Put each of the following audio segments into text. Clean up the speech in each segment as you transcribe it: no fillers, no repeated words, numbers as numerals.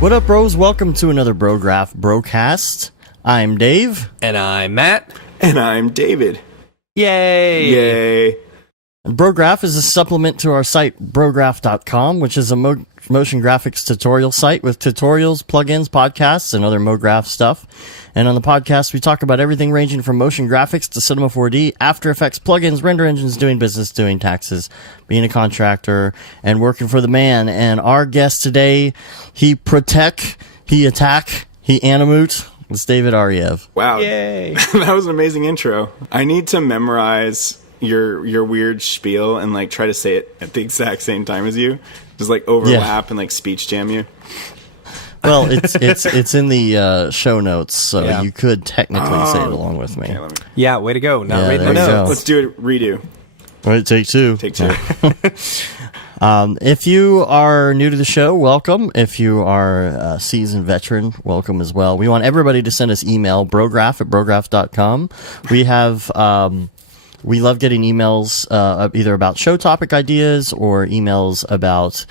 What up, bros? Welcome to another Brograph Brocast. I'm Dave. And I'm Matt. And I'm David. Yay! Yay. Brograph is a supplement to our site, Brograph.com, which is a motion graphics tutorial site with tutorials, plugins, podcasts, and other MoGraph stuff. And on the podcast, we talk about everything ranging from motion graphics to Cinema 4D, After Effects, plugins, render engines, doing business, doing taxes, being a contractor, and working for the man. And our guest today, he protect, he attack, he animute. It's David Ariev. Wow. Yay. That was an amazing intro. I need to memorize your weird spiel and like try to say it at the exact same time as you. Just like overlap and like speech jam you. Well, it's in the show notes, so Yeah. you could technically say it along with me. Okay, let me, Yeah, way to go. Not Yeah, reading there the you notes. go. let's do it. Redo. All right, take two. Take two. If you are new to the show, welcome. If you are a seasoned veteran, welcome as well. We want everybody to send us email, brograph@brograph.com. We have, we love getting emails either about show topic ideas or emails about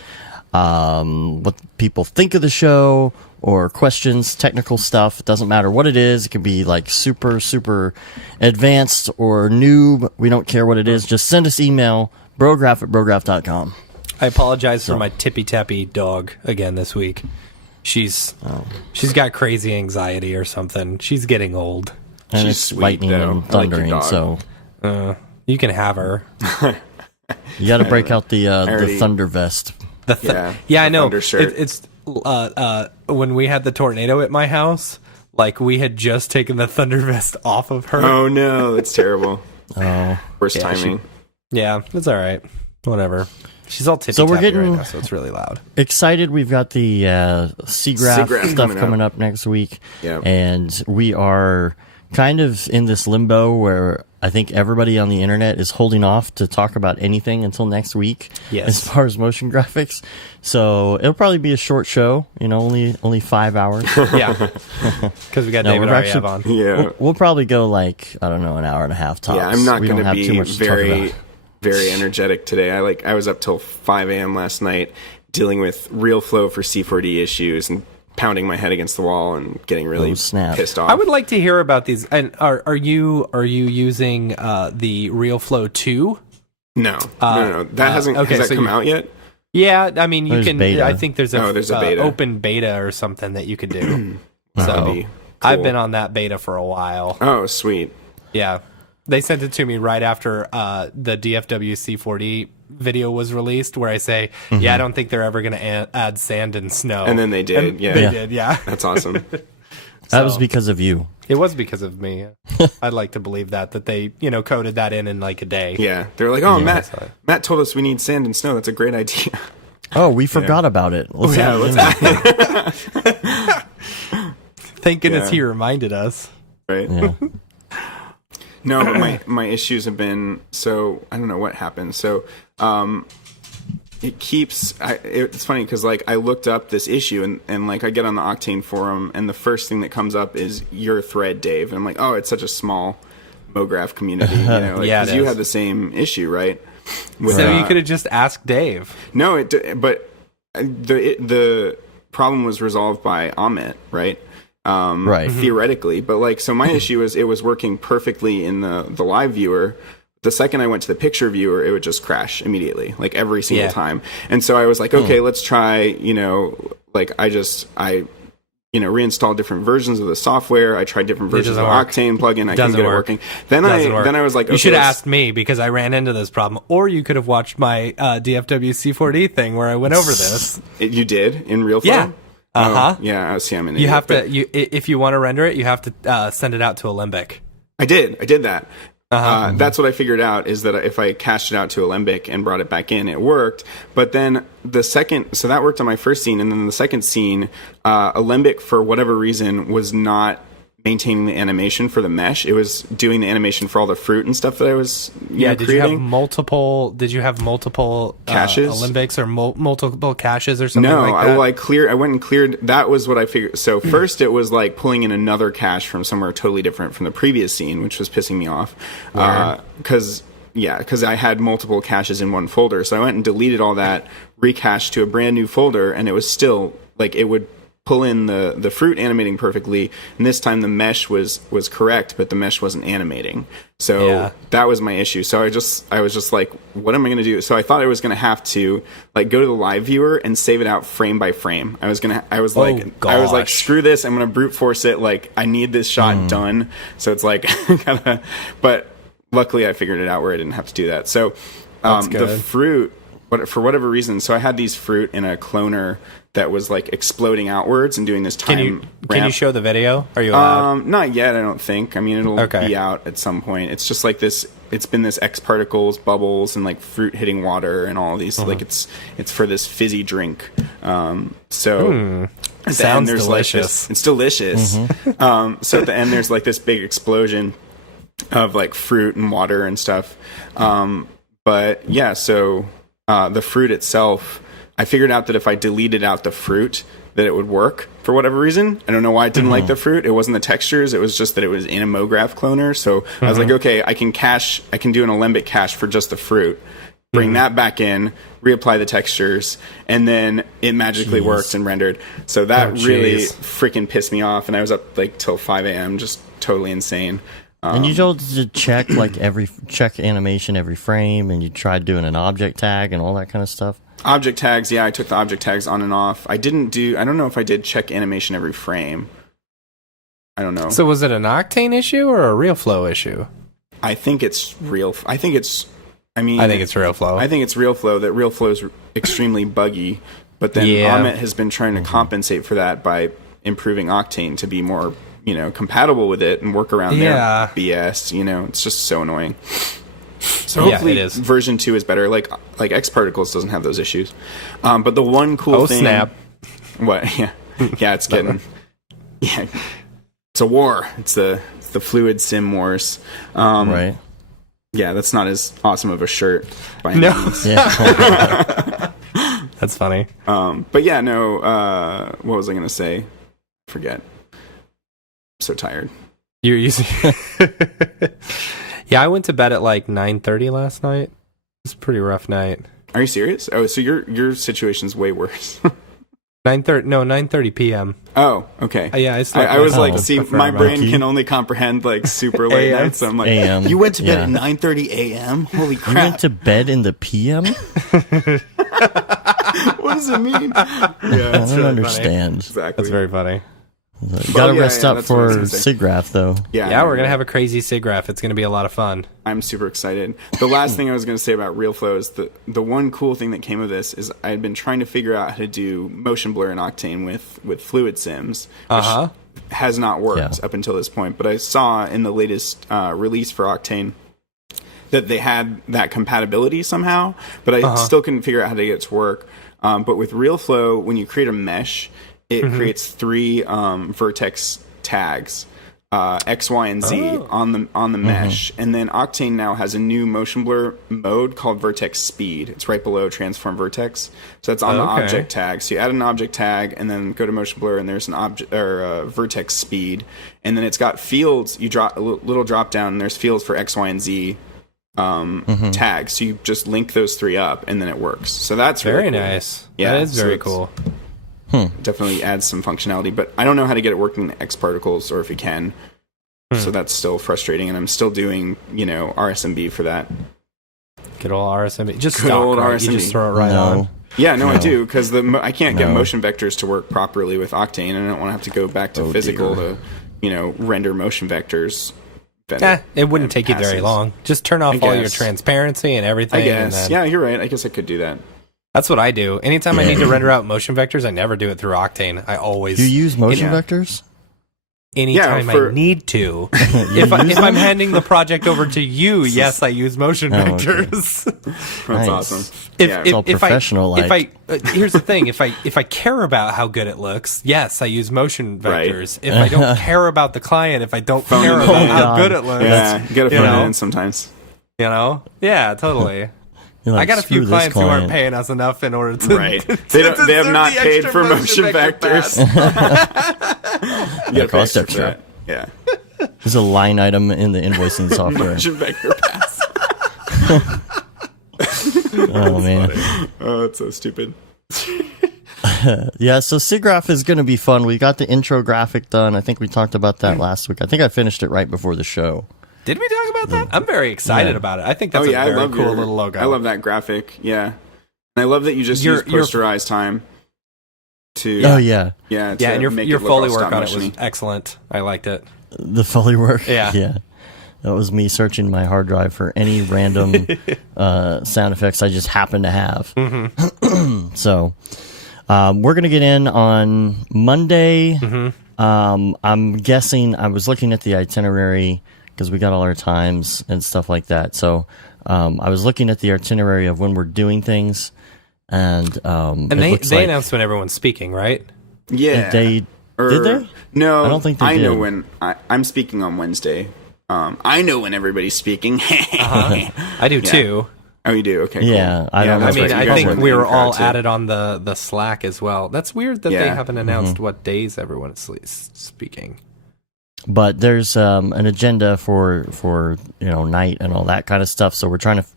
what people think of the show or questions, technical stuff. It doesn't matter what it is. It can be like super, super advanced or noob. We don't care what it is. Just send us email, brograph@brograph.com. I apologize for my tippy-tappy dog again this week. She's got crazy anxiety or something. She's getting old. And She's it's sweet, lightning though. and I like your thundering, dog. so You can have her. you got to break out the already- thunder vest. Yeah, I know. Thunder shirt. It's when we had the tornado at my house, like we had just taken the thunder vest off of her. Oh no, that's terrible. Oh, Worst Yeah, timing. Yeah, it's all right. Whatever. She's all tippy-tappy So we're getting- right now, so it's really loud. excited. We've got the SIGGRAPH stuff coming coming up next week. Yep. And we are kind of in this limbo where I think everybody on the internet is holding off to talk about anything until next week. Yes. As far as motion graphics. So it'll probably be a short show, only 5 hours. Yeah, because we got No, David we're Ariev actually- on. Yeah. We'll probably go like, I don't know, an hour and a half tops. Yeah, I'm not We going don't to have too be much to talk very, about. very energetic today. I was up till 5 a.m. last night dealing with real flow for C4D issues and pounding my head against the wall and getting really Oh, snap. pissed off. I would like to hear about these. And are you using the RealFlow 2? No. That hasn't okay, has that so come you- out yet? Yeah, I mean you There's can. beta. I think there's a, there's a beta. open beta or something that you could do. That'd So be cool. I've been on that beta for a while. Oh, sweet. Yeah, they sent it to me right after the DFW C4D video was released, where I say, "Yeah, I don't think they're ever going to add sand and snow." And then they did. And Yeah. they Yeah. did. Yeah, That's awesome. That was So- because of you. it was because of me. I'd like to believe that they coded that in like a day. Yeah. They're like, "Oh, that's right. Matt told us we need sand and snow. That's a great idea." Oh, we forgot about it. Let's Yeah, add it let's in. Thank goodness Yeah. he reminded us. Right? Yeah. No, but my issues have been, so I don't know what happened. So it keeps it's funny because like I looked up this issue and like I get on the Octane forum and the first thing that comes up is your thread, Dave, and I'm like, oh, it's such a small MoGraph community, Yeah, it 'cause you is. had the same issue, right? With, So you could have just asked Dave. no, but the problem was resolved by Amit, right? Right. Theoretically, but like, so my issue is it was working perfectly in the live viewer. The second I went to the picture viewer, it would just crash immediately, like every single Yeah. time. And so I was like, okay, let's try, like I reinstalled different versions of the software. I tried different versions of doesn't the work. Octane plugin. I couldn't Doesn't get it work. working. Then Doesn't work. I was like, okay, you should have let's- asked me because I ran into this problem, or you could have watched my DFW C4D thing where I went over this. You did in real flow? Yeah. Uh-huh. Oh, yeah, I see. I'm an You idiot, have but- to, if you want to render it, you have to send it out to Alembic. I did that. Uh-huh. That's what I figured out, is that if I cached it out to Alembic and brought it back in, it worked. But then so that worked on my first scene, and then the second scene, Alembic, for whatever reason, was not maintaining the animation for the mesh. It was doing the animation for all the fruit and stuff that I was Did creating. you have multiple caches, Olympics or multiple caches or something No, like that? I went and cleared. That was what I figured. So first, it was like pulling in another cache from somewhere totally different from the previous scene, which was pissing me off. Because I had multiple caches in one folder. So I went and deleted all that, recached to a brand new folder, and it was still like it would pull in the fruit animating perfectly, and this time the mesh was correct, but the mesh wasn't animating. So that was my issue. So I was just like, what am I going to do? So I thought I was going to have to like go to the live viewer and save it out frame by frame. I was like, screw this. I'm going to brute force it. Like, I need this shot done. So it's like, but luckily I figured it out where I didn't have to do that. So the fruit, for whatever reason, so I had these fruit in a cloner that was like exploding outwards and doing this time Can you show the video? Are you allowed? Not yet, I don't think. I mean, it'll be out at some point. It's just like this. It's been this X particles, bubbles, and like fruit hitting water and all these. Like it's for this fizzy drink. So sounds delicious. It's delicious. So at the end, there's like this big explosion of like fruit and water and stuff. But yeah, so the fruit itself, I figured out that if I deleted out the fruit, that it would work for whatever reason. I don't know why I didn't like the fruit. It wasn't the textures. It was just that it was in a MoGraph cloner. So I was like, okay, I can do an Alembic cache for just the fruit, bring that back in, reapply the textures, and then it magically worked and rendered. So that really freaking pissed me off. And I was up like till 5 a.m. just totally insane. And you told to check check animation every frame, and you tried doing an object tag and all that kind of stuff. Object tags, I took the object tags on and off. I don't know if I did check animation every frame. I don't know. So was it an Octane issue or a RealFlow issue? I think it's real. I think it's RealFlow. I think it's RealFlow. That RealFlow is extremely buggy, but then Amit has been trying to compensate for that by improving Octane to be more, compatible with it and work around their BS. It's just so annoying. So hopefully it is. version 2 is better. Like X Particles doesn't have those issues. But the one cool thing... snap. What? Yeah. Yeah, it's getting... Yeah. It's a war. It's the Fluid Sim Wars. Right. Yeah, that's not as awesome of a shirt by any means. Yeah. That's funny. But yeah, no, what was I going to say? Forget. I'm so tired. You're using... Yeah, I went to bed at like 9:30 last night. It's a pretty rough night. Are you serious? Oh, so your situation's way worse. 9:30 p.m. Oh, okay. Yeah, I was like, see, my brain Lucky. can only comprend like super late nights. So I'm like, AM. You went to bed at 9:30 a.m. Holy crap! You went to bed in the PM? What does it mean? Yeah, I don't understand. Exactly. That's very funny. Gotta rest up that's what I was for gonna say. SIGGRAPH, though. Yeah, we're gonna have a crazy SIGGRAPH. It's gonna be a lot of fun. I'm super excited. The last thing I was going to say about RealFlow is the one cool thing that came of this is I had been trying to figure out how to do motion blur in Octane with Fluid Sims, which has not worked up until this point. But I saw in the latest release for Octane that they had that compatibility somehow, but I still couldn't figure out how to get it to work. But with RealFlow, when you create a mesh, it creates 3 vertex tags, X, Y, and Z on the mesh, and then Octane now has a new motion blur mode called Vertex Speed. It's right below Transform Vertex, so that's on the object tag. So you add an object tag, and then go to motion blur, and there's an object or Vertex Speed, and then it's got fields. You drop a little drop down, and there's fields for X, Y, and Z tags. So you just link those 3 up, and then it works. So that's very really cool. nice. Yeah, that is very cool. Definitely adds some functionality, but I don't know how to get it working in X Particles or if you can. So that's still frustrating, and I'm still doing, RSMB for that. Good old RSMB. Just Good stock, old right? RSMB. You just throw it right on. Yeah, no, I do, because I can't get motion vectors to work properly with Octane, and I don't want to have to go back to physical to, render motion vectors. It wouldn't take you very long. Just turn off all your transparency and everything. I guess. And then... Yeah, you're right. I guess I could do that. That's what I do. Anytime I need to render out motion vectors, I never do it through Octane. I always... You use motion vectors? anytime I need to. If I'm handing the project over to you, yes, I use motion vectors. That's Nice. awesome. It's all professional. Here's the thing: if I care about how good it looks, yes, I use motion Right. vectors. If I don't care about the client, if I don't care it about in. how good it looks, Yeah, you gotta you phone know? it in sometimes. Yeah, totally. You're like, I got a few "Screw this clients who aren't client." paying us enough in order to Right. They have not the paid extra for motion vectors. You gotta pay cost extra for extra. that. Yeah. There's a line item in the invoicing software. Motion vector pass. Oh man. Oh, it's so stupid. Yeah, so SIGGRAPH is going to be fun. We got the intro graphic done. I think we talked about that last week. I think I finished it right before the show. Did we talk about that? I'm very excited about it. I think that's a very cool little logo. I love that graphic. Yeah. And I love that you just use posterized time to Oh yeah, yeah, Yeah, and make your it look Foley all work stop on it was motion-y. excellent. I liked it. the Foley work. Yeah. Yeah. That was me searching my hard drive for any random sound effects I just happen to have. Mm-hmm. So we're going to get in on Monday. Mm-hmm. I'm guessing, I was looking at the itinerary because we got all our times and stuff like that. So I was looking at the itinerary of when we're doing things. And they announced when everyone's speaking, right? Yeah. did they? No, I don't think they I know did. when I'm speaking on Wednesday. I know when everybody's speaking. I do too. Oh, you do? Okay. Yeah, cool. I don't know. I that's mean, right. You I guys were think in the we were in-crowd, all too. added on the Slack as well. That's weird that they Yeah. haven't announced what days everyone is speaking. But there's an agenda for night and all that kind of stuff. So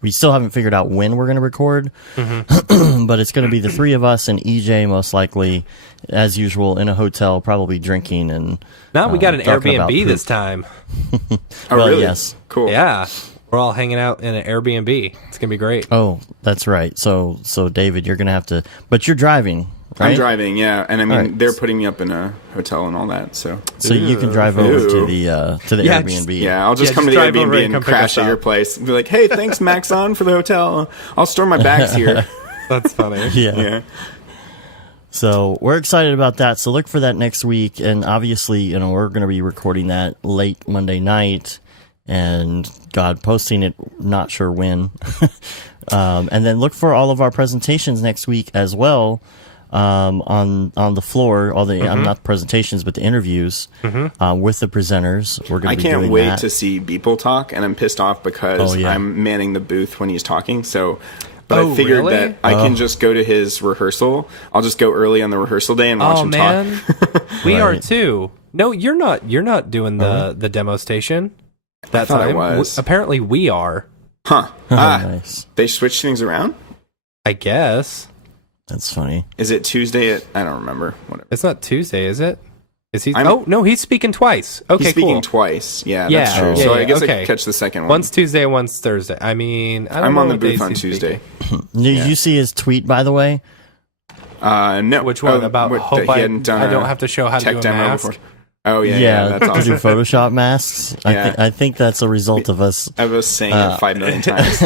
we still haven't figured out when we're going to record, but it's going to be the three of us and EJ most likely, as usual, in a hotel, probably drinking and. Now we got an talking about Airbnb poop. this time. Oh, Well, really? yes. Cool. Yeah, we're all hanging out in an Airbnb. It's gonna be great. Oh, that's right. So David, you're going to have to, but you're driving, right? I'm driving, yeah, and I mean Alright. they're putting me up in a hotel and all that. So So you can drive over to Ew. the Yeah, Airbnb. yeah, I'll just Yeah, come just to the drive over Airbnb and come and pick crash us at your up. place. And be like, hey, thanks Maxon for the hotel. I'll store my bags here. That's funny. Yeah. Yeah. So we're excited about that. So look for that next week. And obviously, we're going to be recording that late Monday night and posting it, not sure when. And then look for all of our presentations next week as well. On the floor, all the not presentations, but the interviews with the presenters. We're going I to be can't doing wait that. to see Beeple talk, and I'm pissed off because Oh, yeah. I'm manning the booth when he's talking. So, but Oh, I figured really? that I can just go to his rehearsal. I'll just go early on the rehearsal day and watch Oh him man, talk. we are Right. too. No, you're not. You're not doing the demo station. That thought I time. was. Apparently, we are. Huh? Oh, Ah, nice. they switched things around. I guess That's funny. Is it Tuesday at? I don't remember. Whatever. it's not Tuesday, is it? Is he? I'm- Oh no, he's speaking twice. Okay, He's speaking cool. twice. Yeah, Yeah, that's true. yeah, So I yeah, guess I okay. could catch the second one. One's Tuesday, one's Thursday. I mean, I don't I'm know on the what booth days on he's Tuesday. speaking. Did you see his tweet, by the way? No. Which one? Oh, About what, hope that he I hadn't done don't a have to show how to tech do a demo mask. before. Oh yeah, that's to do awesome. Photoshop masks. Yeah. I think that's a result of us. I was saying it 5 million times.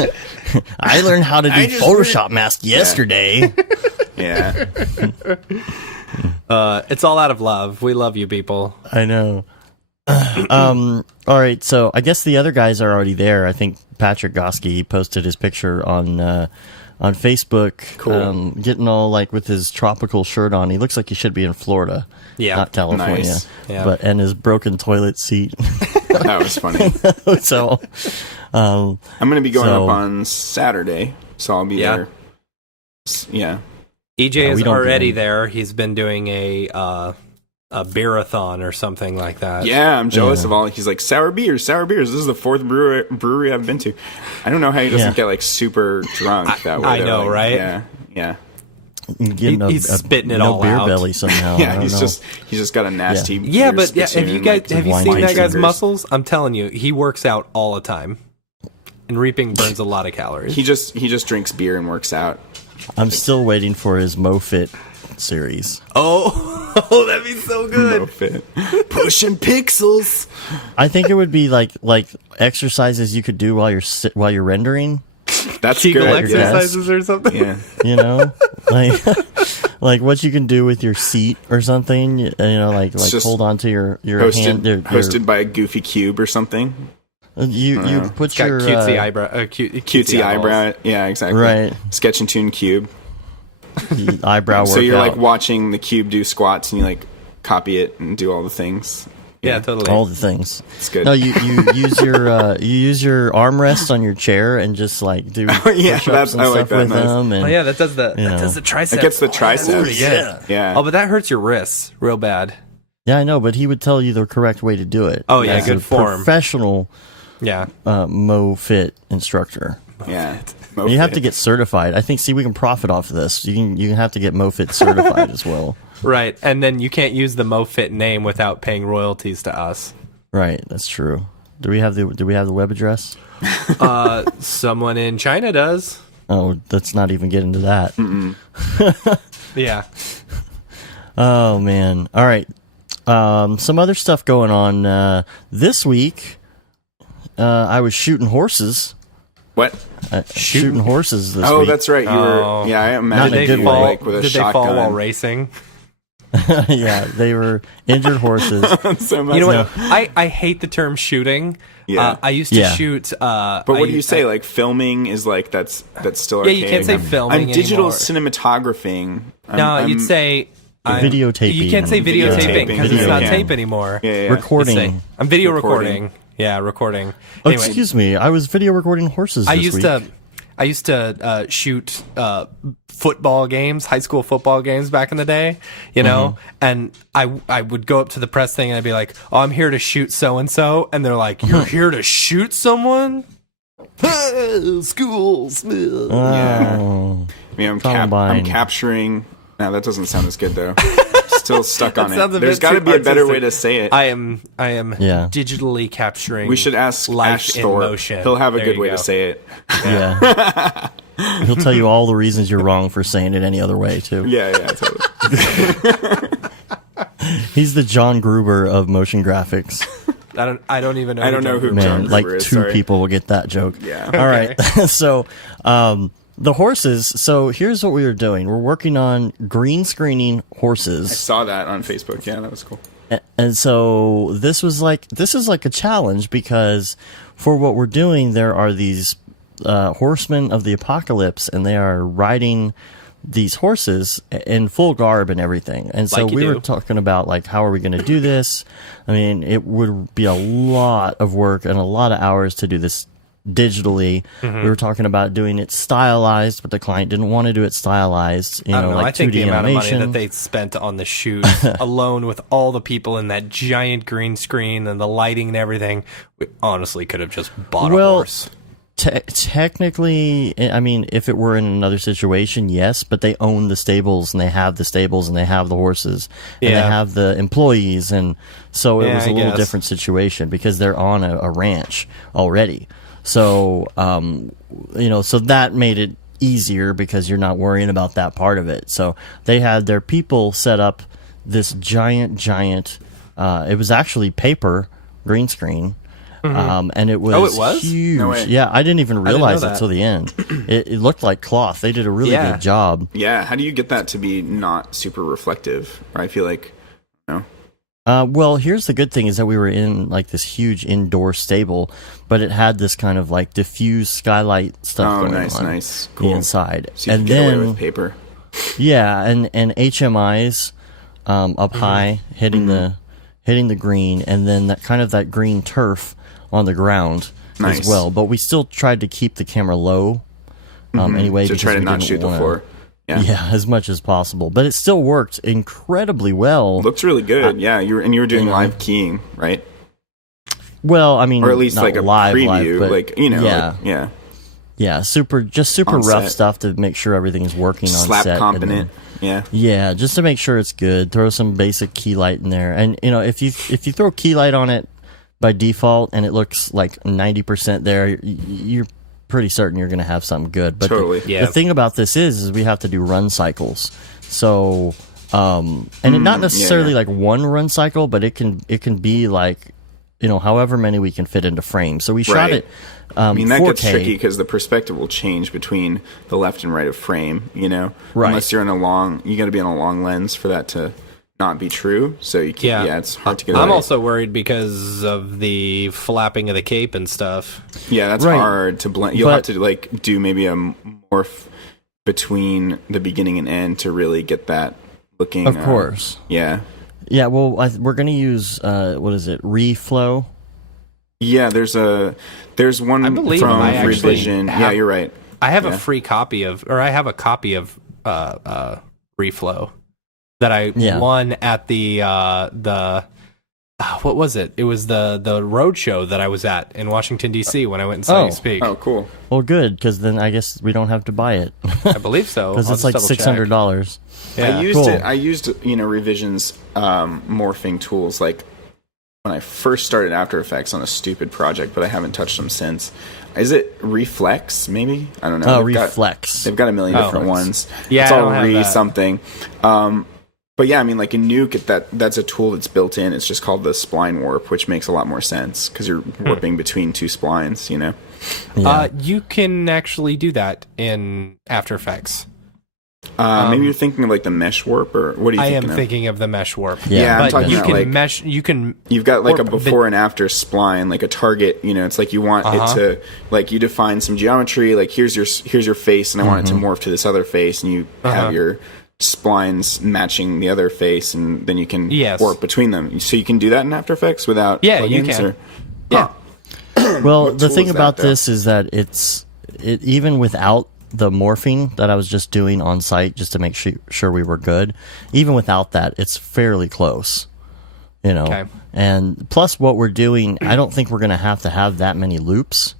I learned how to do just Photoshop mask yesterday. Yeah. It's all out of love. We love you, people. I know. All right, so I guess the other guys are already there. I think Patrick Goski, he posted his picture on Facebook. Cool. Getting all like with his tropical shirt on. He looks like he should be in Florida, Yeah. not California. Nice. Yeah. And his broken toilet seat. That was funny. So, I'm going to be going So- up on Saturday, so I'll be Yeah. there. Yeah. EJ we is don't already do there. He's been doing a beerathon or something like that. Yeah, I'm jealous Yeah. of all. He's like, sour beers, sour beers. This is the fourth brewery I've been to. I don't know how he doesn't Yeah. get like super drunk that way. I though. know, Like, right? Yeah. Yeah. Getting He's spitting it all beer out. belly somehow. I Yeah, don't he's know. just got a nasty. Yeah, beer but yeah, have spittoon, you guys like, have you wine seen that tasting guy's fingers. muscles? I'm telling you, he works out all the time. And reaping burns a lot of calories. He just drinks beer and works out. I'm still waiting for his MoFit series. oh, that'd be so good. No fit. Pushing pixels. I think it would be like exercises you could do while you're rendering. That's Kegel good. exercise. exercises or something. Yeah. You know, like like what you can do with your seat or something. You know, like just hold on to your hand. Hosted by a goofy cube or something. You put It's got your cutesy eyebrow, Cutesy eyebrow. Yeah, exactly. Right. Sketch and Tune cube. eyebrow workout. So you're like watching the cube do squats, and you like copy it and do all the things. Yeah, totally. All the things. It's good. No, you use your armrest on your chair and just like do push-ups and I like stuff that. with Nice. them. And, that does the triceps. It gets the triceps. That's pretty good. Yeah. Oh, but that hurts your wrists real bad. Yeah, I know, but he would tell you the correct way to do it. Oh, yeah, As good a form. Professional Yeah. MoFit instructor. Yeah. You have to get certified. I think. See, we can profit off of this. You can have to get MoFit certified as well. Right, and then you can't use the MoFit name without paying royalties to us. Right, that's true. Do we have the web address? Someone in China does. Oh, let's not even get into that. Yeah. Oh man. All right. Some other stuff going on this week. I was shooting horses. What? Shooting horses this Oh, week. that's right. You were. Yeah, I imagine Not in a you good were way. like with a Did they shotgun. fall while racing? Yeah, they were injured horses. So You know much. what? I hate the term shooting. Yeah. I used to Yeah. shoot. But what do you say? Like filming is like that's still Yeah, archaic. you can't say filming I'm digital anymore. cinematographing. No, you'd say Videotaping. You can't say videotaping because it's not Videotaping. tape anymore. Yeah, yeah. You'd Recording. say, I'm video Recording. recording. Yeah, recording. Oh, Anyway, excuse me. I was video recording horses. I this used week. to. I used to shoot football games, high school football games back in the day, you know, and I would go up to the press thing and I'd be like, "Oh, I'm here to shoot so and so," and they're like, "You're here to shoot someone?" Schools. Oh. I mean, I'm Columbine. capturing. No, that doesn't sound as good though. Still stuck on sounds a it. There's bit got to too be a better artistic. way to say it. I am Yeah. digitally capturing. We should ask life Ash in Thor. motion. He'll have a There good you way go. to say it. Yeah. He'll tell you all the reasons you're wrong for saying it any other way too. Yeah, totally. He's the John Gruber of motion graphics. I don't even know. I don't know who Man, John like Gruber is, two sorry. people will get that joke. Yeah. All right. So, the horses. So here's what we were doing. We're working on green screening I horses, saw that on Facebook. Yeah, that was cool. and so this is like a challenge because for what we're doing, there are these horsemen of the apocalypse, and they are riding these horses in full garb and everything. And so Like you we were do. talking about like how are we going to do this? I mean, it would be a lot of work and a lot of hours to do this digitally. Mm-hmm. We were talking about doing it stylized, but the client didn't want to do it stylized. You I don't know. like I think 2D the amount of money animation. that they spent on the shoot alone with all the people in that giant green screen and the lighting and everything, we honestly could have just bought a horse. Technically, I mean, if it were in another situation, yes, but they own the stables and they have the stables and they have the horses and they Yeah. have the employees. And so it Yeah, was a I little guess. different situation because they're on a ranch already. So, so that made it easier because you're not worrying about that part of it. So they had their people set up this giant, it was actually paper green screen. And it was, Oh, it was? huge. No way. Yeah, I didn't even realize know it that. till the end. It looked like cloth. They did a really Yeah. good job. Yeah, how do you get that to be not super reflective? I feel like, no. Well, here's the good thing is that we were in like this huge indoor stable, but it had this kind of like diffused skylight stuff Oh, going nice, on nice, cool. inside. So you And can get away then with paper. yeah, and HMIs up high hitting the green, and then that green turf on the ground Nice. as well. But we still tried to keep the camera low anyway. To try because to we not didn't shoot the wanna- floor. Yeah. as much as possible. But it still worked incredibly well. Looks really good. Yeah, you were doing live keying, right? Well, I mean, Or at least not like a live, preview, but like yeah, like, yeah, yeah, super On rough set. stuff to make sure everything's working on slap set. and competent. then- Yeah, yeah, just to make sure it's good. Throw some basic key light in there, and if you throw key light on it by default and it looks like 90% there, you're pretty certain you're going to have something good. But Totally. Yeah. the thing about this is we have to do run cycles. So, and it not necessarily yeah. like one run cycle, but it can be like however many we can fit into frame. So we shot Right. it. I mean, that 4K. gets tricky because the perspective will change between the left and right of frame, Right. Unless you're you got to be on a long lens for that to not be true. So you can't, it's hard to get I'm right. also worried because of the flapping of the cape and stuff. Yeah, that's Right. hard to blend. You'll have to like do maybe a morph between the beginning and end to really get that looking. Of course. Yeah. Yeah, well, we're going to use, what is it, Reflow? Yeah, there's one I believe from I actually Revision. have- Yeah, you're right. I have Yeah. a free copy I have a copy of Reflow that I won at the what was it? It was the road show that I was at in Washington D.C. when I went and saw you speak. Oh, cool. Well, good, because then I guess we don't have to buy it. I believe so. Because I'll it's just like double check. $600. Yeah. I used Revision's morphing tools like when I first started After Effects on a stupid project, but I haven't touched them since. Is it Reflex? Maybe, I don't know. Oh, Reflex. They've got a million different ones. Yeah, it's I all don't have that. something. But yeah, I mean, like in Nuke, that's a tool that's built in. It's just called the spline warp, which makes a lot more sense because you're warping between two splines. Yeah. You can actually do that in After Effects. Maybe you're thinking of like the mesh warp, or what are you I thinking am of? thinking of the mesh warp. Yeah, I'm but talking you about can like mesh. You can. you've got like a warp before and after spline, like a target. It's like you want it to, like you define some geometry. Like here's your face, and I want it to morph to this other face, and you have your splines matching the other face, and then you can warp between them. So you can do that in After Effects without Yeah, you plugins, can. Or? Yeah. Well, What the tool thing is that, about though? this is that it even without the morphing that I was just doing on site just to make sure we were good, even without that, it's fairly close. Okay. And plus what we're doing, I don't think we're going to have that many loops,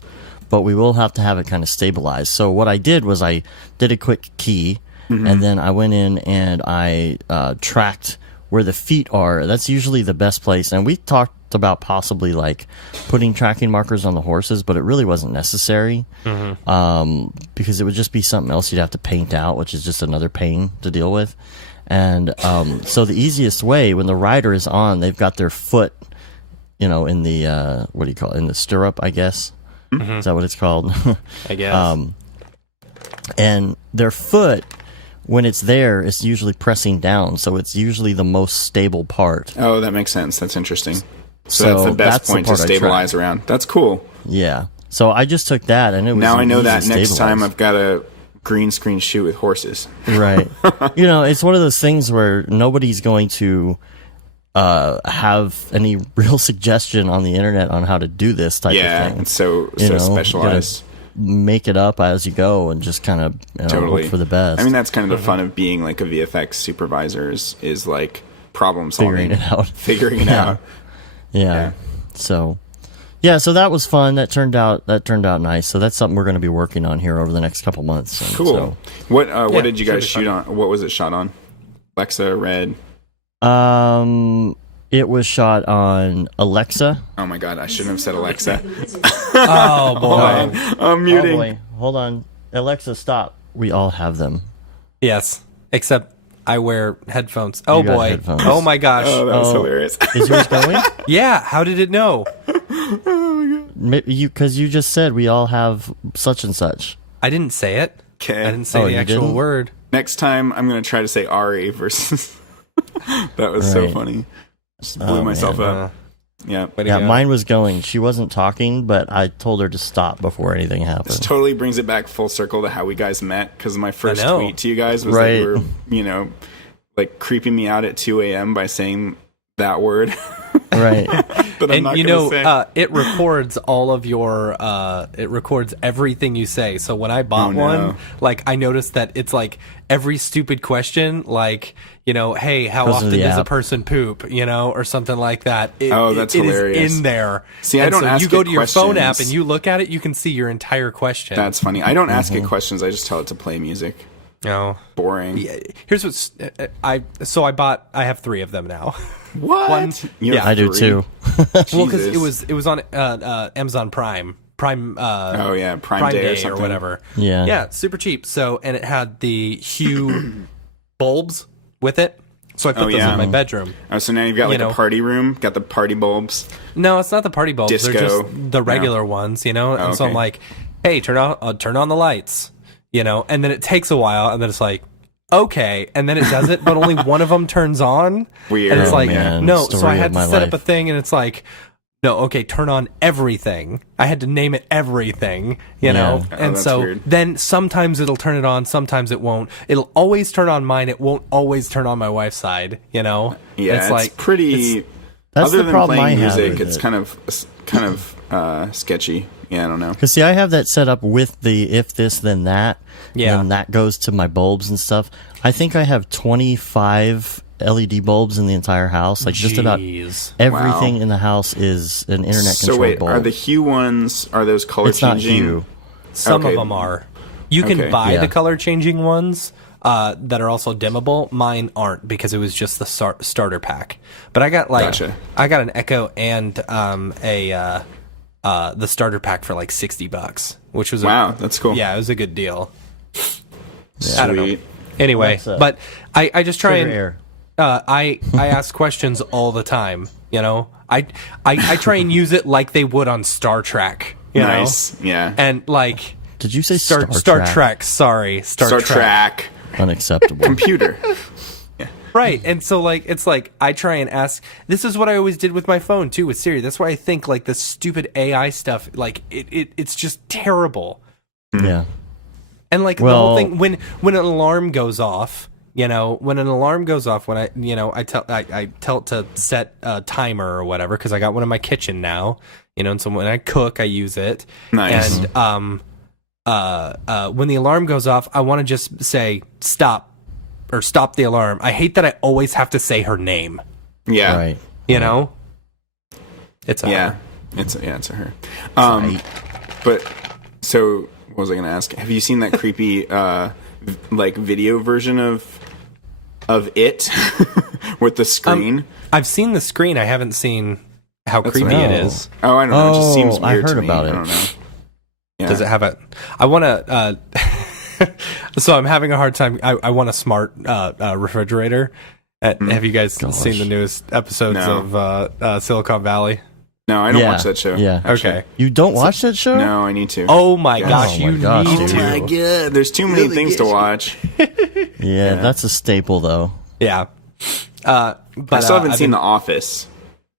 but we will have to have it kind of stabilized. So what I did was I did a quick key, and then I went in and I tracked where the feet are. That's usually the best place. And we talked about possibly like putting tracking markers on the horses, but it really wasn't necessary because it would just be something else you'd have to paint out, which is just another pain to deal with. And so the easiest way, when the rider is on, they've got their foot, in the what do you call it? In the stirrup, I guess. Is that what it's called? I guess. And their foot, when it's there, it's usually pressing down, so it's usually the most stable part. Oh, that makes sense. That's interesting. So that's the best point to part I stabilize tried. around. That's cool. Yeah. So I just took that, and it was Now I know easy that to next time stabilize. I've got a green screen shoot with horses. Right. It's one of those things where nobody's going to have any real suggestion on the internet on how to do this type of thing. It's so You gotta specialized. Make it up as you go and just kind of Totally. hope for the best. I mean, that's kind of the fun of being like a VFX supervisor is like problem solving, figuring it out. figuring it Yeah. out. Yeah. So that was fun. That turned out nice. So that's something we're going to be working on here over the next couple months. And Cool. so- What did you should guys be shoot fun. on? What was it shot on? Alexa, Red. It was shot on Alexa. Oh my god, I shouldn't have said Alexa. Oh boy. I'm muting. Oh boy, hold on. Alexa, stop. We all have them. Yes. Except I wear headphones. Oh got boy. headphones. Oh my gosh. Oh, that was hilarious. Is yours going? Yeah. How did it know? Because you just said we all have such and such. I didn't say it. Okay. I didn't say Oh, the you actual didn't? word. Next time, I'm gonna try to say Ari versus. That was so Right. funny. Just blew Oh, myself man. up. Yeah. Way to Yeah, go. mine was going. She wasn't talking, but I told her to stop before anything This happened. totally brings it back full circle to how we guys met, because my first know. tweet to you guys was Right. that you were, like creeping me out at 2 a.m. by saying that word. Right. That I'm not And gonna say. it records all of your it records everything you say. So when I bought Oh, no. one, like I noticed that it's like every stupid question, like, hey, how Goes into often the does a app. person poop, or something like that. Oh, that's it is hilarious. in there. See, I And don't so ask you go it to your phone app questions. and you look at it, you can see your entire question. That's funny. I don't ask it questions. I just tell it to play music. no. Boring. Yeah, here's what's I have 3 of them now. What? One- You have yeah. I do 3? too. Well, because Jesus. it was on Amazon Prime. Oh yeah, Prime Day or something. whatever. Yeah. Yeah, super cheap. So, and it had the Hue bulbs with it, So I put those in my bedroom. Oh, so now you've got like a party room, got the party bulbs. No, it's not the party bulbs. Disco. They're just the regular ones, you know? And so I'm like, hey, turn on the lights, you know? And then it takes a while, and then it's like, okay. And then it does it, but only one of them turns on. Weird. And it's like, man, no. story So I of had to my set life. up a thing, and it's like, no, okay, turn on everything. I had to name it everything, you know? Oh, And that's so weird. then sometimes it'll turn it on, sometimes it won't. It'll always turn on mine. It won't always turn on my wife's side, you know? Yeah, it's like pretty. That's other the than problem playing I have music, with it's it. kind of sketchy. Yeah, I don't know. Because see, I have that set up with the if this then that. Yeah. And that goes to my bulbs and stuff. I think I have 25 LED bulbs in the entire house. Like just about Jeez. everything Wow. in the house is an internet So controlled wait, bulb. are the hue ones? Are those color it's not changing? hue. Some Okay. of them are. You can Okay. buy Yeah. the color changing ones that are also dimmable. Mine aren't because it was just the starter pack. But I got Gotcha. I got an Echo and the starter pack for like $60, which was Wow, that's cool. yeah, it was a good deal. Sweet. I don't know. Anyway, What's up? but I just try Sugar and air. I ask questions all the time. You know, I try and use it like they would on Star Trek. You Nice. know? Yeah. And like Did you say Star Trek? Trek. Sorry, Star Trek. Unacceptable. Computer. Right. And so like it's like I try and ask. This is what I always did with my phone too with Siri. That's why I think like this stupid AI stuff like it's just terrible. Yeah. And like the Well- whole thing when an alarm goes off, you know, when an alarm goes off, when I tell it to set a timer or whatever because I got one in my kitchen now, you know, and so when I cook I use it. Nice. And when the alarm goes off, I want to just say stop or stop the alarm. I hate that I always have to say her name. Yeah. Right. You know, it's a Yeah. her. It's a her. Right. But so what was I going to ask? Have you seen that creepy like video version of it with the screen? I've seen the screen. I haven't seen how creepy what I it know. is. Oh, I don't know. It just seems Oh, I weird to heard me. about I it. don't know. Yeah. Does it have a? I want to. So I'm having a hard time. I want a smart refrigerator. Have you guys seen the newest episodes No. of Silicon Valley? No, I don't Yeah. watch that show. Yeah. actually. Okay. You don't watch that show? No, I need to. Oh my gosh, Oh my you gosh, need dude. to. my god, there's too many things to watch. Yeah, that's a staple though. Yeah. But I still haven't I've seen been- The Office.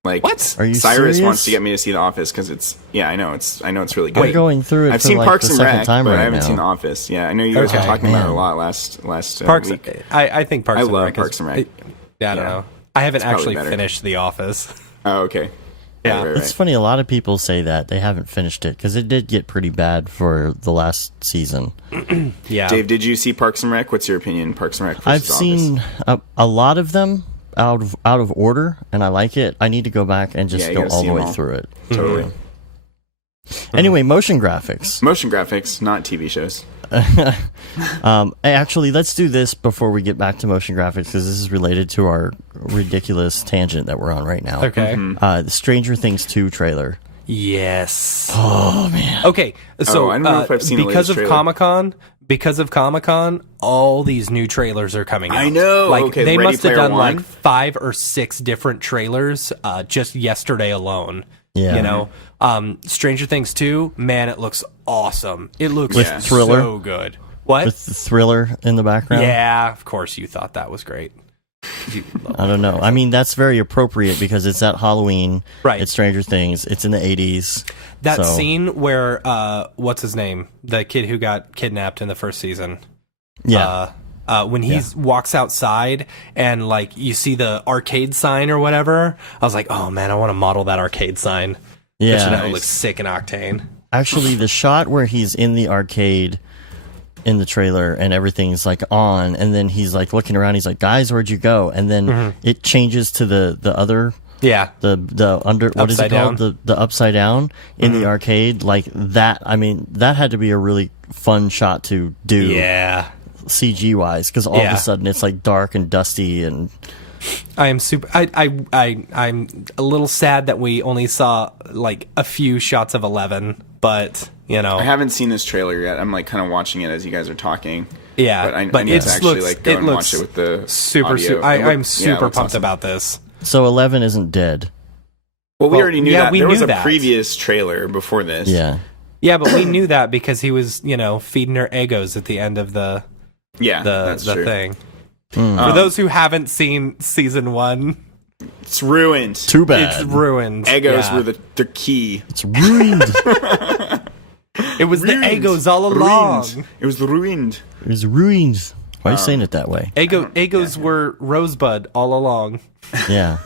Like, What? Are you Cyrus serious? wants to get me to see The Office because it's. Yeah, I know it's really good. We're going through it I've for seen like Parks the and second Rec, time but right I haven't now. seen The Office. Yeah, I know you guys were Okay. talking about it Man. a lot last Parks. week. I think Parks. I and love Rec Parks and Rec. Yeah, I don't Yeah. know. I haven't probably actually better. finished The Office. Oh, okay. Yeah. Right, It's funny. A lot of people say that they haven't finished it because it did get pretty bad for the last season. Yeah. Dave, did you see Parks and Rec? What's your opinion, Parks and Rec? I've versus seen a lot of them out of order, and I like it. I need to go back and just Yeah, you go gotta all see the 'em way all. through it. Office? Totally. Anyway, motion graphics. Motion graphics, not TV shows. Actually, let's do this before we get back to motion graphics because this is related to our ridiculous tangent that we're on right now. Okay. The Stranger Things 2 trailer. Yes. Oh man. Okay. So I don't know if I've seen the because latest of trailer. Comic Con, all these new trailers are coming out. I know. Like Okay, they Ready must have Player done One? like 5 or 6 different trailers just yesterday alone. Yeah. You know, Stranger Things 2, man, it looks awesome. It looks With Thriller? so good. What? With the Thriller in the background. Yeah, of course you thought that was great. You love I don't know. I mean, that's very appropriate because it's at Halloween. Right. It's Stranger Things. It's in the 80s. that so- scene where what's his name? The kid who got kidnapped in the first season. Yeah. When he walks outside and like you see the arcade sign or whatever, I was like, oh man, I want to model that arcade sign. yeah. That would look sick in Octane. Actually, the shot where he's in the arcade in the trailer and everything's like on, and then he's like looking around. He's like, "Guys, where'd you go?" And then it changes to the other Yeah, the under what is it Upside down. called the upside down in the arcade like that. I mean, that had to be a really fun shot to do. yeah. CG wise, because all of Yeah. a sudden it's like dark and dusty and I am super. I'm a little sad that we only saw like a few shots of 11, but you know, I haven't seen this trailer yet. I'm like kind of watching it as you guys are talking. Yeah, but I need to actually looks, go and watch it with the super. audio. I'm super pumped awesome. about this. So 11 isn't dead. Well, we already knew that. We there was knew a that. previous trailer before this. Yeah. Yeah, but we knew that because he was, feeding her egos at the end of the that's true. thing. For those who haven't seen season 1, It's ruined. Too bad. it's ruined. Egos were the key. It's ruined. It was Ruined. the egos all along. Ruined. It was ruined. It was ruined. Why are you saying it that way? Egos were Rosebud all along. Yeah.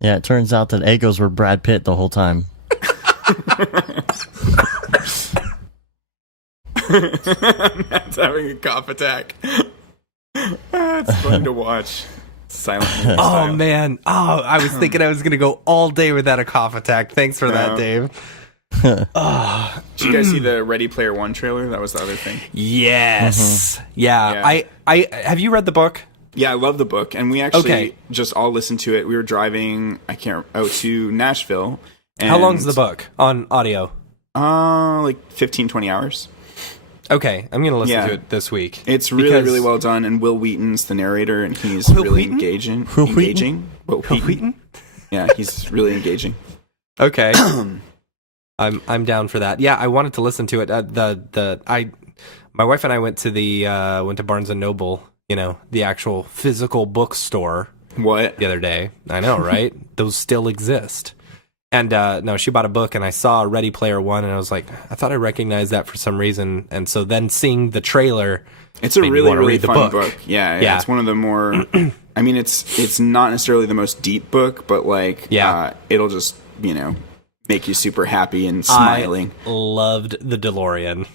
Yeah, it turns out that Egos were Brad Pitt the whole time. Matt's having a cough attack. It's fun to watch. Silent. Oh man! Oh, I was thinking I was gonna go all day without a cough attack. Thanks for that, Dave. Did you guys see the Ready Player One trailer? That was the other thing. Yes. Yeah. I have you read the book? Yeah, I love the book, and we actually just all listened to it. We were driving, to Nashville. And, How long's the book on audio? Like 15, 20 hours. Okay, I'm gonna listen to it this week. It's really well done, and Will Wheaton's the narrator, and he's really engaging. Will Wheaton? Will Wheaton? Yeah, he's really engaging. Okay. I'm down for that. Yeah, I wanted to listen to it. My wife and I went to Barnes and Noble, the actual physical bookstore. What? The other day. I know, right? Those still exist. And no, she bought a book, and I saw Ready Player One, and I was like, I thought I recognized that for some reason. And so then seeing the trailer, it's a really fun book. Yeah. It's one of the more. I mean, it's not necessarily the most deep book, but it'll just make you super happy and smiling. I loved the DeLorean.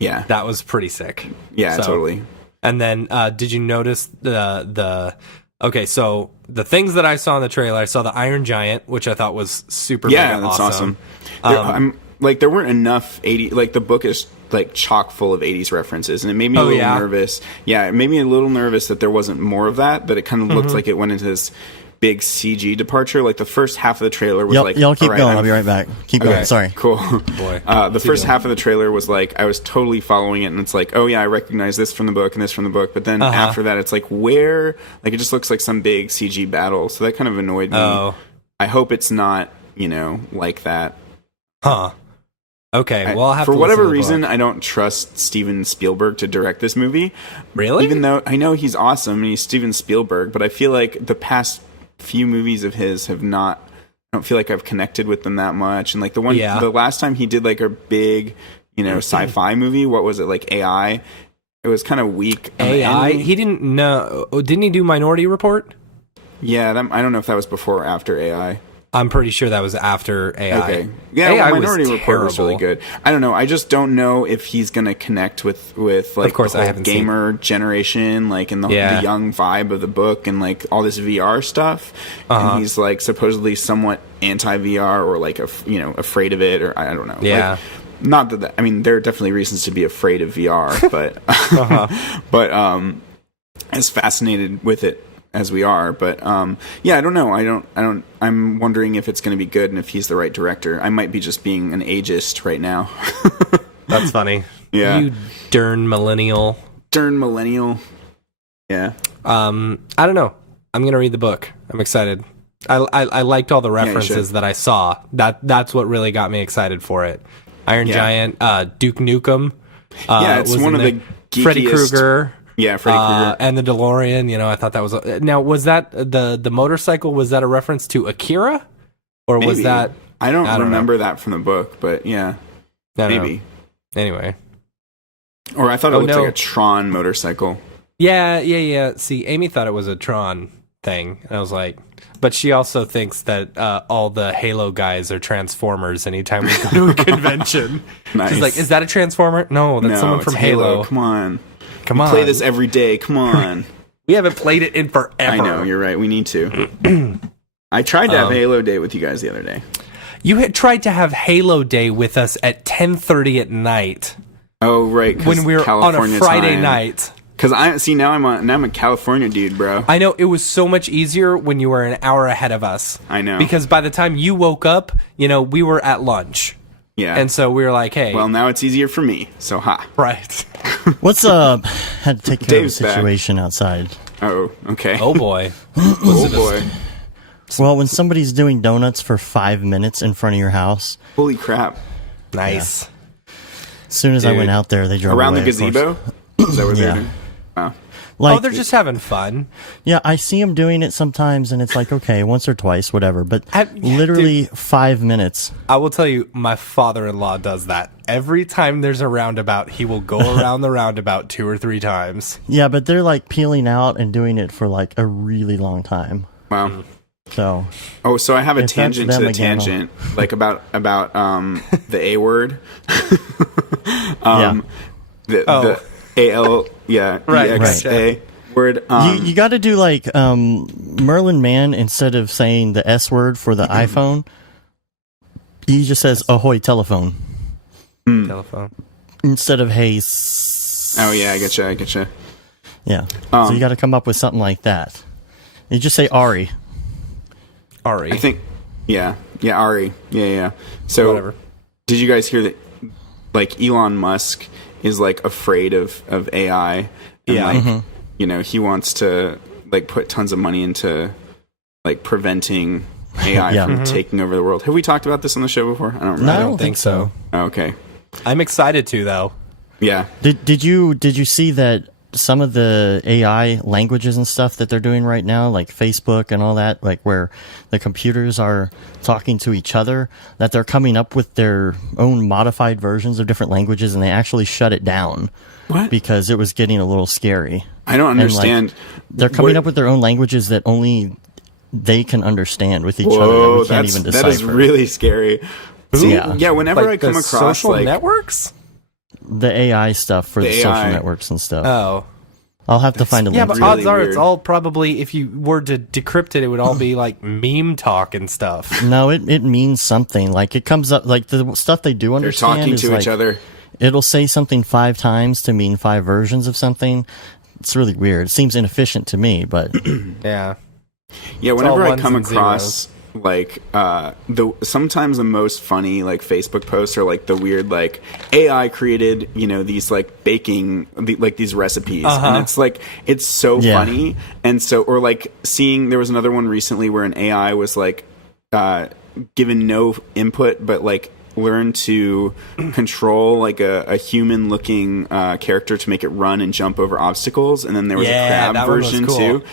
Yeah, that was pretty sick. Yeah, totally. And then, did you notice the? Okay, so the things that I saw in the trailer, I saw the Iron Giant, which I thought was super. Yeah, that's awesome. There weren't enough 80. Like the book is chock full of 80s references, and it made me a little nervous. Yeah, it made me a little nervous that there wasn't more of that. That it kind of looked like it went into this big CG departure. Like the first half of the trailer was y'all keep going. I'll be right back. Keep going. Sorry. Cool. Boy. The first half of the trailer was I was totally following it, and it's like, oh yeah, I recognize this from the book and this from the book. But then after that, it's like, where? Like it just looks like some big CG battle. So that kind of annoyed me. Oh. I hope it's not, like that. Huh. Okay. Well, I'll have for to whatever listen to the reason, book. I don't trust Steven Spielberg to direct this movie. Really? Even though I know he's awesome and he's Steven Spielberg, but I feel like the past few movies of his have not. I don't feel like I've connected with them that much. And the last time he did a big, sci-fi movie, what was it, AI? It was kind of weak. AI? He didn't know. Didn't he do Minority Report? Yeah, I don't know if that was before or after AI. I'm pretty sure that was after AI. Okay. Yeah, AI Minority was Report was really good. I don't know. I just don't know if he's going to connect with of course, the I whole haven't generation, and the young vibe of the book and all this VR stuff. And he's supposedly somewhat anti-VR or afraid of it, or I don't know. Yeah. Not that I mean, there are definitely reasons to be afraid of VR, but but as fascinated with it as we are, but I don't know. I'm wondering if it's going to be good and if he's the right director. I might be just being an ageist right now. That's funny. Yeah. You darn millennial. Yeah. I don't know. I'm gonna read the book. I'm excited. I liked all the references that I saw. That's what really got me excited for it. Iron Giant, Duke Nukem. It's one of the geekiest. Freddy Krueger. Yeah, Freddy Krueger. And the DeLorean, I thought that was... Now, was that the motorcycle, was that a reference to Akira? Or Maybe. Was that... I don't remember that from the book, but yeah. Maybe. Anyway. Or I thought it looked like a Tron motorcycle. Yeah. See, Amy thought it was a Tron thing. And I was like... But she also thinks that all the Halo guys are Transformers anytime we go to a convention. Nice. She's like, is that a Transformer? No, that's someone from Halo. Come on. Come we on. play this every day. Come on. We haven't played it in forever. I know, you're right. We need to. I tried to have Halo Day with you guys the other day. You had tried to have Halo Day with us at 10:30 at night. Oh, right. When we were California on a Friday night. Because now I'm a California dude, bro. I know, it was so much easier when you were an hour ahead of us. I know. Because by the time you woke up, we were at lunch. Yeah. And so we were like, hey. Well, now it's easier for me, so ha. Right. What's had to take care Dave's of a back. situation outside. Oh, okay. Oh boy. Oh, boy. Well, when somebody's doing donuts for 5 minutes in front of your house, Holy crap. Nice. as soon as I Dude. went out there, they drove Around away, the of course. gazebo? Is that what Yeah. they're doing? Wow. Like, Oh, they're just having fun. yeah, I see them doing it sometimes, and it's like, okay, once or twice, whatever. But Yeah, literally 5 minutes. I will tell you, my father-in-law does that. Every time there's a roundabout, he will go around the roundabout 2 or 3 times. Yeah, but they're like peeling out and doing it for like a really long time. Wow. So Oh, so I have a If that's tangent to them the again, tangent, like about the A word. yeah, The AL, yeah, Right, EXA word. you got to do like Merlin Mann instead of saying the S word for the iPhone. He just says "ahoy telephone" Telephone. instead of "hey." Oh yeah, I getcha. Yeah, so you got to come up with something like that. You just say Ari. Ari. I think, yeah, Ari, yeah. So, Whatever. did you guys hear that? Like Elon Musk is like afraid of AI. And, Yeah. like, you know, he wants to like put tons of money into like preventing AI Yeah. from taking over the world. Have we talked about this on the show before? I don't remember. No, I don't think so. Oh, okay. I'm excited to, though. Yeah. Did you see that some of the AI languages and stuff that they're doing right now, like Facebook and all that, like where the computers are talking to each other, that they're coming up with their own modified versions of different languages, and they actually shut it down What? because it was getting a little scary. I don't understand. They're coming What- up with their own languages that only they can understand with each other. That Whoa, we can't even decipher. that is really scary. See, Yeah. yeah. Whenever I Like come the across social like networks? The AI stuff for the The social AI. networks and stuff. Oh. I'll have to find a Yeah, link. but to it. really odds are weird. it's all probably, if you were to decrypt it, it would all be like meme talk and stuff. No, it means something. Like it comes up like the stuff they do they're understand talking is to like, each other. It'll say something 5 times to mean 5 versions of something. It's really weird. It seems inefficient to me, but Yeah. Yeah, all whenever I ones come and across like sometimes the most funny like Facebook posts are like the weird like AI created, you know, these like baking like these recipes, and it's like it's so Yeah. funny. And so, or like seeing, there was another one recently where an AI was like given no input but like learn to control like a human looking character to make it run and jump over obstacles, and then there was Yeah, a crab that one was version cool. too.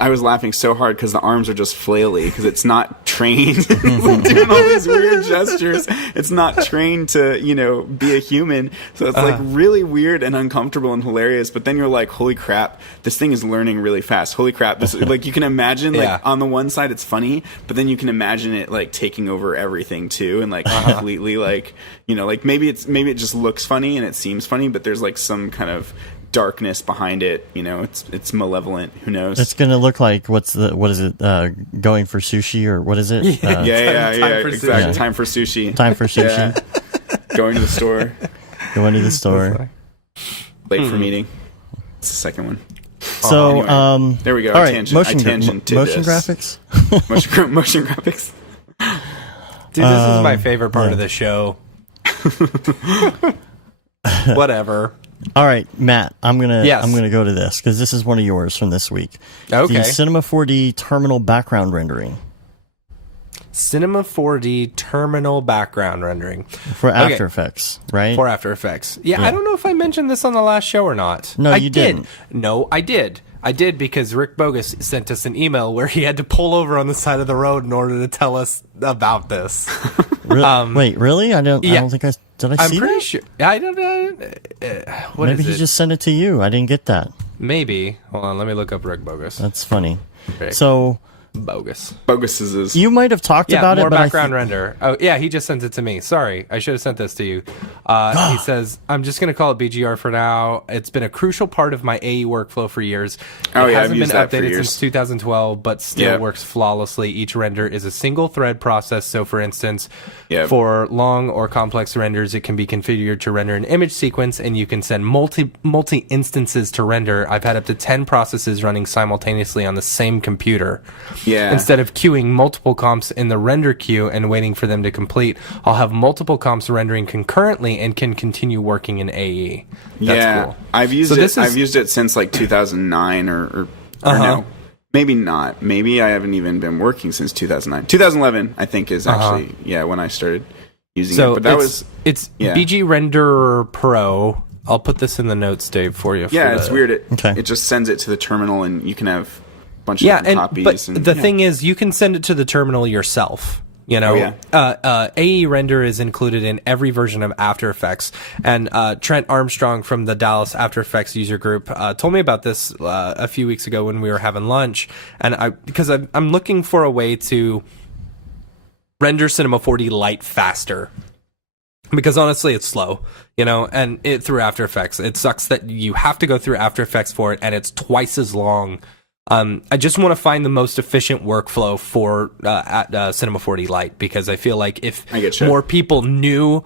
I was laughing so hard because the arms are just flaily because it's not trained doing all these weird gestures. It's not trained to, you know, be a human, so it's like really weird and uncomfortable and hilarious. But then you're like, holy crap, this thing is learning really fast. Holy crap, this like you can imagine like Yeah. on the one side it's funny, but then you can imagine it like taking over everything too, and like completely like, you know, like maybe it just looks funny and it seems funny, but there's like some kind of darkness behind it, you know. It's malevolent, who knows. it's gonna look like what is it? Going for sushi or what is it? yeah, for exactly. sushi. Time for sushi. Time for sushi. Yeah. Going to the store, Going to the store. late for meeting. It's the second one. So Anyway, there we go. All right, Tangent. motion, I tangented motion this. graphics. motion graphics. Dude, this is my favorite part of the show. Whatever. All right, Matt, I'm gonna Yes. go to this because this is one of yours from this week. Okay. The Cinema 4D terminal background rendering Cinema 4D terminal background rendering for After Effects, right? for After Effects. Yeah, I don't know if I mentioned this on the last show or not. No, I you did. didn't. No, I did. I did because Rick Bogus sent us an email where he had to pull over on the side of the road in order to tell us about this. Wait, really? I don't yeah. think I did. I I'm see pretty that? sure. I don't know. What Maybe is he it? just sent it to you. I didn't get that. Maybe. Hold on. Let me look up Rick Bogus. That's funny. Rick So Bogus. Bogus is you might have talked Yeah, about more it, but background render. Oh, yeah, he just sent it to me. Sorry, I should have sent this to you. He says, I'm just going to call it BGR for now. It's been a crucial part of my AE workflow for years. Oh, It yeah, I've hasn't used been that for updated years. since 2012, but still Yeah. works flawlessly. Each render is a single thread process. So, for instance, Yeah. for long or complex renders, it can be configured to render an image sequence, and you can send multi instances to render. I've had up to 10 processes running simultaneously on the same computer. Yeah. Instead of queuing multiple comps in the render queue and waiting for them to complete, I'll have multiple comps rendering concurrently currently and can continue working in AE. That's Yeah, cool. I've used it. I've used it since like 2009 or no, maybe not. Maybe I haven't even been working since 2009. 2011, I think, is actually when I started using it. But that it's BG Render Pro. I'll put this in the notes, Dave, for you. Yeah, it's weird. It just sends it to the terminal, and you can have a bunch of different copies. But the thing is, you can send it to the terminal yourself. You know, AE Render is included in every version of After Effects. And Trent Armstrong from the Dallas After Effects user group told me about this a few weeks ago when we were having lunch. And because I'm looking for a way to render Cinema 4D Lite faster. Because honestly, it's slow, you know, and through After Effects. It sucks that you have to go through After Effects for it, and it's twice as long. I just want to find the most efficient workflow for Cinema 4D Lite, because I feel like if more people knew,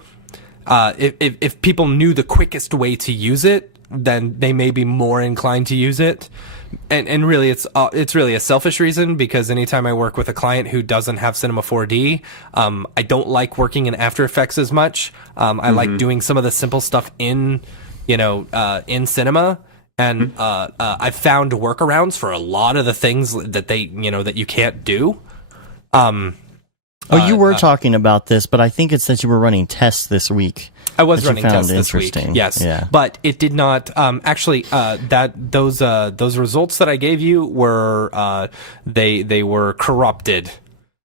if people knew the quickest way to use it, then they may be more inclined to use it. And really, it's really a selfish reason, because anytime I work with a client who doesn't have Cinema 4D, I don't like working in After Effects as much. I like doing some of the simple stuff in Cinema. And I've found workarounds for a lot of the things that that you can't do. You were talking about this, but I think it's that you were running tests this week. I was running tests this week. Yes, but it did not actually. Those results that I gave you were they were corrupted.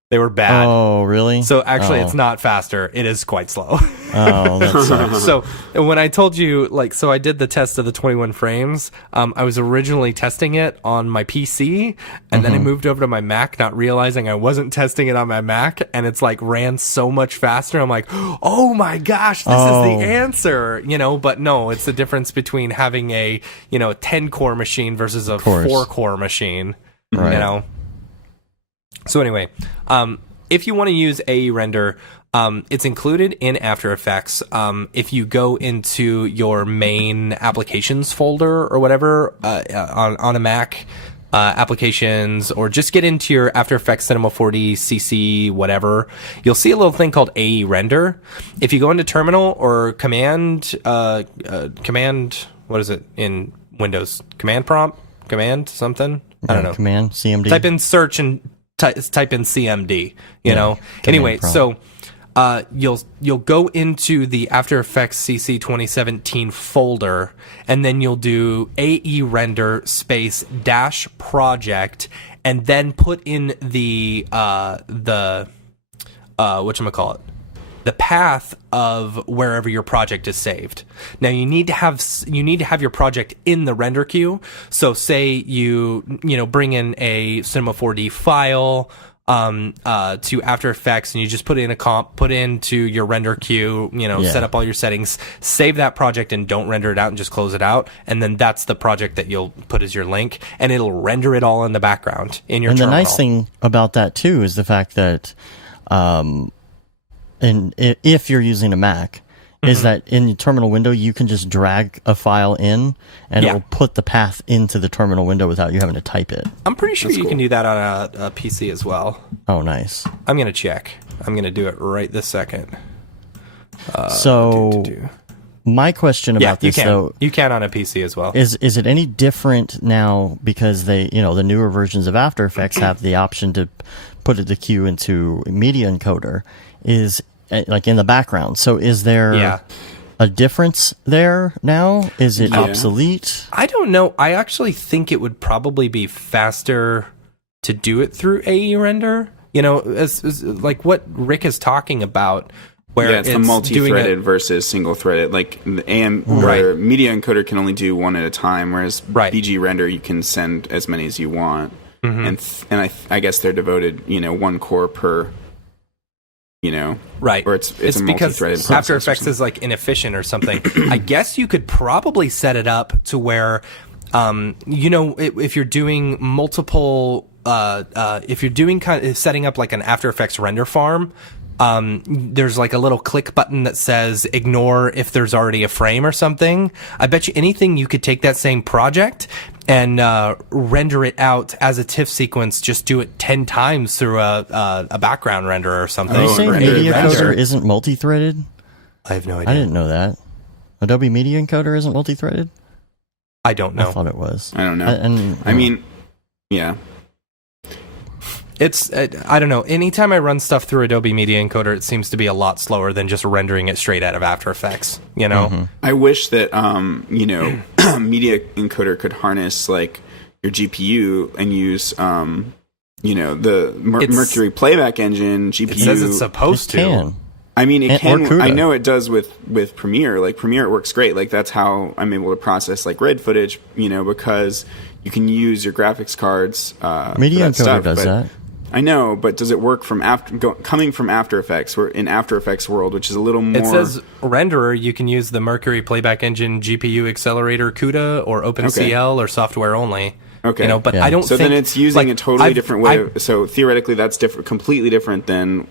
They were bad. Oh, really? So actually, it's not faster. It is quite slow. Oh, that sucks. So when I told you, so I did the test of the 21 frames. I was originally testing it on my PC, and then I moved over to my Mac, not realizing I wasn't testing it on my Mac, and it's ran so much faster. I'm like, oh my gosh, this is the answer, But no, it's the difference between having a 10 core machine versus a 4 core machine. Right. So anyway, if you want to use AE Render, it's included in After Effects. If you go into your main applications folder or whatever on a Mac, applications, or just get into your After Effects Cinema 4D CC whatever, you'll see a little thing called AE Render. If you go into Terminal or Command, what is it in Windows? Command prompt, Command something. I don't know. Command CMD. Type in search and type in CMD, Anyway, prompt. So you'll go into the After Effects CC 2017 folder, and then you'll do AE Render space - project, and then put in the whatchamacallit, the path of wherever your project is saved. Now you need to have your project in the render queue. So say you bring in a Cinema 4D file to After Effects, and you just put in put into your render queue, set up all your settings, save that project, and don't render it out, and just close it out, and then that's the project that you'll put as your link, and it'll render it all in the background in your terminal. And the nice thing about that too is the fact that and if you're using a Mac, is that in the terminal window, you can just drag a file in, and it will put the path into the terminal window without you having to type it. I'm pretty sure you can do that on a PC as well. Oh, nice. I'm going to check. I'm going to do it right this second. My question about this, though... You can on a PC as well. Is it any different now because they, the newer versions of After Effects have the option to put the queue into Media Encoder, is in the background. So is there a difference there now? Is it obsolete? I don't know. I actually think it would probably be faster to do it through AE Render. As like what Rick is talking about, where it's the multi-threaded versus single-threaded. Like the Media Encoder can only do one at a time, whereas BG Render you can send as many as you want. And I guess they're devoted, one core per. Right. Or it's a because multi-threaded After Effects is inefficient or something. I guess you could probably set it up to where, if you're doing multiple, if you're doing setting up like an After Effects render farm, there's like a little click button that says ignore if there's already a frame or something. I bet you anything you could take that same project and render it out as a TIFF sequence. Just do it 10 times through a background render or something. Are you saying Media Encoder isn't multi-threaded? I have no idea. I didn't know that. Adobe Media Encoder isn't multi-threaded? I don't know. I thought it was. I don't know. I mean, yeah. It's I don't know. Anytime I run stuff through Adobe Media Encoder, it seems to be a lot slower than just rendering it straight out of After Effects. You know, I wish that Media Encoder could harness like your GPU and use the Mercury playback engine GPU. It says it's supposed to. Can. I mean, it can. CUDA. I know it does with Premiere. Like Premiere, it works great. Like that's how I'm able to process like red footage. Because you can use your graphics cards. Media for that Encoder stuff, does that. I know, but does it work from coming from After Effects? We're in After Effects world, which is a little more. It says renderer. You can use the Mercury Playback Engine GPU Accelerator CUDA or OpenCL or software only. Okay, but I don't. So think, then it's using a totally different way. I've, so theoretically, that's different, completely different than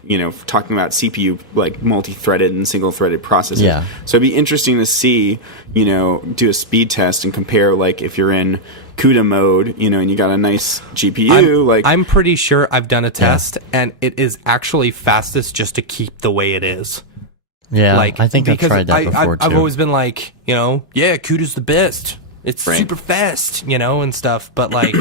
talking about CPU like multi-threaded and single-threaded processors. Yeah. So it'd be interesting to see, do a speed test and compare like if you're in CUDA mode, and you got a nice GPU. I'm pretty sure I've done a test and it is actually fastest just to keep the way it is. Yeah, I think I've tried that before too. I've always been like, CUDA's the best. It's super fast, and stuff. But like,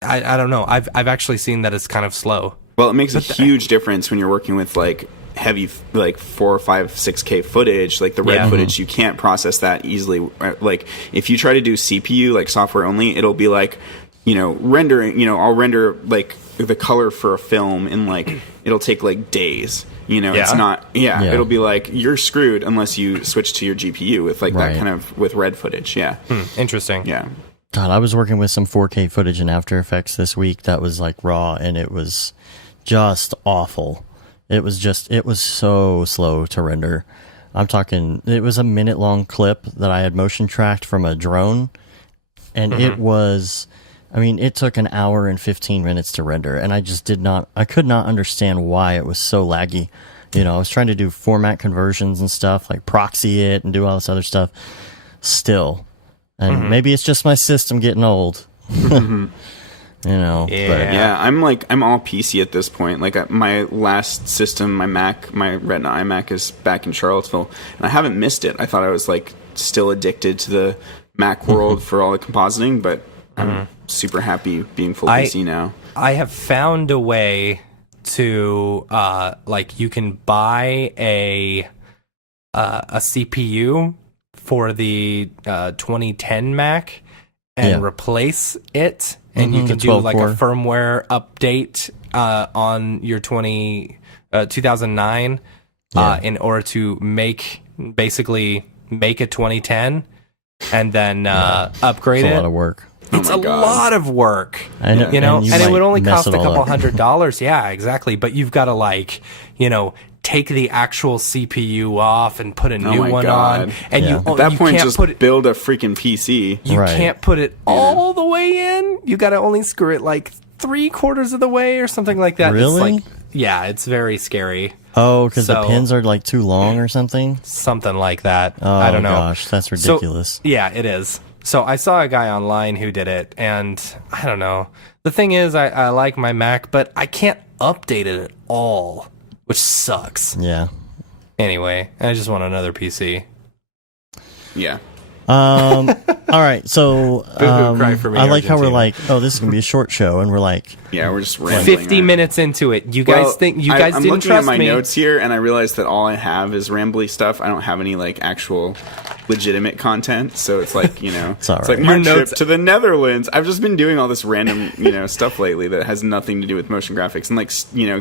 I don't know. I've actually seen that it's kind of slow. Well, it makes a huge difference when you're working with like heavy, like 4, 5, 6K footage, like the red footage. You can't process that easily. Like if you try to do CPU, like software only, it'll be like, rendering. I'll render like the color for a film in like it'll take like days. It's not. Yeah, it'll be like you're screwed unless you switch to your GPU with like that kind of with red footage. Yeah, interesting. Yeah. God, I was working with some 4K footage in After Effects this week that was like raw, and it was just awful. It was so slow to render. I'm talking, it was a minute-long clip that I had motion tracked from a drone, and it took an hour and 15 minutes to render, and I could not understand why it was so laggy. I was trying to do format conversions and stuff, like proxy it and do all this other stuff still. And maybe it's just my system getting old. Yeah. But yeah, I'm all PC at this point. Like my last system, my Mac, my Retina iMac is back in Charlottesville, and I haven't missed it. I thought I was like still addicted to the Mac world for all the compositing, but I'm super happy being full PC now. I have found a way to you can buy a CPU for the 2010 Mac and replace it, and you can do like a firmware update on your 2009 in order to basically make a 2010 and then upgrade it. It's a lot of work. It's a lot of work, and it would only cost a couple $100. Yeah, exactly. But you've got to take the actual CPU off and put a new one on. And at that point, just build a freaking PC. You can't put it all the way in. You got to only screw it like 3/4 of the way or something like that. Really? It's very scary. Oh, because the pins are like too long or something? Something like that. Oh, I don't know. Gosh, that's ridiculous. So, yeah, it is. So I saw a guy online who did it, and I don't know. The thing is, I like my Mac, but I can't update it at all, which sucks. Yeah. Anyway, I just want another PC. Yeah. All right, so cry for me, I like how we're Argentina. like, oh, this is gonna be a short show, and we're like, yeah, we're just rambling. 50 minutes into it. You guys think you guys I'm didn't looking trust at my me? notes here, and I realized that all I have is rambly stuff. I don't have any like actual legitimate content, so it's like it's all right. like my trip to the Netherlands. I've just been doing all this random stuff lately that has nothing to do with motion graphics and like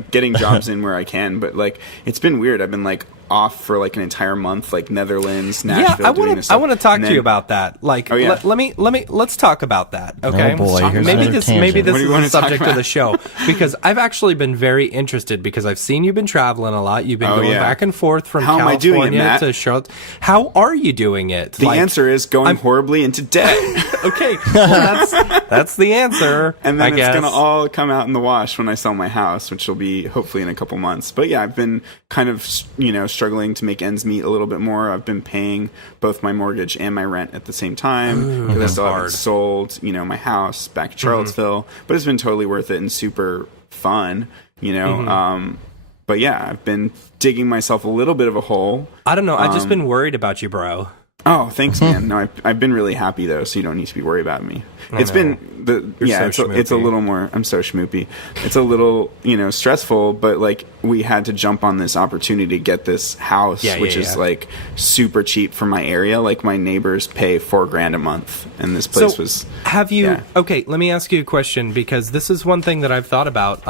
getting jobs in where I can. But like it's been weird. I've been like off for like an entire month, like Netherlands, Nashville. Yeah, I want to talk to you about that. Like, let's talk about that. Okay, Oh boy, here's maybe another this tangent. What do is you wanna the talk subject of about? the show because I've actually been very interested because I've seen you've been traveling a lot. You've been going back and forth from How am I doing it, California Matt? to Charlotte. How are you doing it? The answer is going horribly into debt. Okay, well, that's the answer. And then I it's guess. going to all come out in the wash when I sell my house, which will be hopefully in a couple months. But yeah, I've been kind of, struggling to make ends meet a little bit more. I've been paying both my mortgage and my rent at the same time because I still haven't sold, my house back in Charlottesville. But it's been totally worth it and super fun, but yeah, I've been digging myself a little bit of a hole. I don't know. I've just been worried about you, bro. Oh, thanks, man. No, I've been really happy though, so you don't need to be worried about me. It's been it's a little more. I'm so schmoopy. It's a little stressful, but like we had to jump on this opportunity to get this house, which is like super cheap for my area. Like my neighbors pay $4,000 a month, and this place was. Have you? Yeah. Okay, let me ask you a question because this is one thing that I've thought about.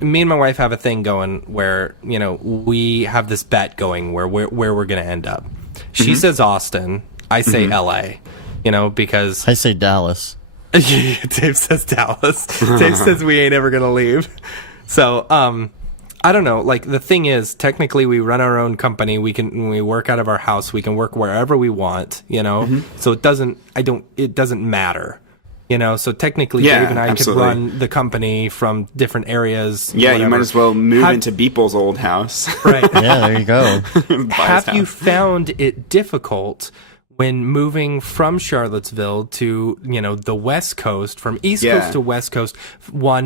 Me and my wife have a thing going where we have this bet going where we're going to end up. She says Austin, I say LA, because I say Dallas. Dave says Dallas. Dave says we ain't ever going to leave. So I don't know. Like the thing is, technically we run our own company. When we work out of our house, we can work wherever we want. So it doesn't matter. So technically, Dave and I could run the company from different areas. Yeah, whatever. You might as well move into Beeple's old house. Right. Yeah, there you go. Have you found it difficult when moving from Charlottesville to, the West Coast, from East Coast to West Coast,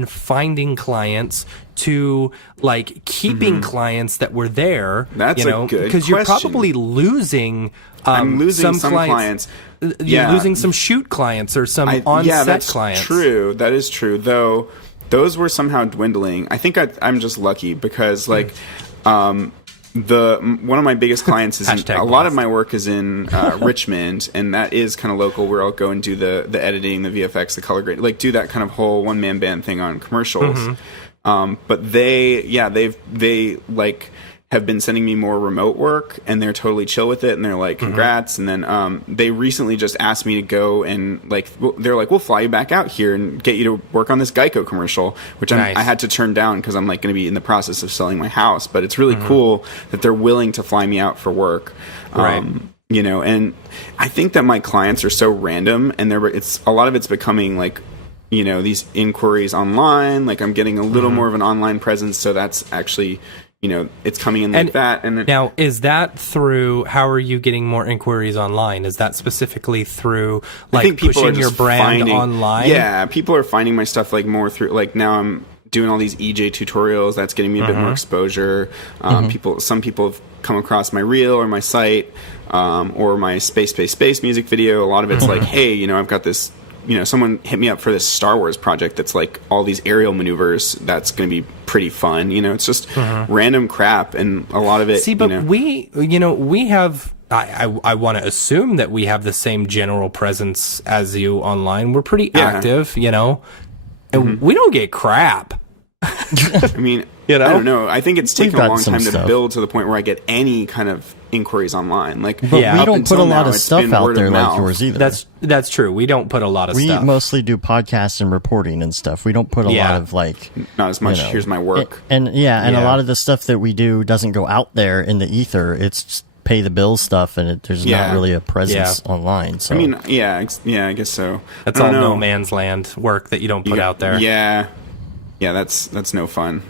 finding clients to like keeping clients that were there? That's a good question. Because you're probably losing I'm losing some clients. You're losing some shoot clients or some on-set clients. True. That is true. Though those were somehow dwindling. I think I'm just lucky because like one of my biggest clients is a lot of my work is in Richmond, and that is kind of local where I'll go and do the editing, the VFX, the color grade, like do that kind of whole one-man band thing on commercials. But they like have been sending me more remote work, and they're totally chill with it, and they're like, congrats. And then they recently just asked me to go and like they're like, we'll fly you back out here and get you to work on this Geico commercial, which I had to turn down because I'm like going to be in the process of selling my house. But it's really cool that they're willing to fly me out for work. Right. And I think that my clients are so random, and it's a lot of it's becoming like these inquiries online. Like I'm getting a little more of an online presence, so that's actually it's coming in like that. And now, is that through? How are you getting more inquiries online? Is that specifically through like pushing your brand online? Yeah, people are finding my stuff like more through like now I'm doing all these EJ tutorials. That's getting me a bit more exposure. Some people have come across my reel or my site or my space music video. A lot of it's like, hey, I've got this. Someone hit me up for this Star Wars project that's like all these aerial maneuvers. That's going to be pretty fun. It's just random crap, and a lot of it. See, but we have. I want to assume that we have the same general presence as you online. We're pretty active, and we don't get crap. I mean, I don't know. I think it's taken a long time to build to the point where I get any kind of inquiries online. Like, but we don't put a lot of stuff out there like yours either. That's true. We don't put a lot of stuff. We mostly do podcasts and reporting and stuff. We don't put a lot of like not as much. Here's my work, and a lot of the stuff that we do doesn't go out there in the ether. It's just pay the bills stuff, and there's not really a presence online. So I mean, I guess so. That's all no man's land work that you don't put out there. Yeah, that's no fun.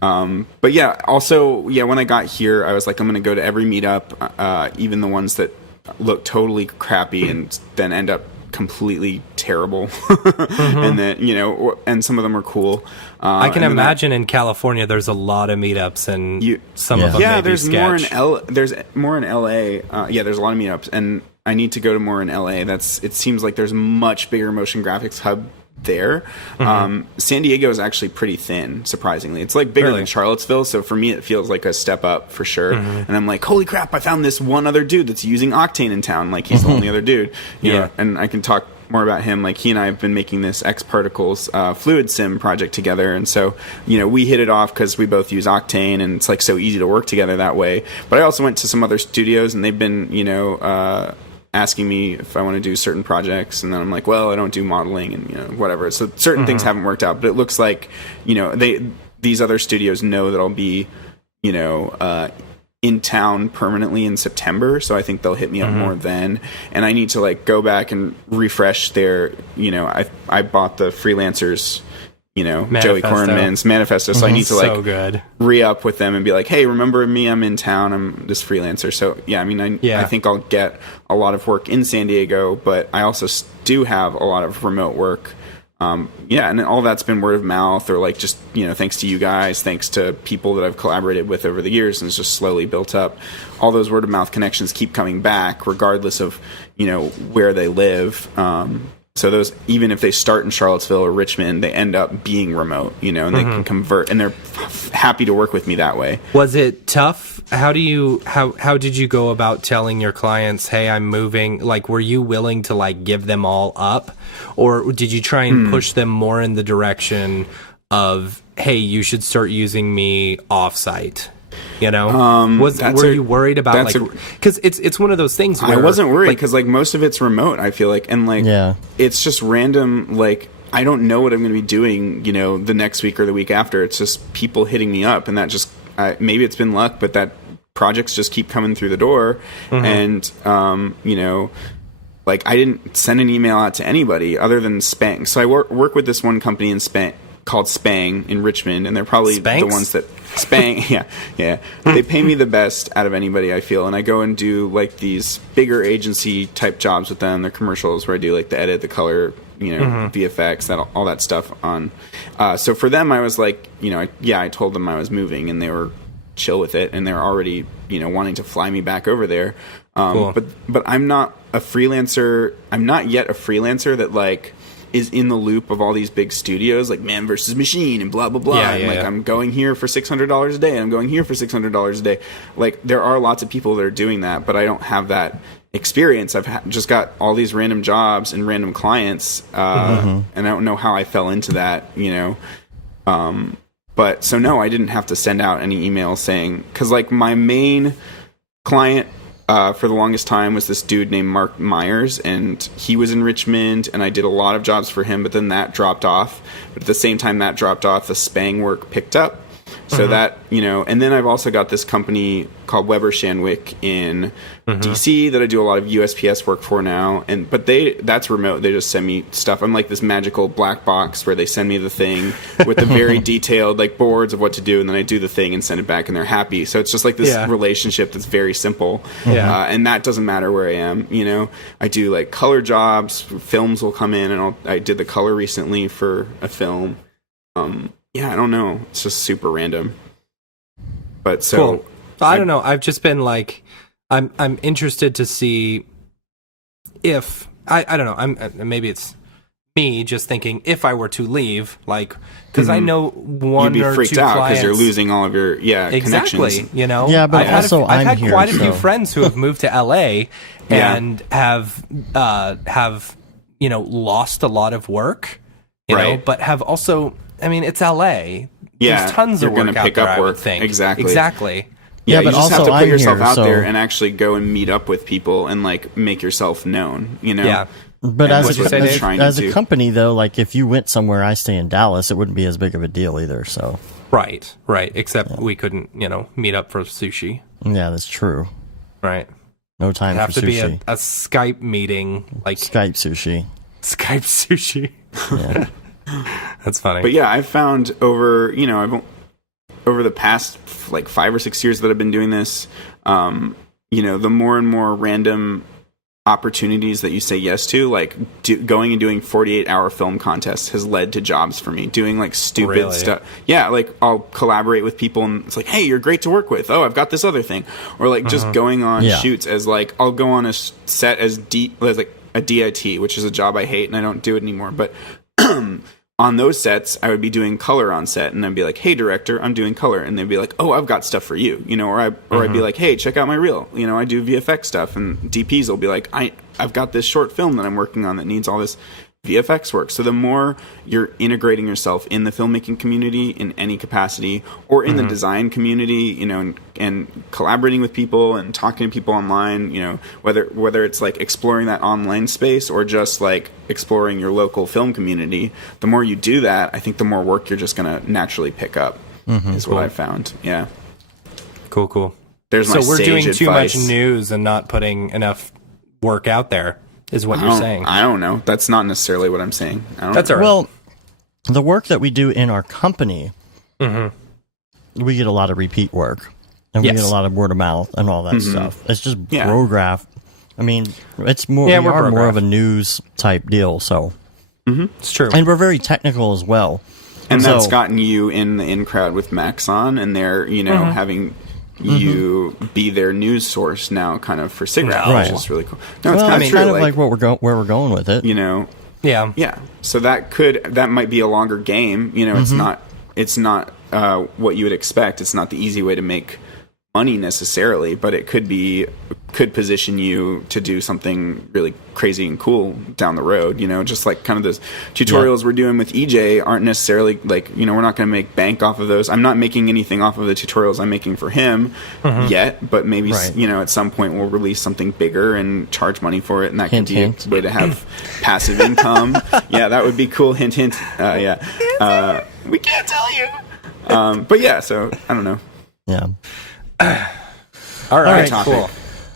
But yeah, also, when I got here, I was like, I'm going to go to every meetup, even the ones that look totally crappy and then end up completely terrible. And then, and some of them are cool. I can imagine in California, there's a lot of meetups, and some of them may be sketch. There's more in LA. There's a lot of meetups, and I need to go to more in LA. It seems like there's much bigger motion graphics hub there. San Diego is actually pretty thin, surprisingly. It's like bigger than Charlottesville, so for me it feels like a step up for sure. And I'm like, holy crap, I found this one other dude that's using Octane in town. Like, he's the only other dude. You know, and I can talk more about him. Like, he and I have been making this X Particles fluid sim project together, and so we hit it off because we both use Octane, and it's like so easy to work together that way. But I also went to some other studios, and they've been asking me if I want to do certain projects, and then I'm like, well, I don't do modeling, and whatever. So certain things haven't worked out, but it looks like these other studios know that I'll be in town permanently in September, so I think they'll hit me up more then. And I need to like go back and refresh their I bought the freelancers Joey Kornman's manifesto, so I need to like re-up with them and be like, hey, remember me, I'm in town, I'm this freelancer. So I think I'll get a lot of work in San Diego, but I also do have a lot of remote work yeah, and all that's been word of mouth, or like just, thanks to you guys, thanks to people that I've collaborated with over the years, and it's just slowly built up. All those word of mouth connections keep coming back regardless of, where they live. So those, even if they start in Charlottesville or Richmond, they end up being remote, and they can convert, and they're happy to work with me that way. Was it tough? How did you go about telling your clients, hey, I'm moving? Like, were you willing to like give them all up, or did you try and push them more in the direction of, hey, you should start using me offsite? Were you worried about because it's one of those things where I wasn't worried because like most of it's remote, I feel like, and like it's just random. Like I don't know what I'm going to be doing, the next week or the week after. It's just people hitting me up, and that just maybe it's been luck, but that projects just keep coming through the door, and like I didn't send an email out to anybody other than Spang. So I work with this one company in called Spang in Richmond, and they're probably the ones that Spang, yeah. They pay me the best out of anybody, I feel, and I go and do like these bigger agency type jobs with them. They're commercials where I do like the edit, the color, VFX, all that stuff on. So for them, I was like, I told them I was moving, and they were chill with it, and they're already, wanting to fly me back over there. Cool. But I'm not a freelancer. I'm not yet a freelancer that like is in the loop of all these big studios like Man versus Machine and blah blah blah. I'm going here for $600 a day, and I'm going here for $600 a day. Like there are lots of people that are doing that, but I don't have that experience. I've just got all these random jobs and random clients, and I don't know how I fell into that. But so no, I didn't have to send out any emails saying, because like my main client for the longest time was this dude named Mark Myers, and he was in Richmond, and I did a lot of jobs for him, but then that dropped off. But at the same time that dropped off, the Spang work picked up. So that, and then I've also got this company called Weber Shandwick in DC that I do a lot of USPS work for now. But that's remote. They just send me stuff. I'm like this magical black box where they send me the thing with the very detailed like boards of what to do, and then I do the thing and send it back, and they're happy. So it's just like this relationship that's very simple. And that doesn't matter where I am. I do like color jobs. Films will come in, and I did the color recently for a film. Yeah, I don't know. It's just super random. But so cool. I don't know. I've just been like, I'm interested to see if I don't know. Maybe it's me just thinking if I were to leave, like, because I know one you'd be or freaked two out clients, because you're losing all of your exactly. connections. Yeah, but I've had quite a few friends who have moved to LA and have lost a lot of work, but have also. I mean, it's LA. There's tons of work out there, I would think. Exactly. Yeah, but you just also have to put yourself here, out so... there and actually go and meet up with people and like make yourself known. Yeah. But as a company, though, like if you went somewhere, I stay in Dallas, it wouldn't be as big of a deal either. So. Right. Except we couldn't, meet up for sushi. Yeah, that's true. Right. No time It'd for sushi. have to be a Skype meeting, like Skype sushi. Skype sushi. Yeah. That's funny. But yeah, I've found over the past like 5 or 6 years that I've been doing this, the more and more random opportunities that you say yes to, like going and doing 48-hour film contests has led to jobs for me. Doing like stupid stuff. Yeah, like I'll collaborate with people and it's like, hey, you're great to work with. Oh, I've got this other thing. Or like just going on shoots as like, I'll go on a set as like a DIT, which is a job I hate and I don't do it anymore. But on those sets, I would be doing color on set, and I'd be like, "Hey, director, I'm doing color," and they'd be like, "Oh, I've got stuff for you," or I'd be like, "Hey, check out my reel," I do VFX stuff, and DPs will be like, "I've got this short film that I'm working on that needs all this VFX work." So the more you're integrating yourself in the filmmaking community in any capacity, or in the design community, and collaborating with people and talking to people online, whether it's like exploring that online space or just like exploring your local film community, the more you do that, I think the more work you're just going to naturally pick up, is what I found. Yeah. Cool. There's my so we're sage doing advice. Too much news and not putting enough work out there. Is what you're saying. I don't know. That's not necessarily what I'm saying. That's all right. Well, the work that we do in our company, we get a lot of repeat work. And we get a lot of word of mouth and all that stuff. It's just Brograph. I mean, it's more, we are more of a news type deal, so. It's true. And we're very technical as well. And So- that's gotten you in the in crowd with Max on, and they're, having you be their news source now, kind of for SIGGRAPH, Right. which is really cool. No, it's Well, kind it's of true. kind of like where we're going with it. Yeah. Yeah. So that might be a longer game. It's not what you would expect. It's not the easy way to make money necessarily, but it could position you to do something really crazy and cool down the road. Just like kind of those tutorials we're doing with EJ aren't necessarily like, we're not going to make bank off of those. I'm not making anything off of the tutorials I'm making for him yet, but maybe at some point we'll release something bigger and charge money for it, and that Hint, can be hint. a way to have passive income. Yeah, that would be cool. Hint, hint. We can't tell you. But yeah, so I don't know. Yeah. All right, topic. cool.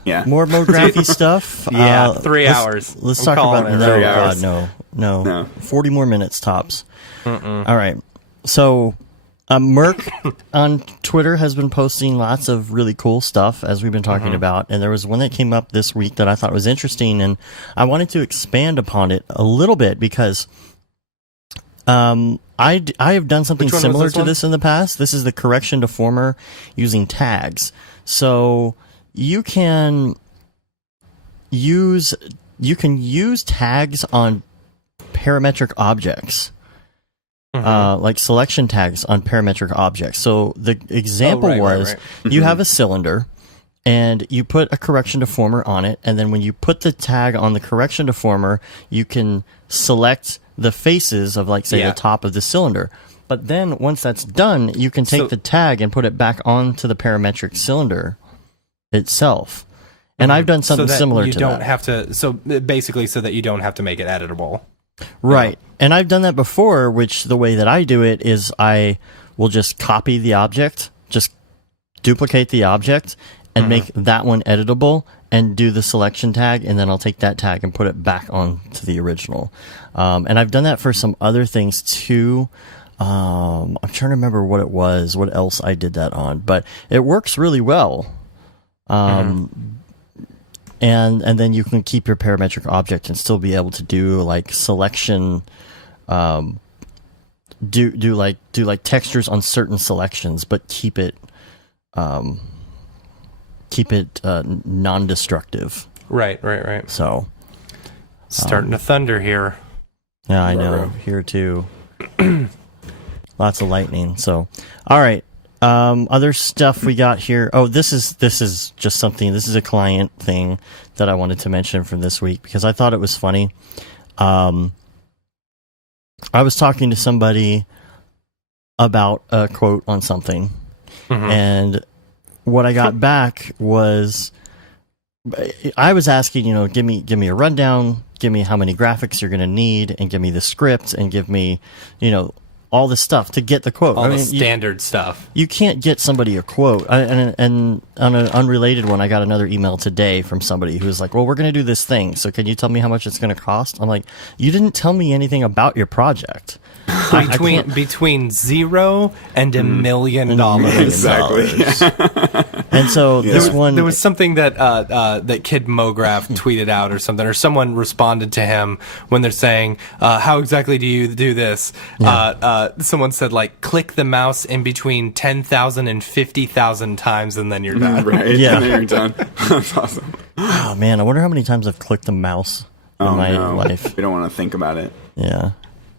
Yeah. More Brography stuff. Yeah, 3 hours. Let's I'm talk about calling it. 3 God, hours. no. 40 more minutes tops. All right. So, Merc on Twitter has been posting lots of really cool stuff, as we've been talking about, and there was one that came up this week that I thought was interesting, and I wanted to expand upon it a little bit because I have done something Which one was similar this to one? this in the past. This is the correction to former using tags. So you can use tags on parametric objects, like selection tags on parametric objects. So the example was you have a cylinder and you put a correction deformer on it, and then when you put the tag on the correction deformer, you can select the faces of, like, say, the top of the cylinder. But then once that's done, you can take the tag and put it back onto the parametric cylinder itself. And I've done something similar to that. You don't have to. So basically, so that you don't have to make it editable. Right. And I've done that before, which the way that I do it is I will just copy the object, just duplicate the object, and make that one editable, and do the selection tag, and then I'll take that tag and put it back onto the original. And I've done that for some other things too. I'm trying to remember what it was, what else I did that on, but it works really well. And then you can keep your parametric object and still be able to do like selection, do like textures on certain selections, but keep it non-destructive. Right. So Starting to thunder here. yeah, I know here too. Lots of lightning. So all right. Other stuff we got here. Oh, this is just something. This is a client thing that I wanted to mention from this week because I thought it was funny. I was talking to somebody about a quote on something, and what I got back was I was asking, give me a rundown, give me how many graphics you're going to need, and give me the script, and give me, all the stuff to get the quote. All the standard stuff. You can't get somebody a quote. And on an unrelated one, I got another email today from somebody who was like, well, we're going to do this thing, so can you tell me how much it's going to cost? I'm like, you didn't tell me anything about your project. Between $0 and $1 million. Exactly. And so this one... There was something that that Kid Mograph tweeted out or something, or someone responded to him when they're saying, how exactly do you do this? Someone said, like, click the mouse in between 10,000 and 50,000 times, and then you're done. Right. Yeah. And then you're done. That's awesome. Oh, man, I wonder how many times I've clicked the mouse in my life. We don't want to think about it. Yeah.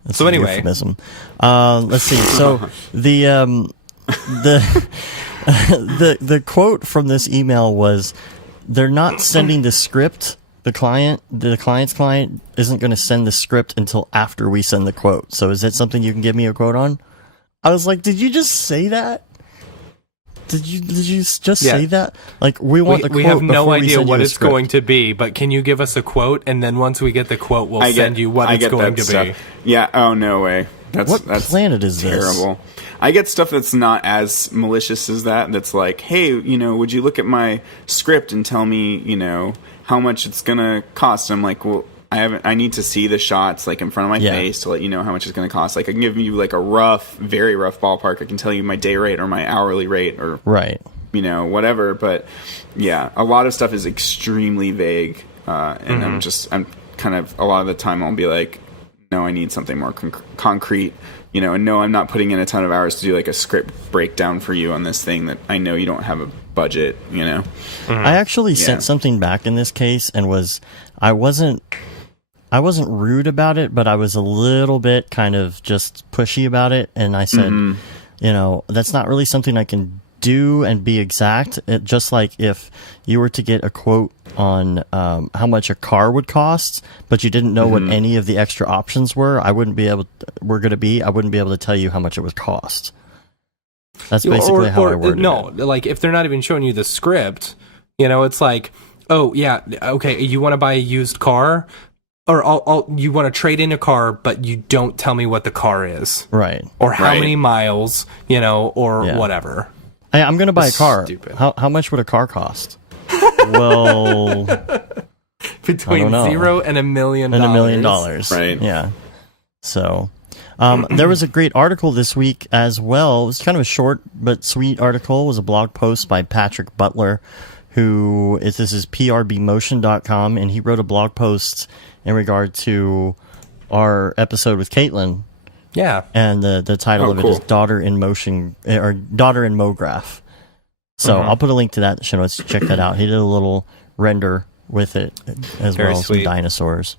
That's So a anyway. euphemism. Let's see. So the quote from this email was, they're not sending the script. The client's client isn't going to send the script until after we send the quote. So is that something you can give me a quote on? I was like, did you just say that? Did you just say that? Like, we want the quote. We have no before we idea send you what the it's script. going to be, but can you give us a quote? And then once we get the quote, we'll send you what it's going to be. Yeah. Oh, no way. That's planet is this? Terrible. I get stuff that's not as malicious as that. That's like, hey, would you look at my script and tell me, how much it's gonna cost? I'm like, well, I need to see the shots like in front of my face to let you know how much it's gonna cost. Like, I can give you like a very rough ballpark. I can tell you my day rate or my hourly rate or whatever. But yeah, a lot of stuff is extremely vague, and I'm kind of a lot of the time I'll be like, no, I need something more concrete, and no, I'm not putting in a ton of hours to do like a script breakdown for you on this thing that I know you don't have a budget, I actually sent something back in this case and I wasn't rude about it, but I was a little bit kind of just pushy about it. And I said, that's not really something I can do and be exact. Just like if you were to get a quote on how much a car would cost, but you didn't know what any of the extra options were, I wouldn't be able to tell you how much it would cost. That's basically how I worded it. Like if they're not even showing you the script, it's like, oh yeah, okay, you want to buy a used car, or you want to trade in a car, but you don't tell me what the car is, right? Or how many miles, or whatever. I'm going to buy a car. Stupid. How much would a car cost? Well, between $0 and $1 million. And $1 million, right? Yeah. So, there was a great article this week as well. It was kind of a short but sweet article. It was a blog post by Patrick Butler, this is prbmotion.com, and he wrote a blog post in regard to our episode with Caitlin. Yeah. And the title of it is Daughter in Motion, or Daughter in Mograph. So I'll put a link to that in the show notes to check that out. He did a little render with it as Very well as sweet. some dinosaurs.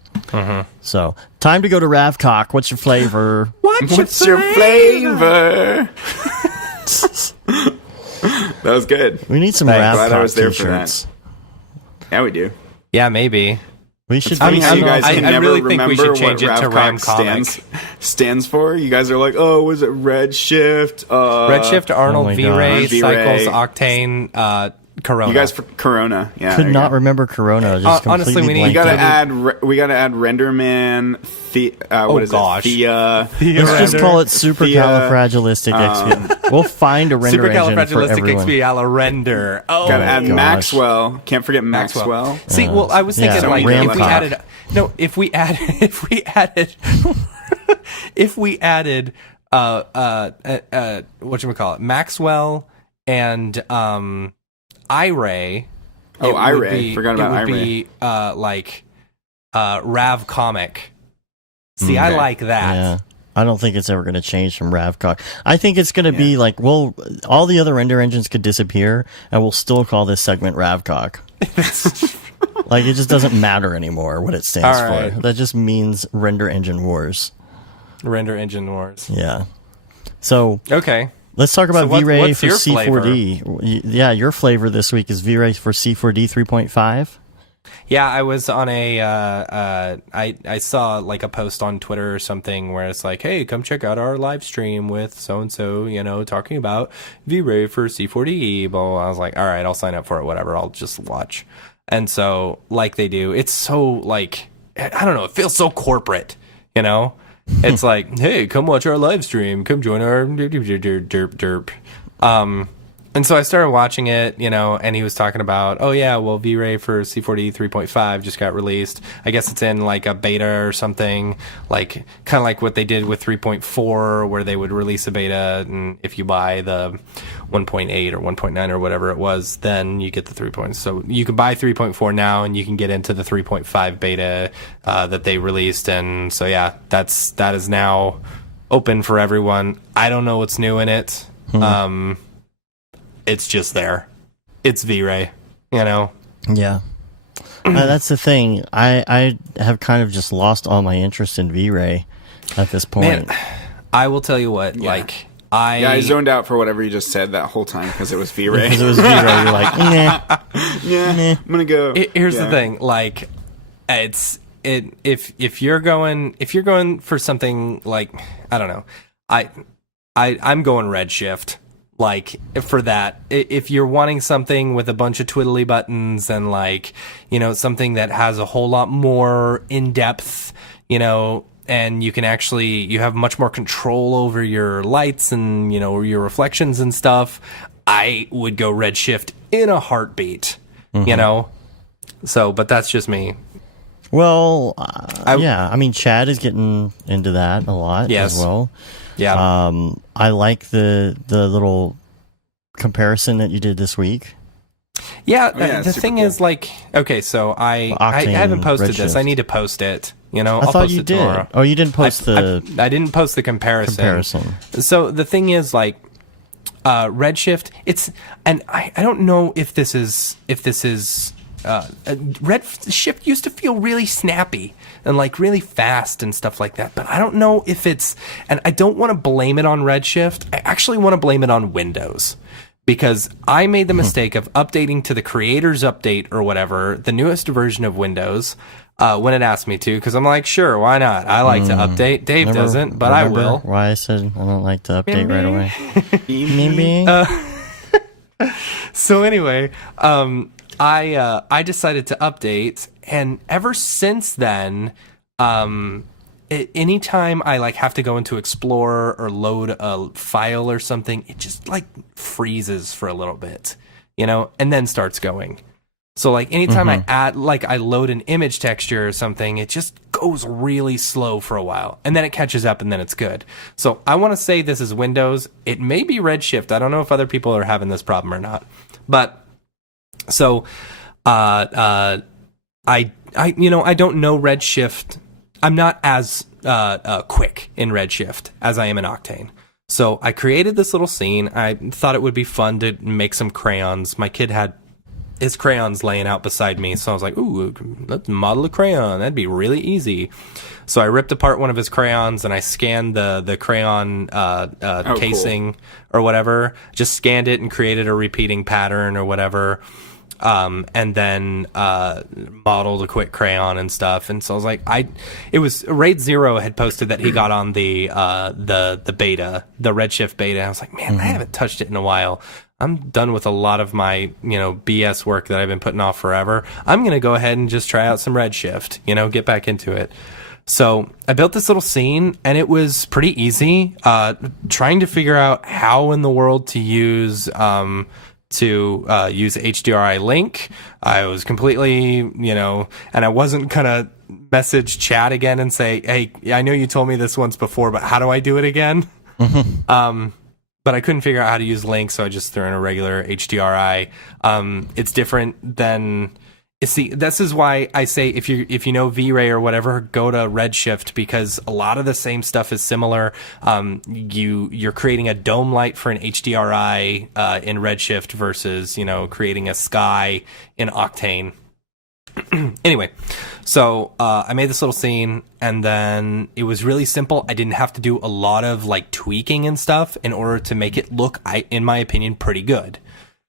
So, time to go to Ravcock. What's your flavor? What's your flavor? That was good. We need some Glad I was Ravcock there for t-shirts. that. Yeah, we do. Yeah, maybe. We should. Funny how you guys can I never really think we remember should change what it to Ram Ravcock stands for. You guys are like, oh, was it Redshift? Redshift, Arnold, my V-Ray, gosh. Cycles, V-Ray. Octane, Corona. You guys for Corona. Yeah. Could there you not go. remember Corona. Just Honestly, completely we need- We blanked gotta out. we gotta add Renderman. What is gosh. it? Thea. Let's just call it Thea, supercalifragilistic. We'll find a render engine for everyone. Supercalifragilisticexpialidocious. Oh, Gotta add gosh. Maxwell. Can't forget Maxwell. See, well, I was thinking Yeah, like Ramcock. if we added whatchamacallit, Maxwell and iRay. Oh, iRay. Forgot about It would iRay. be like Rav Comic. See, I like that. Yeah. I don't think it's ever going to change from Ravcock. I think it's going to be like, well, all the other render engines could disappear, and we'll still call this segment Ravcock. Like, it just doesn't matter anymore what it stands All right. for. That just means Render Engine Wars. Render Engine Wars. Yeah. So, Okay. let's talk about So V-Ray what's for your C4D. Yeah, your flavor this week is V-Ray for C4D 3.5. Yeah, I was on I saw like a post on Twitter or something where it's like, hey, come check out our live stream with so and so, talking about V-Ray for C4D. Blah, blah, blah. I was like, all right, I'll sign up for it. Whatever, I'll just watch. And so, like they do, it's so like, I don't know, it feels so corporate, It's like, hey, come watch our live stream. Come join our derp. And so I started watching it, and he was talking about, oh yeah, well, V-Ray for C4D 3.5 just got released. I guess it's in like a beta or something, like kind of like what they did with 3.4, where they would release a beta, and if you buy the 1.8 or 1.9 or whatever it was, then you get the 3. So you can buy 3.4 now, and you can get into the 3.5 beta that they released, and so yeah, that is now open for everyone. I don't know what's new in it. It's just there. It's V-Ray, Yeah. That's the thing. I have kind of just lost all my interest in V-Ray at this point. Man, I will tell you what, I zoned out for whatever you just said that whole time because it was V-Ray. Because it was V-Ray, you're like, nah. Yeah, I'm gonna go. Here's the thing, like, if you're going for something like, I don't know, I'm going Redshift. Like, for that, if you're wanting something with a bunch of twiddly buttons and like, something that has a whole lot more in depth, and you can you have much more control over your lights and, your reflections and stuff, I would go Redshift in a heartbeat, So, but that's just me. Well, yeah, I mean, Chad is getting into that a lot as well. Yeah. I like the little comparison that you did this week. Yeah, the thing is, like, okay, so I haven't posted this. Redshift. I need to post it. I'll I thought post you it did. tomorrow. Oh, you didn't post I didn't post the comparison. So the thing is, like, Redshift, and I don't know if this is Redshift used to feel really snappy and like really fast and stuff like that, but I don't know if it's, and I don't want to blame it on Redshift. I actually want to blame it on Windows, because I made the mistake of updating to the creators update or whatever, the newest version of Windows, when it asked me to, because I'm like, sure, why not? I like to update. Dave doesn't, but I will. Why I said I don't like to update right away? Maybe. So anyway, I decided to update, and ever since then, anytime I like have to go into Explorer or load a file or something, it just like freezes for a little bit, and then starts going. So like anytime I load an image texture or something, it just goes really slow for a while, and then it catches up, and then it's good. So I want to say this is Windows. It may be Redshift. I don't know if other people are having this problem or not, but so I don't know Redshift. I'm not as quick in Redshift as I am in Octane. So I created this little scene. I thought it would be fun to make some crayons. My kid had his crayons laying out beside me, so I was like, ooh, let's model a crayon. That'd be really easy. So I ripped apart one of his crayons, and I scanned the crayon casing or whatever. Just scanned it and created a repeating pattern or whatever. And then modeled a quick crayon and stuff. And so I was like, it was Raid Zero had posted that he got on the beta, the Redshift beta. I was like, man, I haven't touched it in a while. I'm done with a lot of my, BS work that I've been putting off forever. I'm going to go ahead and just try out some Redshift, get back into it. So I built this little scene, and it was pretty easy, trying to figure out how in the world to use HDRI link. I was completely, and I wasn't gonna message chat again and say, hey, I know you told me this once before, but how do I do it again? But I couldn't figure out how to use link, so I just threw in a regular HDRI. It's different than... See, this is why I say if you know V-Ray or whatever, go to Redshift, because a lot of the same stuff is similar. You're creating a dome light for an HDRI in Redshift versus creating a sky in Octane. Anyway, so I made this little scene, and then it was really simple. I didn't have to do a lot of like tweaking and stuff in order to make it look, in my opinion, pretty good.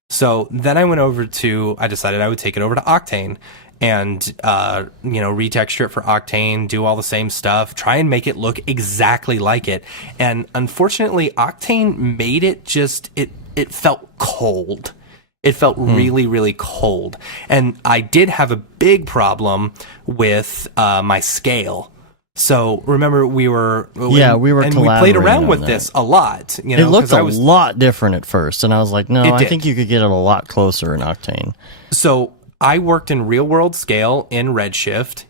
So then I decided I would take it over to Octane and, retexture it for Octane, do all the same stuff, try and make it look exactly like it. And unfortunately, Octane made it it felt cold. It felt really, really cold. And I did have a big problem with my scale. So remember, we played around with this a lot. It looked a lot different at first, and I was like, no, I think you could get it a lot closer in Octane. So I worked in real world scale in Redshift,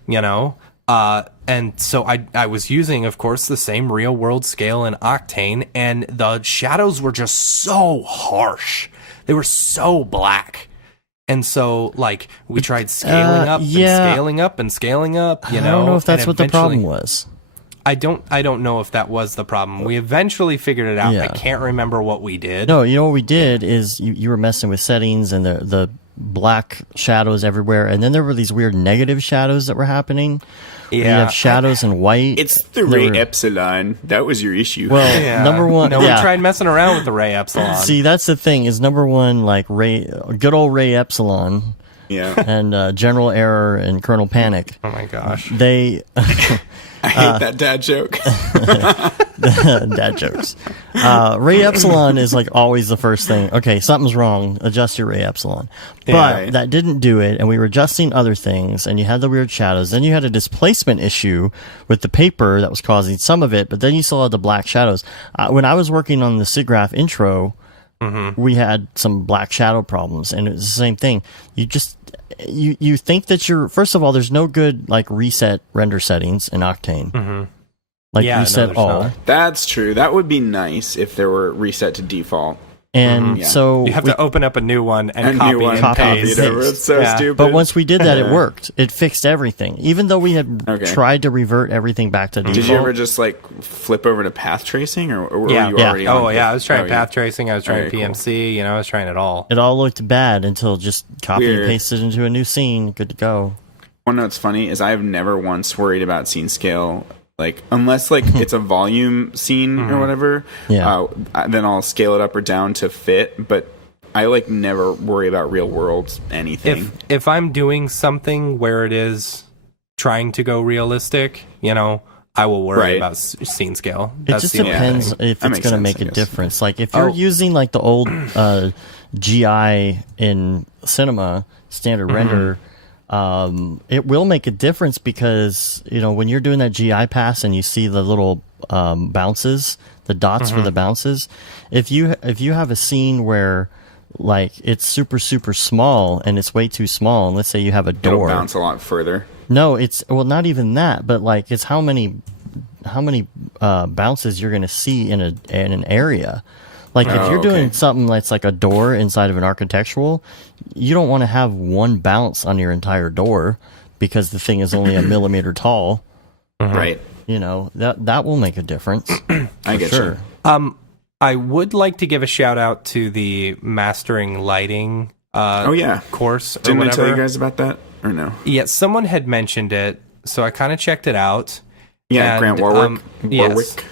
and so I was using, of course, the same real world scale in Octane, and the shadows were just so harsh. They were so black. And so, like, we tried scaling up and scaling up and scaling up, I don't know if that's what the problem was. I don't know if that was the problem. We eventually figured it out. Yeah. I can't remember what we did. No, what we did is you were messing with settings and the black shadows everywhere, and then there were these weird negative shadows that were happening. Yeah, you have shadows in white. It's the Ray Epsilon. That was your issue. Well, number one, we tried messing around with the Ray Epsilon. See, that's the thing. Is number one, like good old Ray Epsilon. Yeah. And General Error and Colonel Panic. Oh my gosh. They. I hate that dad joke. Dad jokes. Ray Epsilon is like always the first thing. Okay, something's wrong. Adjust your Ray Epsilon. But that didn't do it, and we were adjusting other things, and you had the weird shadows. Then you had a displacement issue with the paper that was causing some of it, but then you still had the black shadows. When I was working on the SIGGRAPH intro, we had some black shadow problems, and it was the same thing. You think that first of all, there's no good like reset render settings in Octane. Reset all. That's true. That would be nice if there were reset to default. And so You have to open up a new one and copy new one, and copy and paste. paste. It's so Yeah. stupid. But once we did that, it worked. It fixed everything. Even though we had tried to revert everything back to default. Did you ever just like flip over to path tracing, or were you Yeah. already on? Oh yeah, I was trying yeah. path tracing. I was trying Alright, cool. PMC. I was trying it all. It all looked bad until just copy Weird. and paste it into a new scene. Good to go. One note that's funny is I've never once worried about scene scale. Like, unless like it's a volume scene or whatever, Yeah. then I'll scale it up or down to fit. But I like never worry about real world anything. If I'm doing something where it is trying to go realistic, I will worry Right. about scene scale. It That's just the only depends thing. if That it's makes going to sense, make I a guess. difference. Like if you're using like the old GI in cinema standard render, it will make a difference because when you're doing that GI pass and you see the little bounces, the dots for the bounces. If you have a scene where like it's super small and it's way too small, and let's say you have a It'll door, bounce a lot further. no, it's not even that, but like it's how many bounces you're going to see in an area. Like if you're doing something that's like a door inside of an architectural, you don't want to have one bounce on your entire door because the thing is only a millimeter tall. Right. That will make a difference. I get sure. you. I would like to give a shout out to the mastering lighting course. Didn't or I tell you whatever. guys about that or no? Yeah, someone had mentioned it, so I kind of checked it out. Yeah, And, Grant Warwick. yes. Warwick.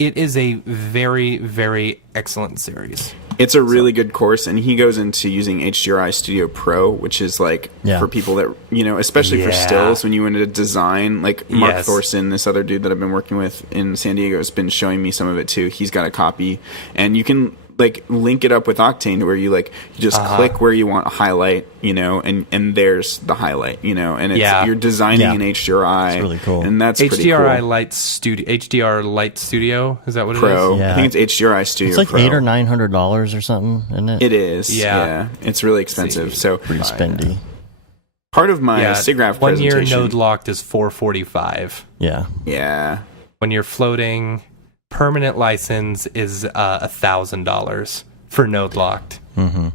It is a very, very excellent series. It's a really good course, and he goes into using HDRI Studio Pro, which is like for people that especially for stills when you want to design. Like Mark Thorson, this other dude that I've been working with in San Diego, has been showing me some of it too. He's got a copy, and you can like link it up with Octane to where you just click where you want a highlight, and there's the highlight, and it's you're designing in HDRI. It's really cool. And that's pretty HDRI cool. HDR Light Studio, is that what Pro. it is? Yeah. I think it's HDRI Studio It's like Pro. $800 or $900 or something, isn't it? It is. Yeah. Yeah. It's really expensive. So Pretty spendy. part of my SIGGRAPH 1 year presentation. node locked is $445. Yeah. Yeah. When you're floating, permanent license is $1,000 for node locked. Mm-hmm.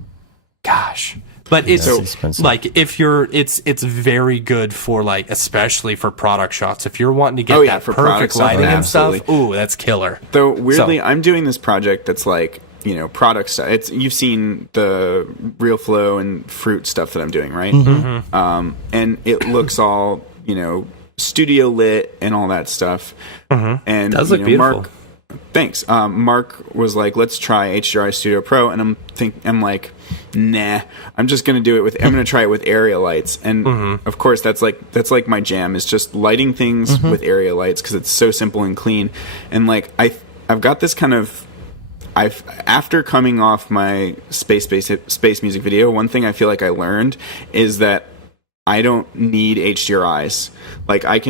Gosh. But it's expensive. like if you're it's very good for like especially for product shots. If you're wanting to get that for product perfect stuff, lighting and absolutely. stuff, ooh, that's killer. Though weirdly, So- I'm doing this project that's like product stuff. You've seen the Real Flow and Fruit stuff that I'm doing, right? Mm-hmm. And it looks all studio lit and all that stuff. And It does look beautiful. Mark, thanks. Mark was like, "Let's try HDRI Studio Pro," and I'm like, "Nah, I'm just gonna do it with. I'm gonna try it with area lights." And of course, that's like my jam is just lighting things with area lights because it's so simple and clean. And like I've got this kind of. After coming off my space music video, one thing I feel like I learned is that I don't need HDRIs. Like I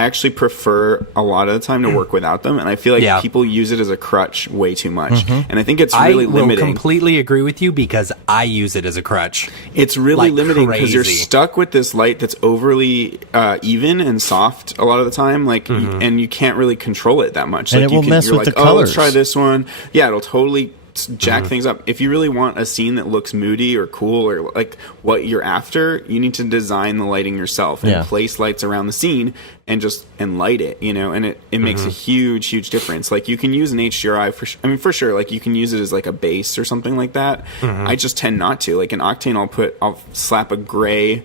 actually prefer a lot of the time to work without them, and I feel like people use it as a crutch way too much. And I think it's really I will limiting. completely agree with you because I use it as a crutch. It's really like limiting because you're crazy. stuck with this light that's overly even and soft a lot of the time, and you can't really control it that much. And Like it will mess you're with like, the oh, let's colors. try this one. Yeah, it'll totally jack things up. If you really want a scene that looks moody or cool or like what you're after, you need to design the lighting yourself and place lights around the scene and light it, and it makes a huge difference. Like you can use an HDRI for sure, like you can use it as like a base or something like that. I just tend not to. Like in Octane, I'll slap a gray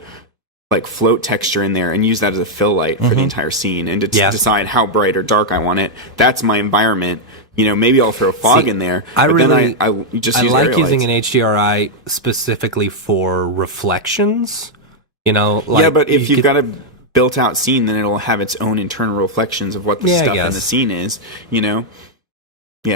like float texture in there and use that as a fill light for the entire scene and to decide how bright or dark I want it. That's my environment. Maybe I'll throw fog in there. I but really, then I just I use like area using lights. an HDRI specifically for reflections. Yeah, but if you've got a built-out scene, then it'll have its own internal reflections of what the Yeah, I stuff in guess. the scene is. Yeah.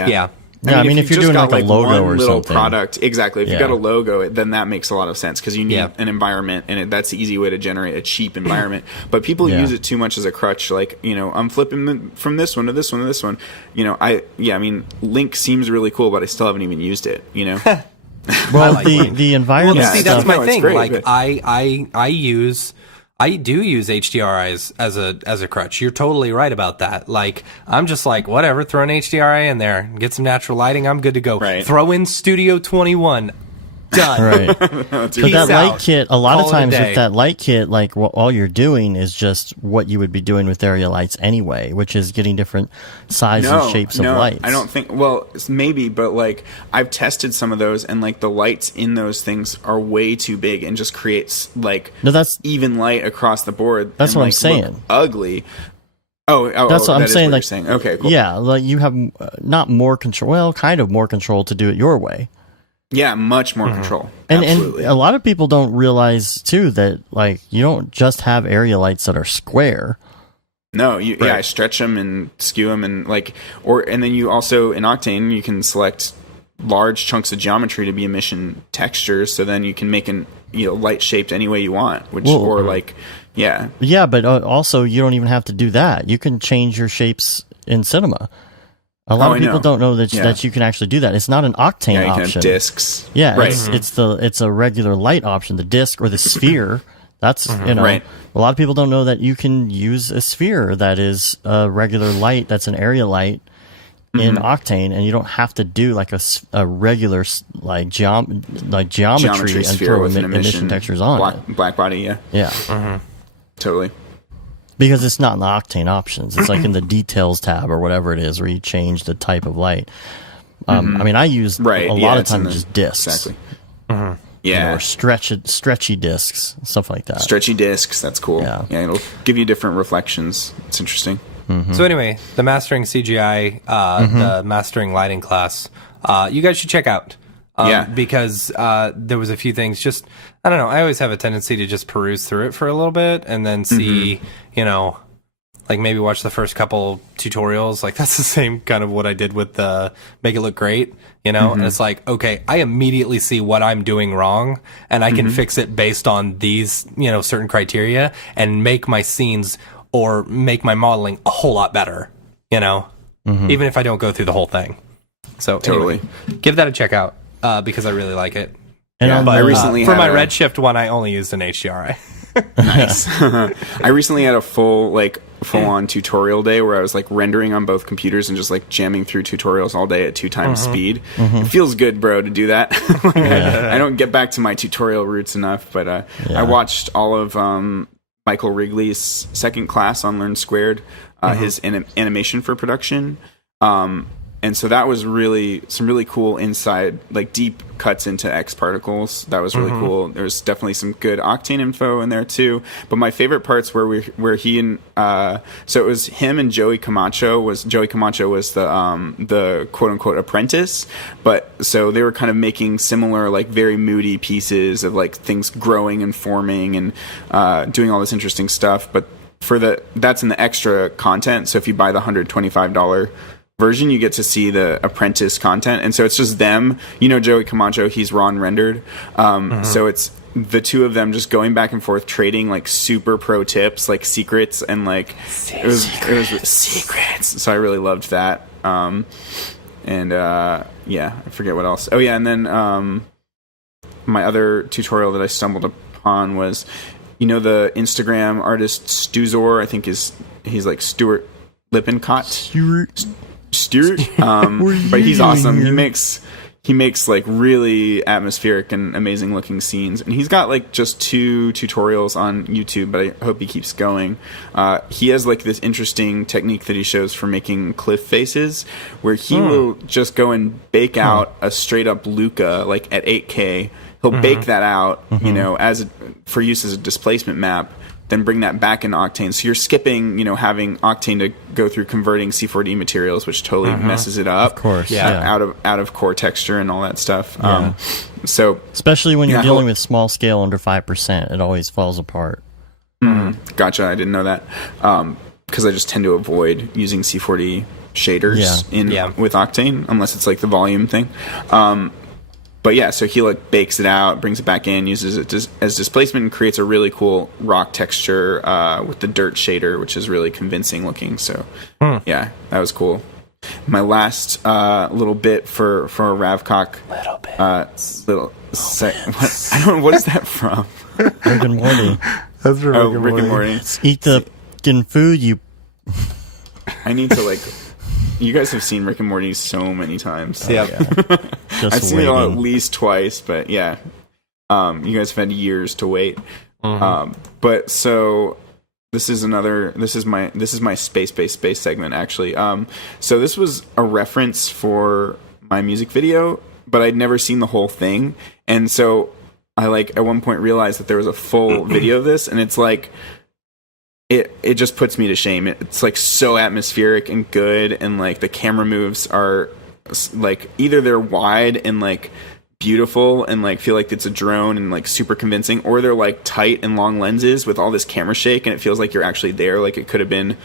Yeah. Yeah, I mean, if you're you've doing just like a got, logo one or little something. product, exactly. If you've Yeah. got a logo, then that makes a lot of sense because you need Yeah. an environment, and that's the easy way to generate a cheap environment. But people Yeah. use it too much as a crutch. Like, I'm flipping from this one to this one to this one. I mean, Link seems really cool, but I still haven't even used it. Well, like Link. the environment Yeah, See, stuff. that's my No, it's thing. great, like but- I I do use HDRI as a crutch. You're totally right about that. Like, I'm just like, whatever, throw an HDRI in there, get some natural lighting, I'm good to go. Right. Throw in Studio 21. Done. Right. But Peace that light out. kit, a lot Call of it a times day. with that light kit, like all you're doing is just what you would be doing with area lights anyway, which is getting different sizes and shapes of lights. I don't think. Well, maybe, but like I've tested some of those, and like the lights in those things are way too big and just creates like No, that's even light across the board. That's and, what I'm like, saying. look ugly. Oh, that's what I'm that is saying. what Like, you're saying. Okay, cool. Yeah, like you have not more control. Well, kind of more control to do it your way. Yeah, much more control. And Absolutely. a lot of people don't realize too that like you don't just have area lights that are square. No, I stretch them and skew them and and then you also in Octane you can select large chunks of geometry to be emission textures, so then you can make light shaped any way you want, Yeah, but also you don't even have to do that. You can change your shapes in Cinema. A lot of people don't know that you can actually do that. It's not an Octane you option. can have discs. Yeah, right. it's a regular light option, the disc or the sphere. That's Right. A lot of people don't know that you can use a sphere that is a regular light, that's an area light in Octane, and you don't have to do like a regular geometry and sphere throw with an emission textures on it. Black body, yeah. Yeah. Totally. Because it's not in the Octane options. It's like in the details tab or whatever it is where you change the type of light. I mean, I use a lot of times just discs. Exactly. Or stretchy discs, stuff like that. Stretchy discs, that's cool. Yeah. It'll give you different reflections. It's interesting. So anyway, the mastering CGI, the mastering lighting class, you guys should check out. Because there was a few things. Just I don't know. I always have a tendency to just peruse through it for a little bit and then see, like maybe watch the first couple tutorials. Like that's the same kind of what I did with the Make It Look Great. And it's like, okay, I immediately see what I'm doing wrong, and I can fix it based on these, certain criteria, and make my scenes or make my modeling a whole lot better. Even if I don't go through the whole thing. So Totally. anyway, give that a check out. Because I really like it. And I recently for had my Redshift one, I only used an HDRI. Nice. I recently had a full-on tutorial day where I was like rendering on both computers and just like jamming through tutorials all day at 2 times speed. It feels good, bro, to do that. I don't get back to my tutorial roots enough, but I watched all of Michael Wrigley's second class on Learn Squared, his animation for production. And so that was some really cool inside, like deep cuts into X particles. That was really cool. There was definitely some good Octane info in there too. But my favorite parts were where he and so it was him and Joey Camacho was the quote unquote apprentice. But so they were kind of making similar like very moody pieces of like things growing and forming and doing all this interesting stuff. But that's in the extra content. So if you buy the $125 version, you get to see the apprentice content, and so it's just them. Joey Camacho, he's raw and rendered, so it's the two of them just going back and forth trading like super pro tips, like secrets, and like it was secrets. So I really loved that. I forget what else. Oh yeah, and then my other tutorial that I stumbled upon was the Instagram artist Stuzor. I think he's like Stuart Lippincott. Stuart, but he's awesome. He makes like really atmospheric and amazing looking scenes, and he's got like just 2 tutorials on YouTube, but I hope he keeps going. He has like this interesting technique that he shows for making cliff faces, where he will just go and bake out a straight up Luca like at 8K. He'll bake that out, for use as a displacement map. Then bring that back into Octane. So you're skipping, having Octane to go through converting C4D materials, which totally messes it up. Of course, out of core texture and all that stuff. Yeah. So especially when you're dealing with small scale under 5%, it always falls apart. Gotcha. I didn't know that because I just tend to avoid using C4D shaders with Octane unless it's like the volume thing. But yeah, so he like bakes it out, brings it back in, uses it as displacement, and creates a really cool rock texture with the dirt shader, which is really convincing looking. So yeah, that was cool. My last little bit for Ravcock. Little bit. I don't know, what is that from? Rick and Morty. That's for Oh, Rick and Morty. Eat the fucking food, you. I need to you guys have seen Rick and Morty so many times. Yeah. Just I've seen it all waiting. at least twice, but yeah. You guys have had years to wait. But so this is my space segment actually. So this was a reference for my music video, but I'd never seen the whole thing. And so I at one point realized that there was a full video of this, and it's it just puts me to shame. It's so atmospheric and good, and the camera moves are either they're wide and beautiful and feel like it's a drone and super convincing, or they're tight and long lenses with all this camera shake, and it feels like you're actually there, it could have been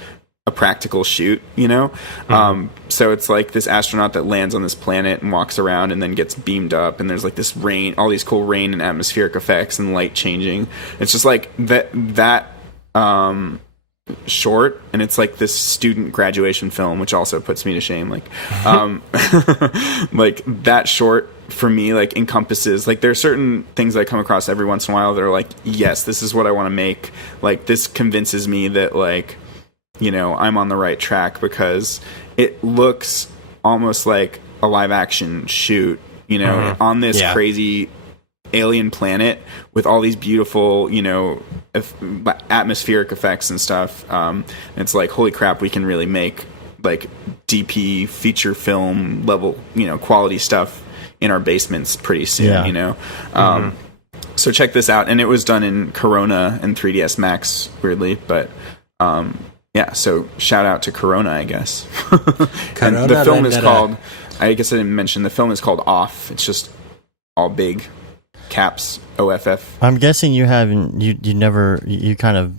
a practical shoot, so it's this astronaut that lands on this planet and walks around and then gets beamed up, and there's this rain, all these cool rain and atmospheric effects and light changing. It's just that short, and it's this student graduation film, which also puts me to shame. That short for me encompasses there are certain things I come across every once in a while that are yes, this is what I want to make. This convinces me that I'm on the right track, because it looks almost like a live action shoot, on this crazy alien planet with all these beautiful, atmospheric effects and stuff. And it's holy crap, we can really make DP feature film level, quality stuff in our basements pretty soon, So check this out. And it was done in Corona and 3ds Max, weirdly, but yeah, so shout out to Corona, I guess. And the film is called, I guess I didn't mention, the film is called Off. It's just all big caps, OFF. I'm guessing you haven't, you kind of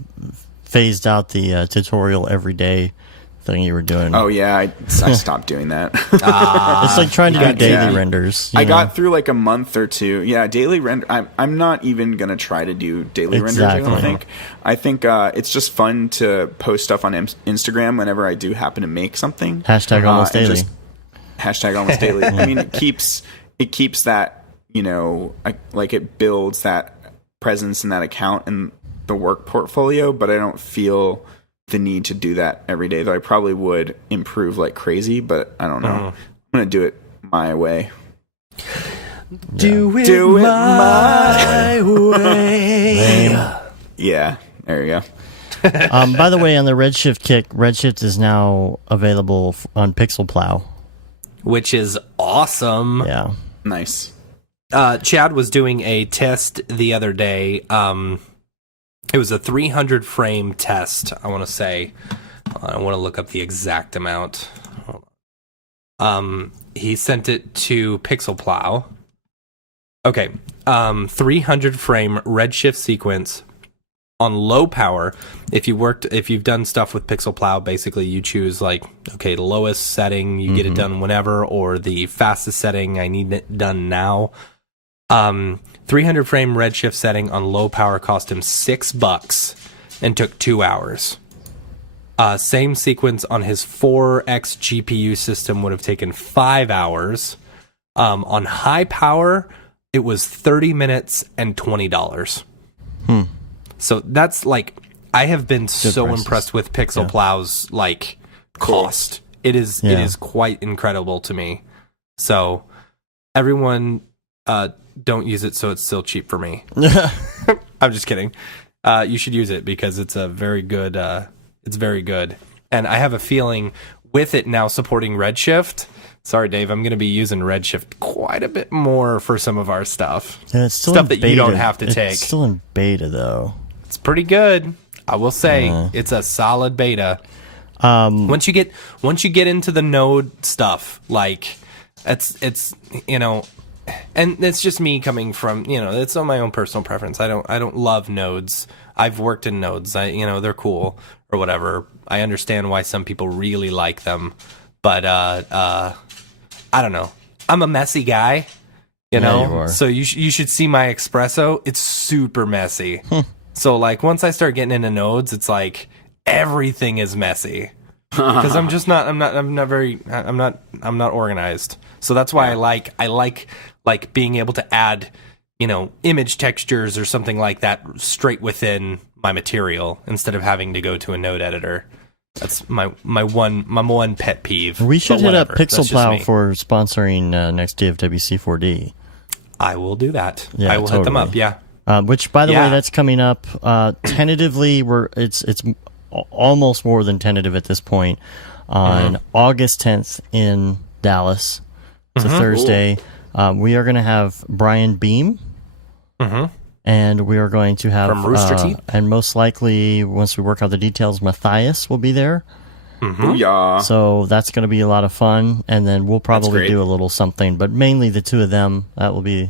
phased out the tutorial every day thing you were doing. Oh yeah, I stopped doing that. It's trying to do daily renders. I got through a month or two. Yeah, daily render. I'm not even gonna try to do daily renders. I don't think. I think it's just fun to post stuff on Instagram whenever I do happen to make something. Hashtag almost daily. Hashtag almost daily. I mean, it keeps that, it builds that presence in that account and the work portfolio, but I don't feel the need to do that every day, though I probably would improve like crazy, but I don't know. I'm gonna do it my way. Do it my way. Yeah, there you go. By the way, on the Redshift kick, Redshift is now available on Pixel Plow, which is awesome. Yeah, nice. Chad was doing a test the other day. It was a 300 frame test, I want to say. I want to look up the exact amount. He sent it to Pixel Plow. Okay, 300 frame Redshift sequence on low power. If you've done stuff with Pixel Plow, basically you choose the lowest setting, you get it done whenever, or the fastest setting, I need it done now. 300 frame Redshift setting on low power cost him $6 and took 2 hours. Same sequence on his 4X GPU system would have taken 5 hours. On high power, it was 30 minutes and $20. So that's I have been so prices. Impressed with Pixel Plow's cost. It is quite incredible to me. So everyone don't use it so it's still cheap for me. I'm just kidding. You should use it because it's a very good it's very good. And I have a feeling with it now supporting Redshift, sorry Dave, I'm going to be using Redshift quite a bit more for some of our stuff. and it's still Stuff in that beta. you don't have to It's take. still in beta though. It's pretty good. I will say it's a solid beta. Once you get into the node stuff, it's and it's just me coming from, it's on my own personal preference. I don't love nodes. I've worked in nodes. They're cool or whatever. I understand why some people really like them, but I don't know. I'm a messy guy, you are. So you should see my espresso. It's super messy. So once I start getting into nodes, it's everything is messy. Because I'm not organized. So that's why I like being able to add, image textures or something like that straight within my material instead of having to go to a node editor. That's my one pet peeve. We should hit up That's just Pixelplow me. for sponsoring next DFWC 4D. I will do that. Yeah, I will hit them up. totally. Yeah. Which, by the way, Yeah. that's coming up. Tentatively, it's almost more than tentative at this point. On August 10th in Dallas, it's a Thursday. We are going to have Brian Beam, and we are going to have From Rooster Teeth? and most likely, once we work out the details, Matthias will be there. Booyah. So that's going to be a lot of fun, and then we'll probably great. do a little something, but mainly the two of them. That will be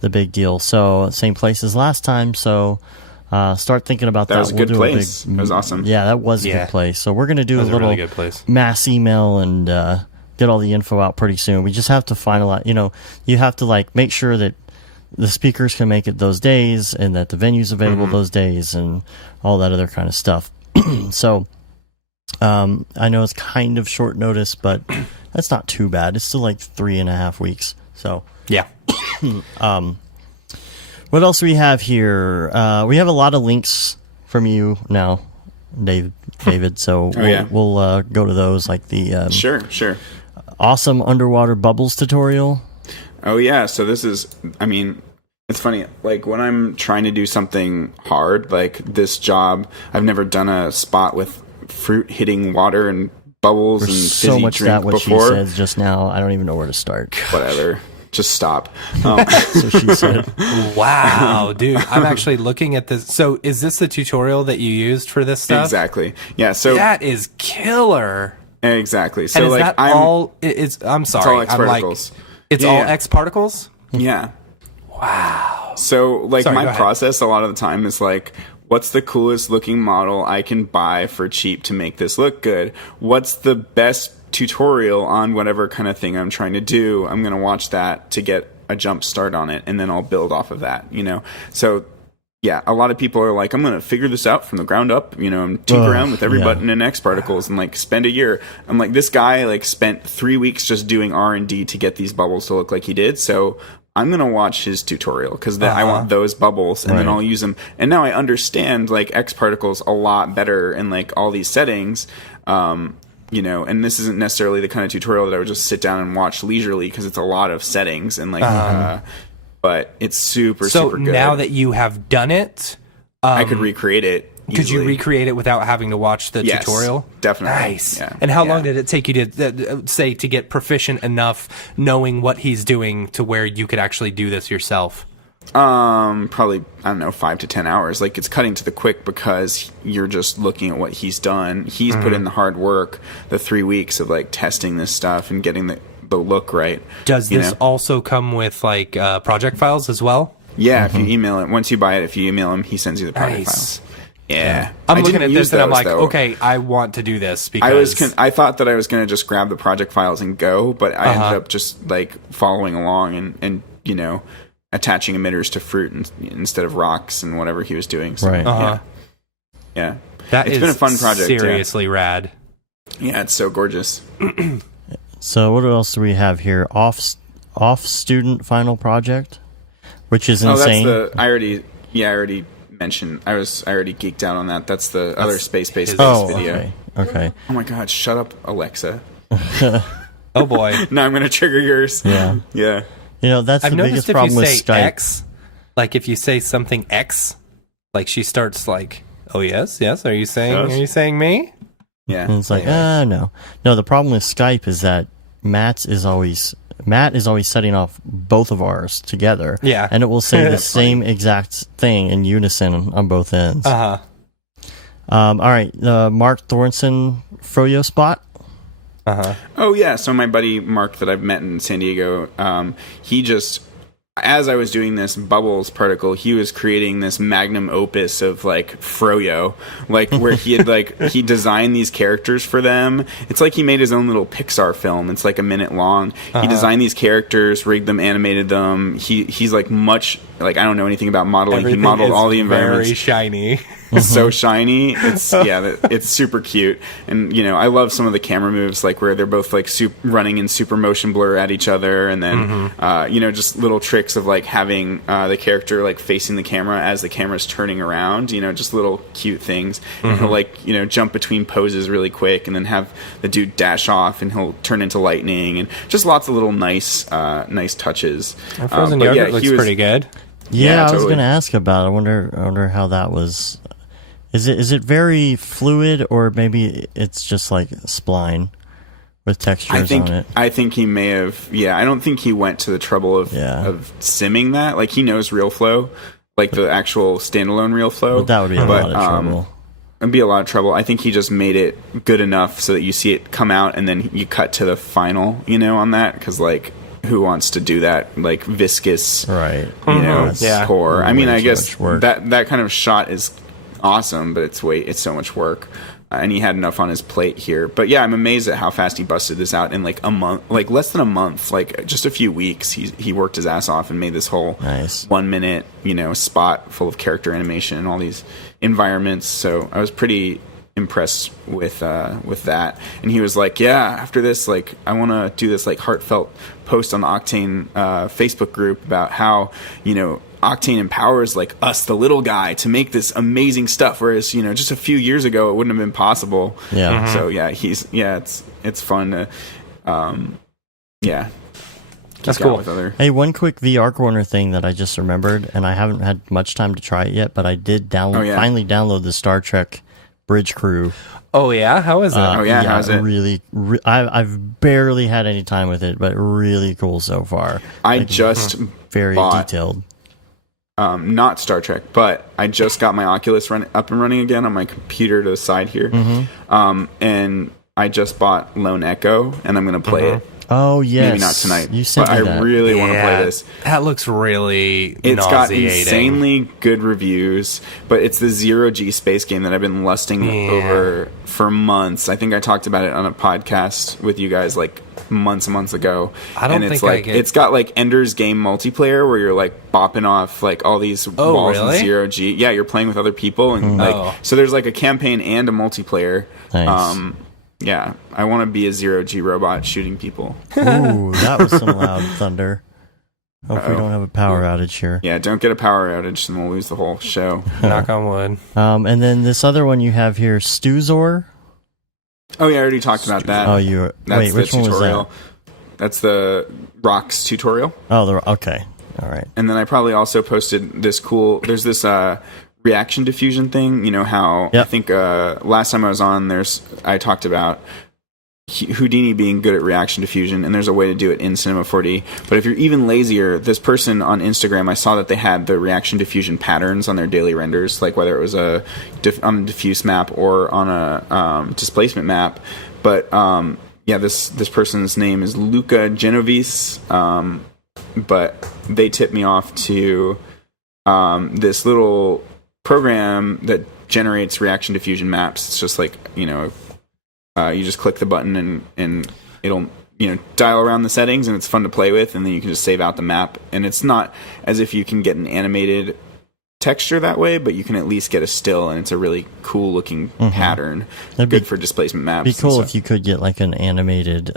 the big deal. So same place as last time. So start thinking about that. That was a good do place. It was awesome. Yeah, that was a Yeah. good place. So we're going to do a That's a little really good place. mass email and get all the info out pretty soon. We just have to finalize. You have to like make sure that the speakers can make it those days, and that the venue's available those days, and all that other kind of stuff. So. I know it's kind of short notice, but that's not too bad. It's still like 3.5 weeks. So, Yeah. what else do we have here? We have a lot of links from you now, David. So we'll go to those, like the Sure. awesome underwater bubbles tutorial. Oh yeah, so this is, I mean, it's funny, like when I'm trying to do something hard, like this job, I've never done a spot with fruit hitting water and bubbles and There's fizzy so much drink that what before. she said just now. I don't even know where to start. Whatever, just stop. So she said, Wow, dude. I'm actually looking at this. So is this the tutorial that you used for this stuff? Exactly. Yeah. So That is killer. exactly. So And is like that all? I'm sorry. it's all X I'm like, particles. it's Yeah, all yeah. X particles? Yeah. Wow. So, like, Sorry, go my ahead. process a lot of the time is like, what's the coolest looking model I can buy for cheap to make this look good? What's the best tutorial on whatever kind of thing I'm trying to do? I'm going to watch that to get a jump start on it, and then I'll build off of that, So, yeah, a lot of people are like, I'm going to figure this out from the ground up, and tinker around with every yeah. button in X particles and like spend a year. I'm like, this guy like spent 3 weeks just doing R&D to get these bubbles to look like he did. So I'm going to watch his tutorial because I want those bubbles, and then Right. I'll use them. And now I understand like X particles a lot better in like all these settings. And this isn't necessarily the kind of tutorial that I would just sit down and watch leisurely because it's a lot of settings and like, but it's super good. Now that you have done it, I could recreate it. could you easily. recreate it without having to watch the Yes, tutorial? definitely. Nice. Yeah. And how Yeah. long did it take you to say to get proficient enough knowing what he's doing to where you could actually do this yourself? Probably, I don't know, 5 to 10 hours. Like, it's cutting to the quick because you're just looking at what he's done. He's put in the hard work, the 3 weeks of like testing this stuff and getting the look right. Does you this know? also come with like project files as well? Yeah, if you email it, once you buy it, if you email him, he sends you the project Nice. files. Yeah. I'm I looking didn't at use this and I'm those, like, though. okay, I want to do this because I thought that I was going to just grab the project files and go, but I ended up just like following along and attaching emitters to fruit instead of rocks and whatever he was doing. So, Right. yeah. that It's is been a fun project. seriously rad. Yeah, it's so gorgeous. so what else do we have here? Off student final project, which is insane. Oh, that's I already mentioned. I already geeked out on that. That's the other space-based his- video. Okay. Oh my god, shut up, Alexa. Oh boy. Now I'm going to trigger yours. Yeah. Yeah. That's I've the noticed biggest if you problem with say Skype. X, like if you say something X, like she starts like, "Oh yes, yes." Are you saying me? Yeah. And it's like, no. The problem with Skype is that Matt is always setting off both of ours together. Yeah. And it will say the same exact thing in unison on both ends. Uh huh. Uh-huh. All right. Mark Thornton Froyo spot. Oh yeah, so my buddy Mark that I've met in San Diego, he just, as I was doing this bubbles particle, he was creating this magnum opus of like Froyo, like where he had like he designed these characters for them. It's like he made his own little Pixar film. It's like a minute long. He designed these characters, rigged them, animated them. He's like much like I don't know anything about modeling. Everything he modeled is all the environments. very shiny. so shiny. It's super cute. And I love some of the camera moves, like where they're both like running in super motion blur at each other, and then just little tricks of like having the character like facing the camera as the camera's turning around. Just little cute things. And he'll like jump between poses really quick, and then have the dude dash off, and he'll turn into lightning, and just lots of little nice touches. Frozen yogurt looks pretty good. Yeah, I was totally. going to ask about. I wonder how that was. Is it very fluid, or maybe it's just like spline with textures on it? I think he may have. Yeah, I don't think he went to the trouble of simming that. Like, he knows RealFlow, like the actual standalone RealFlow. But that would be a lot of trouble. It'd be a lot of trouble. I think he just made it good enough so that you see it come out, and then you cut to the final. On that, because like, who wants to do that, like viscous, right? Core. I mean, I guess work. that kind of shot is awesome, but it's so much work, and he had enough on his plate here. But yeah, I'm amazed at how fast he busted this out in like a month, like less than a month, like just a few weeks. He worked his ass off and made this whole 1 minute, spot full of character animation and all these environments. So I was pretty impressed with that. And he was like, yeah, after this, like, I want to do this like heartfelt post on the Octane Facebook group about how Octane empowers like us, the little guy, to make this amazing stuff, whereas just a few years ago it wouldn't have been possible. So it's fun to that's cool. Hey, one quick VR Corner thing that I just remembered, and I haven't had much time to try it yet, but I did finally download the Star Trek Bridge Crew. Oh yeah, how is it? How's it? Really, I've barely had any time with it, but really cool so far. I just very bought, detailed. Not Star Trek, but I just got my Oculus up and running again on my computer to the side here. And I just bought Lone Echo, and I'm going to play it. Oh yes, maybe not tonight. You sent me that. I really want to play this. That looks really It's got nauseating. insanely good reviews, but it's the Zero G space game that I've been lusting over for months. I think I talked about it on a podcast with you guys like months and months ago. It's got like Ender's Game multiplayer where you're like bopping off like all these walls in Zero G. Yeah, you're playing with other people, and so there's like a campaign and a multiplayer. Nice. Yeah, I want to be a Zero-G robot shooting people. Ooh, that was some loud thunder. Hope we don't have a power outage here. Yeah, don't get a power outage, and we'll lose the whole show. Knock on wood. And then this other one you have here, Stuzor. Oh yeah, I already talked about that. Oh, That's which the one tutorial. was that? That's the Rocks tutorial. Oh, okay. All right. And then I probably also posted this cool. There's this reaction diffusion thing. How I think last time I was on, I talked about Houdini being good at reaction diffusion, and there's a way to do it in Cinema 4D. But if you're even lazier, this person on Instagram, I saw that they had the reaction diffusion patterns on their daily renders, like whether it was on a diffuse map or on a displacement map. But this person's name is Luca Genovese, but they tipped me off to this little program that generates reaction diffusion maps. It's just like, you just click the button and it'll, dial around the settings, and it's fun to play with, and then you can just save out the map. And it's not as if you can get an animated texture that way, but you can at least get a still, and it's a really cool looking pattern. Good for displacement maps. It'd be cool if you could get like an animated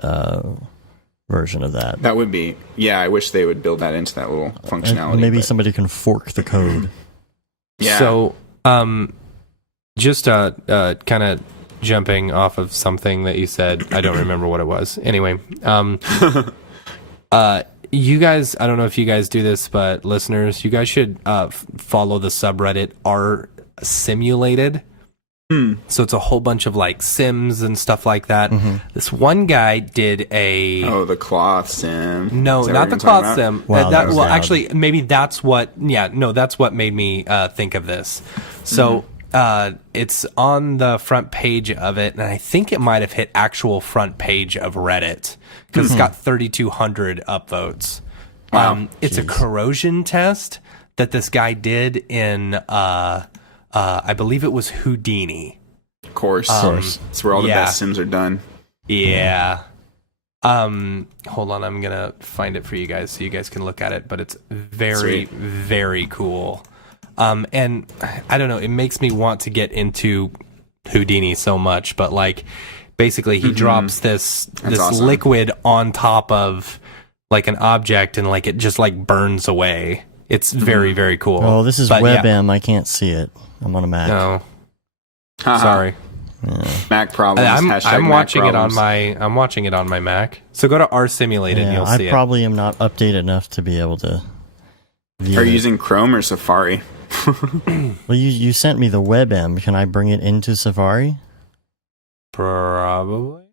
version of that. That would be, I wish they would build that into that little functionality. Maybe somebody can fork the code. Yeah. So, just kind of jumping off of something that you said, I don't remember what it was. Anyway, you guys, I don't know if you guys do this, but listeners, you guys should follow the subreddit R Simulated. So it's a whole bunch of like sims and stuff like that. This one guy did the cloth sim. No, not the cloth sim. Wow, actually, maybe that's what. Yeah, no, that's what made me think of this. So it's on the front page of it, and I think it might have hit actual front page of Reddit because it's got 3,200 upvotes. Wow. It's a corrosion test that this guy did in. I believe it was Houdini. Of course. It's where all the best sims are done. Yeah. Hold on, I'm gonna find it for you guys so you guys can look at it, but it's very, very cool. And I don't know, it makes me want to get into Houdini so much, but like basically he drops this awesome. liquid on top of like an object and like it just like burns away. It's very, very cool. Oh, this is But, WebM. I can't see it. I'm on a Mac. No. Haha. Sorry. Mac problems. I'm Mac watching problems. I'm watching it on my Mac. So go to R Simulated and Yeah, you'll see I probably am not updated enough to be able to view Are you it. using Chrome or Safari? Well, you sent me the WebM. Can I bring it into Safari? Probably.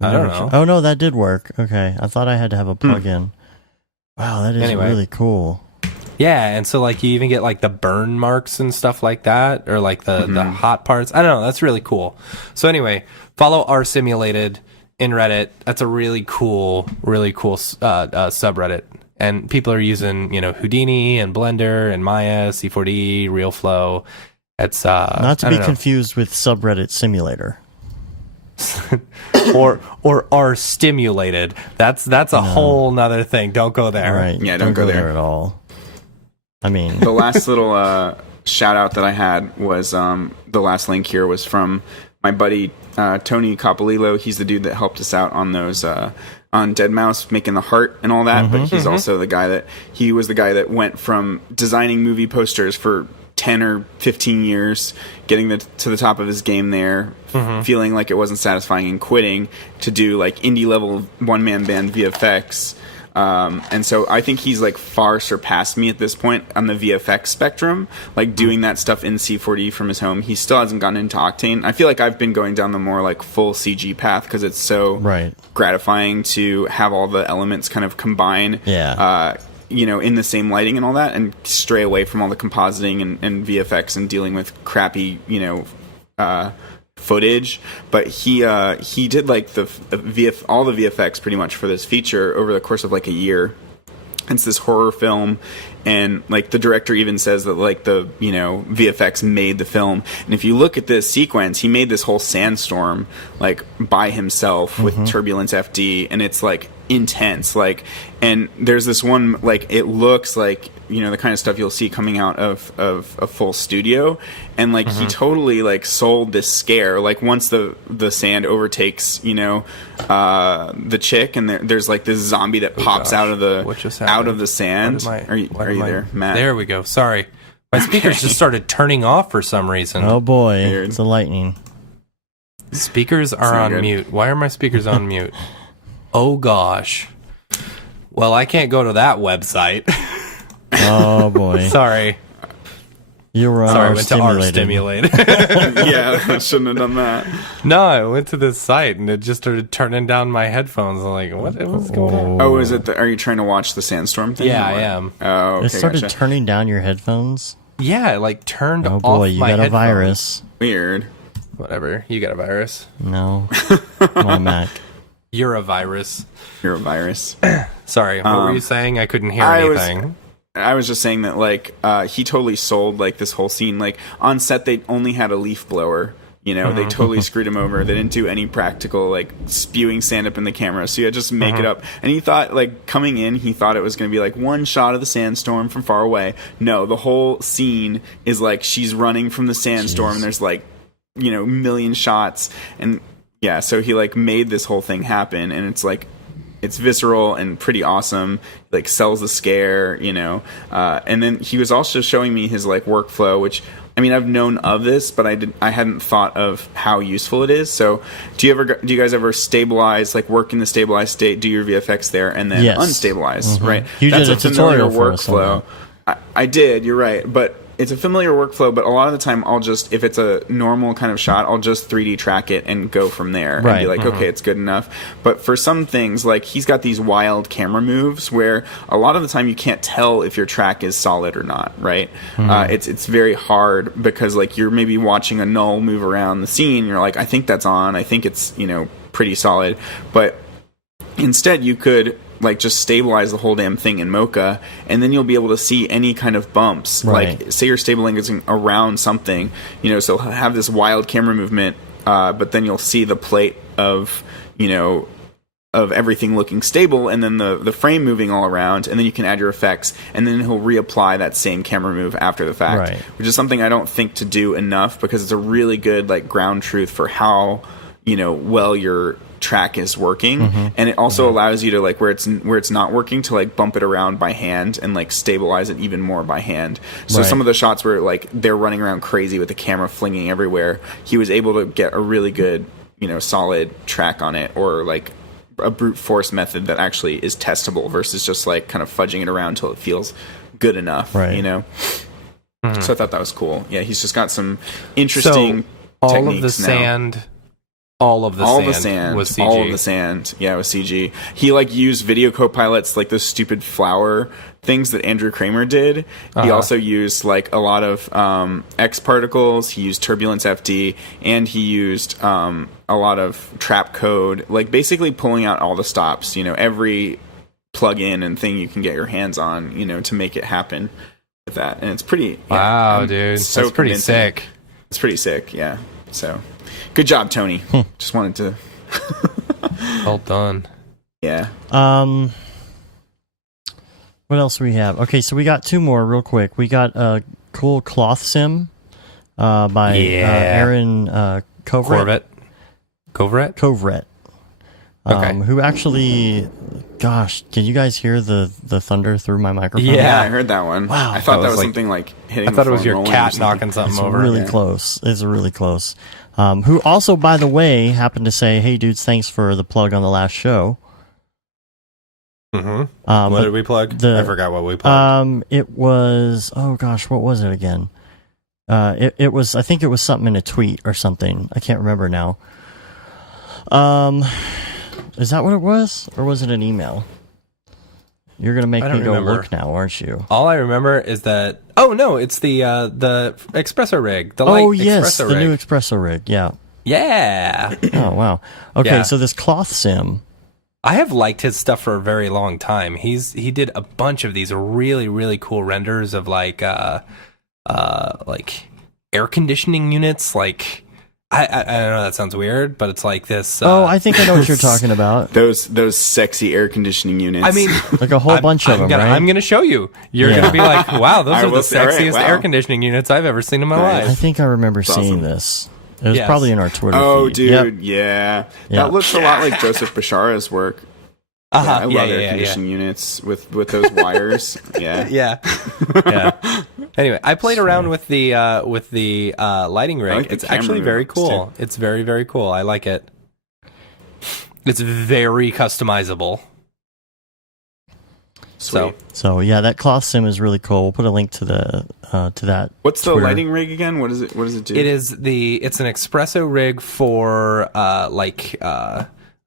I don't know. Oh, no, that did work. Okay. I thought I had to have a plug-in. Wow, that is Anyway. really cool. Yeah, and so like you even get like the burn marks and stuff like that, or like the hot parts. I don't know. That's really cool. So anyway, follow R Simulated in Reddit. That's a really cool subreddit. And people are using, Houdini and Blender and Maya, C4D, RealFlow. It's Not to be confused with subreddit simulator. or R Stimulated. That's a whole nother thing. Don't go there. Right. Yeah, don't go there. at all. I mean, The last little shout out that I had was the last link here was from my buddy Tony Coppolillo. He's the dude that helped us out on those on Dead Mouse, making the heart and all that. But he's also the guy that went from designing movie posters for 10 or 15 years, getting to the top of his game there, feeling like it wasn't satisfying and quitting to do like indie level one-man band VFX. And so I think he's like far surpassed me at this point on the VFX spectrum, like doing that stuff in C4D from his home. He still hasn't gotten into Octane. I feel like I've been going down the more like full CG path because it's so gratifying to have all the elements kind of combine. Yeah. In the same lighting and all that, and stray away from all the compositing and VFX and dealing with crappy, footage. But he did like all the VFX pretty much for this feature over the course of like a year. It's this horror film, and like the director even says that like the VFX made the film. And if you look at this sequence, he made this whole sandstorm like by himself with Turbulence FD, and it's like intense. Like, and there's this one like it looks like the kind of stuff you'll see coming out of a full studio, and like he totally like sold this scare. Like once the sand overtakes the chick, and there's like this zombie that pops out of the sand. Are you there, Matt? There we go. Sorry, my speakers just started turning off for some reason. Oh boy, Weird. it's the lightning. Speakers are on mute. Why are my speakers on mute? Oh gosh. Well, I can't go to that website. Oh boy. Sorry. You were I went to R Stimulated. Yeah, I shouldn't have done that. No, I went to this site and it just started turning down my headphones. I'm like, what's going on? Oh, is it? Are you trying to watch the sandstorm thing? Yeah, or what? I am. Oh, okay, It started gotcha. turning down your headphones. Yeah, it like turned Oh off boy, you my got a headphones. virus. Weird. Whatever. You got a virus. No. I'm on Mac. You're a virus. You're a virus. Sorry, what were you saying? I couldn't hear anything. I was just saying that like he totally sold like this whole scene. Like on set, they only had a leaf blower. They totally screwed him over. They didn't do any practical like spewing sand up in the camera. So you had to just make it up. And he thought like coming in, he thought it was going to be like one shot of the sandstorm from far away. No, the whole scene is like she's running from the sandstorm. And there's like million shots. And yeah, so he like made this whole thing happen. And it's like it's visceral and pretty awesome. Like sells the scare, and then he was also showing me his like workflow, which I mean I've known of this, but I hadn't thought of how useful it is. So do you guys ever stabilize, like work in the stabilized state, do your VFX there, and then unstabilize, right? You That's did a tutorial for us on workflow. I did. You're right, but it's a familiar workflow, but a lot of the time I'll just, if it's a normal kind of shot, I'll just 3D track it and go from there and be like, okay, it's good enough. But for some things, like he's got these wild camera moves where a lot of the time you can't tell if your track is solid or not, right? It's very hard because like you're maybe watching a null move around the scene. You're like, I think that's on. I think it's, pretty solid. But instead you could like just stabilize the whole damn thing in Mocha, and then you'll be able to see any kind of bumps. Right. Like say you're stabilizing around something, so have this wild camera movement, but then you'll see the plate of of everything looking stable, and then the frame moving all around, and then you can add your effects, and then he'll reapply that same camera move after the fact, Right. which is something I don't think to do enough, because it's a really good like ground truth for how well your track is working, and it also allows you to like where it's not working to like bump it around by hand and like stabilize it even more by hand. So Right. some of the shots where like they're running around crazy with the camera flinging everywhere, he was able to get a really good solid track on it, or like a brute force method that actually is testable versus just like kind of fudging it around till it feels good enough. Right. So I thought that was cool. Yeah, he's just got some interesting all techniques of the now. sand. All of the sand was CG. All of the sand. Yeah, it was CG. He like used video co-pilots, like those stupid flower things that Andrew Kramer did. He also used like a lot of X particles. He used Turbulence FD, and he used a lot of trap code, like basically pulling out all the stops. Every plug-in and thing you can get your hands on, to make it happen with that. And it's pretty. Wow, dude, so that's pretty convincing. sick. It's pretty sick. Yeah. So. Good job, Tony. Just wanted to. Well done. Yeah. What else do we have? Okay, so we got two more real quick. We got a cool cloth sim by Aaron Covret. Covret. Okay. Who actually, gosh, can you guys hear the thunder through my microphone? Yeah, I heard that one. Wow. I thought that was like, something like hitting. I thought the it was phone your rolling or cat something. knocking something It's over. really close. It's really close. Who also, by the way, happened to say, "Hey, dudes, thanks for the plug on the last show." What did we plug? I forgot what we plugged. It was, oh gosh, what was it again? It was, I think it was something in a tweet or something. I can't remember now. Is that what it was, or was it an email? You're gonna make me go look now, aren't you? All I remember is that. Oh no, it's the espresso rig. The light yes, espresso the rig. new espresso rig. Yeah. Yeah. Oh wow. Okay, Yeah. so this cloth sim. I have liked his stuff for a very long time. He did a bunch of these really, really cool renders of like air conditioning units. Like I don't know, that sounds weird, but it's like this. I think I know what you're talking about. Those sexy air conditioning units. I mean, Like a whole bunch of them, right? I'm gonna show you. You're Yeah. gonna be like, wow, those are the will say, all right, sexiest wow. air conditioning units I've ever seen in my Nice. I life. think I remember seeing awesome. this. It was Yes. probably in our Twitter oh, feed. dude, Yep. yeah. Yeah. That looks a lot like Joseph Bashara's work. I love air yeah. conditioning units with those wires. Yeah. Yeah. Anyway, I played around with the lighting rig. like the It's camera actually very movements, cool. It's very, very cool. I like it. It's very customizable. Sweet. So yeah, that cloth sim is really cool. We'll put a link to that. What's the Twitter. lighting rig again? What does it do? It's an espresso rig for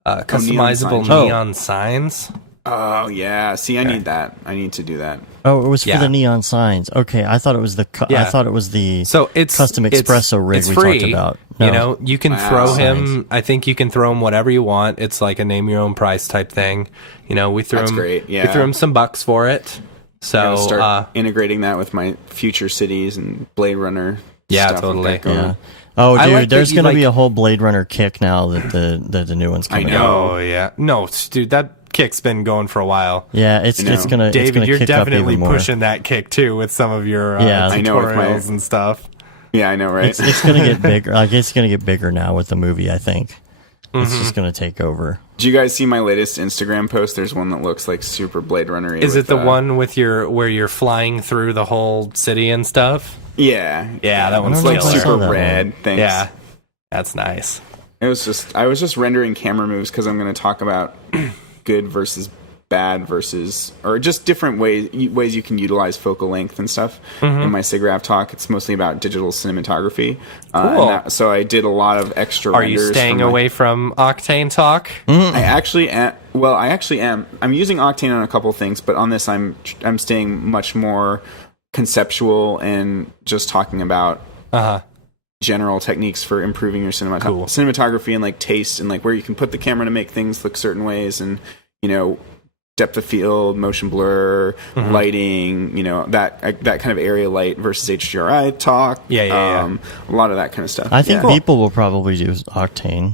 customizable signs. neon signs. Oh yeah. See, I need that. I need to do that. Oh, it was for Yeah. the neon signs. Okay, I thought it was the. Yeah. I thought it was the. So it's custom espresso rig it's we free. talked about. You No. know, you can Wow. throw him. Signs. I think you can throw him whatever you want. It's like a name your own price type thing. You know, we threw That's him. great, We yeah. threw him some bucks for it. So I'll start integrating that with my future cities and Blade Runner. Yeah, stuff with totally. that going. Yeah. Oh, I dude, like that there's you gonna like- be a whole Blade Runner kick now that the new one's coming out. know. oh yeah, no, dude, that kick's been going for a while. Yeah, it's know. gonna David, it's gonna you're kick definitely up even more. pushing that kick too with some of your Yeah. I know, with my- tutorials and stuff. Yeah, I know, right? It's gonna get bigger. I guess it's gonna get bigger now with the movie. I think it's Mm-hmm. just gonna take over. Did you guys see my latest Instagram post? There's one that looks like super Blade Runner. Is it the one with where you're flying through the whole city and stuff? Yeah, Yeah, that one's It's like I saw super that red. Thanks. Yeah, that's nice. I was just rendering camera moves because I'm going to talk about good versus bad versus, or just different ways you can utilize focal length and stuff in my SIGGRAPH talk. It's mostly about digital cinematography. Cool. So I did a lot of extra Are renders. you staying for my- away from Octane talk? I actually am. Well, I actually am. I'm using Octane on a couple things, but on this I'm staying much more conceptual and just talking about general techniques for improving your Cool. cinematography and like taste and like where you can put the camera to make things look certain ways, and depth of field, motion blur, lighting, that kind of area light versus HDRI talk. Yeah. A lot of that kind of stuff. I think Yeah. people will probably use Octane.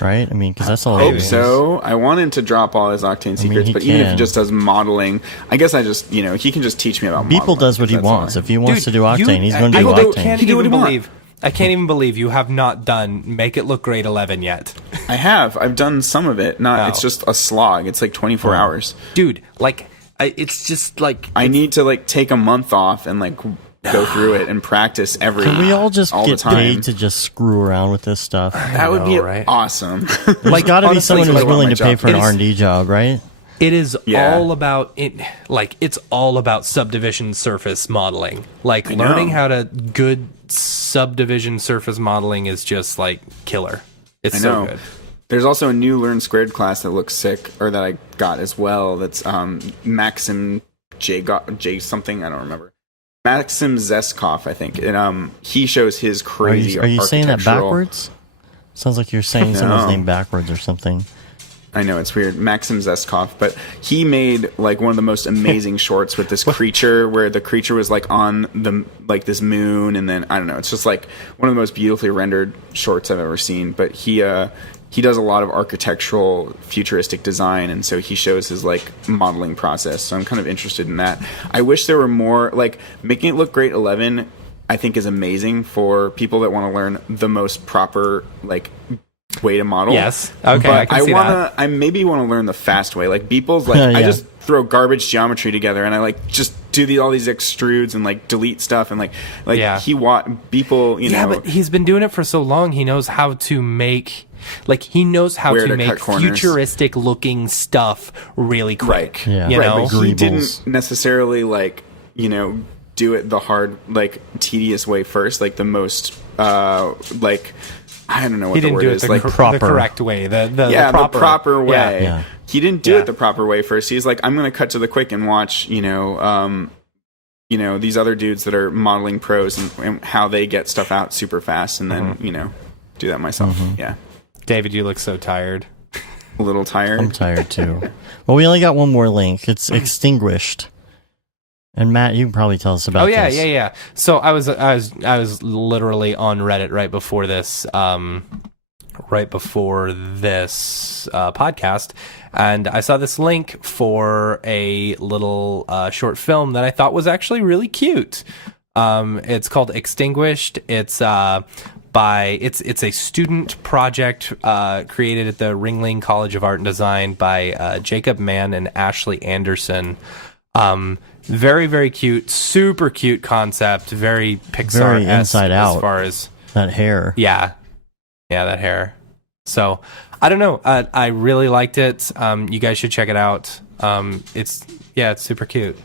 right? I mean, because that's all. Hope so. I want him to drop all his Octane secrets, he but even if he can. just does modeling, I guess I just, he can just teach me about Beeple modeling. does what he That's wants. all. If he wants to do Dude, Octane, he's going to do I Octane. can't He do what even he want. believe. I can't even believe you have not done Make It Look Great 11 yet. I have. I've done some of it. Not. Oh. It's just a slog. It's like 24 hours. Dude, like, it's just like... I need to like take a month off and like go through it and practice Can we all just all get the time. paid to just screw around with this stuff? That would be right? awesome. There's got to be honestly, someone that's who's what I want willing my to pay job. for an It is- R&D job, right? It is Yeah. all about it. Like, it's all about subdivision surface modeling. Like, I know. learning how to good subdivision surface modeling is just like killer. It's I so know. good. There's also a new Learn Squared class that looks sick, or that I got as well. That's Maxim J something. I don't remember. Maxim Zeskov, I think. And he shows his crazy. Are you saying that architectural- backwards? Sounds like you're saying someone's No. name backwards or something. I know, it's weird. Maxim Zeskov, but he made like one of the most amazing shorts with this creature, where the creature was like on the like this moon, and then I don't know. It's just like one of the most beautifully rendered shorts I've ever seen. But he does a lot of architectural futuristic design, and so he shows his like modeling process. So I'm kind of interested in that. I wish there were more, like, Making It Look Great 11. I think is amazing for people that want to learn the most proper like way to model. Yes. Okay, But I can see that. I maybe want to learn the fast way. Like Beeple's like Yeah. I just throw garbage geometry together and I like just do all these extrudes and like delete stuff and like Yeah. Beeple, Yeah, but he's been doing it for so long. He knows how to make, like, he knows how Where to to make cut corners. futuristic looking stuff really quick. Yeah. You Right, know? but he Greebles. didn't necessarily like, do it the hard, like tedious way first, like the most like I don't know what He the didn't word do it is, the, like proper. the correct way. The the proper way. Yeah. He didn't do Yeah. it the proper way first. He's like, I'm going to cut to the quick and watch, these other dudes that are modeling pros and how they get stuff out super fast, and then do that myself. Yeah, David, you look so tired. a little tired. I'm tired too. Well, we only got one more link. It's extinguished. And Matt, you can probably tell us about Oh yeah, this. yeah. So I was literally on Reddit right before this podcast, and I saw this link for a little short film that I thought was actually really cute. It's called Extinguished. It's it's a student project created at the Ringling College of Art and Design by Jacob Mann and Ashley Anderson. Very, very cute, super cute concept, very Pixar Very Inside Out. as far as That hair. yeah, that hair. So I don't know. I really liked it. You guys should check it out. It's super cute.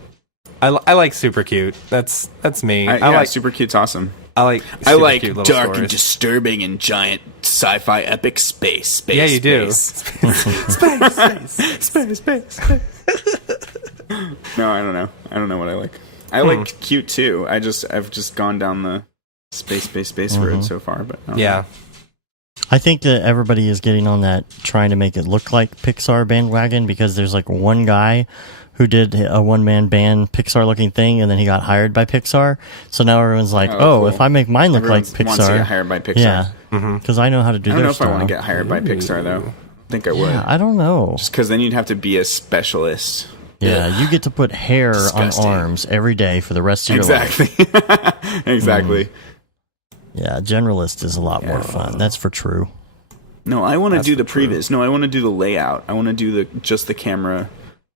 I like super cute. That's me. I like super cute's awesome. I like I super like cute little dark stories. and disturbing and giant sci-fi epic space. Yeah, you do. Space. No, I don't know. I don't know what I like. I like cute too. I've just gone down the space road so far, but I don't know. Yeah. I think that everybody is getting on that trying to make it look like Pixar bandwagon, because there's like one guy who did a one-man band Pixar-looking thing, and then he got hired by Pixar. So now everyone's like, Oh, cool. if I make mine look Everyone like wants to Pixar. get hired by Pixar. Yeah, because I know how to do I don't their know if I want to style. get hired by Pixar though. I think I would. Yeah, I don't know. Just because then you'd have to be a specialist. Yeah, you get to put hair Disgusting. on arms every day for the rest of your life. Exactly. Exactly. Yeah, generalist is a lot more fun. That's for true. No, I want to do the for true. previs. No, I want to do the layout. I want to do just the camera.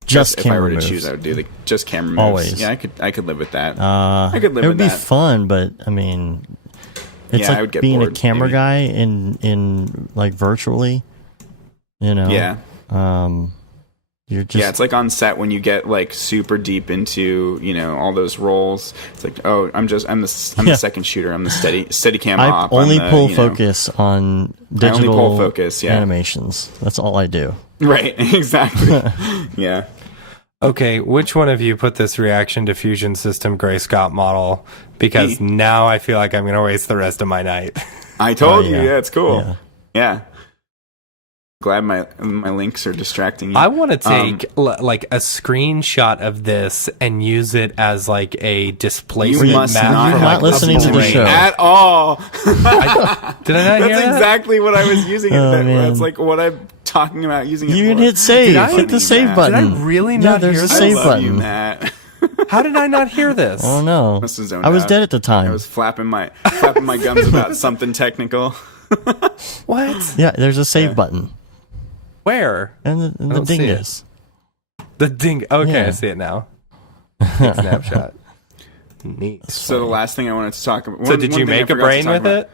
Just if I camera were to moves. choose, I would do the just camera moves. Always. Yeah, I could live with that. I could live it with would be that. fun, but I mean, it's Yeah, I would like get being a bored, camera maybe. guy in like virtually. Yeah. You're just Yeah, it's like on set when you get like super deep into all those roles. It's like, oh, I'm the second shooter. I'm the steady cam I op. only I'm the, pull focus on digital pull focus, yeah. animations. That's all I do. Right, exactly. Yeah. Okay, which one of you put this reaction diffusion system Gray Scott model? Because Me. now I feel like I'm going to waste the rest of my night. I told Oh, you. yeah. Yeah, it's cool. Yeah. Yeah. glad my links are distracting you. I want to take like a screenshot of this and use it as like a displacement You must map. not You're have not listening to the brain show at all. Did I not hear That's that? exactly what I was using. Oh, man. That's like what I'm talking about using it you for. can hit save. I- Hit the save Did I button. Did I really Yeah, not there's hear a this? save I love you, button. Matt. How did I not hear this? Oh no, Must have zoned I was out. dead at the time. I was flapping my gums about something technical. What? Yeah, there's a save button Where? and the don't see dingus. The ding. Okay, Yeah. I see it now. Take snapshot. Neat. So the last thing I wanted to talk about. So did you make a brain with it?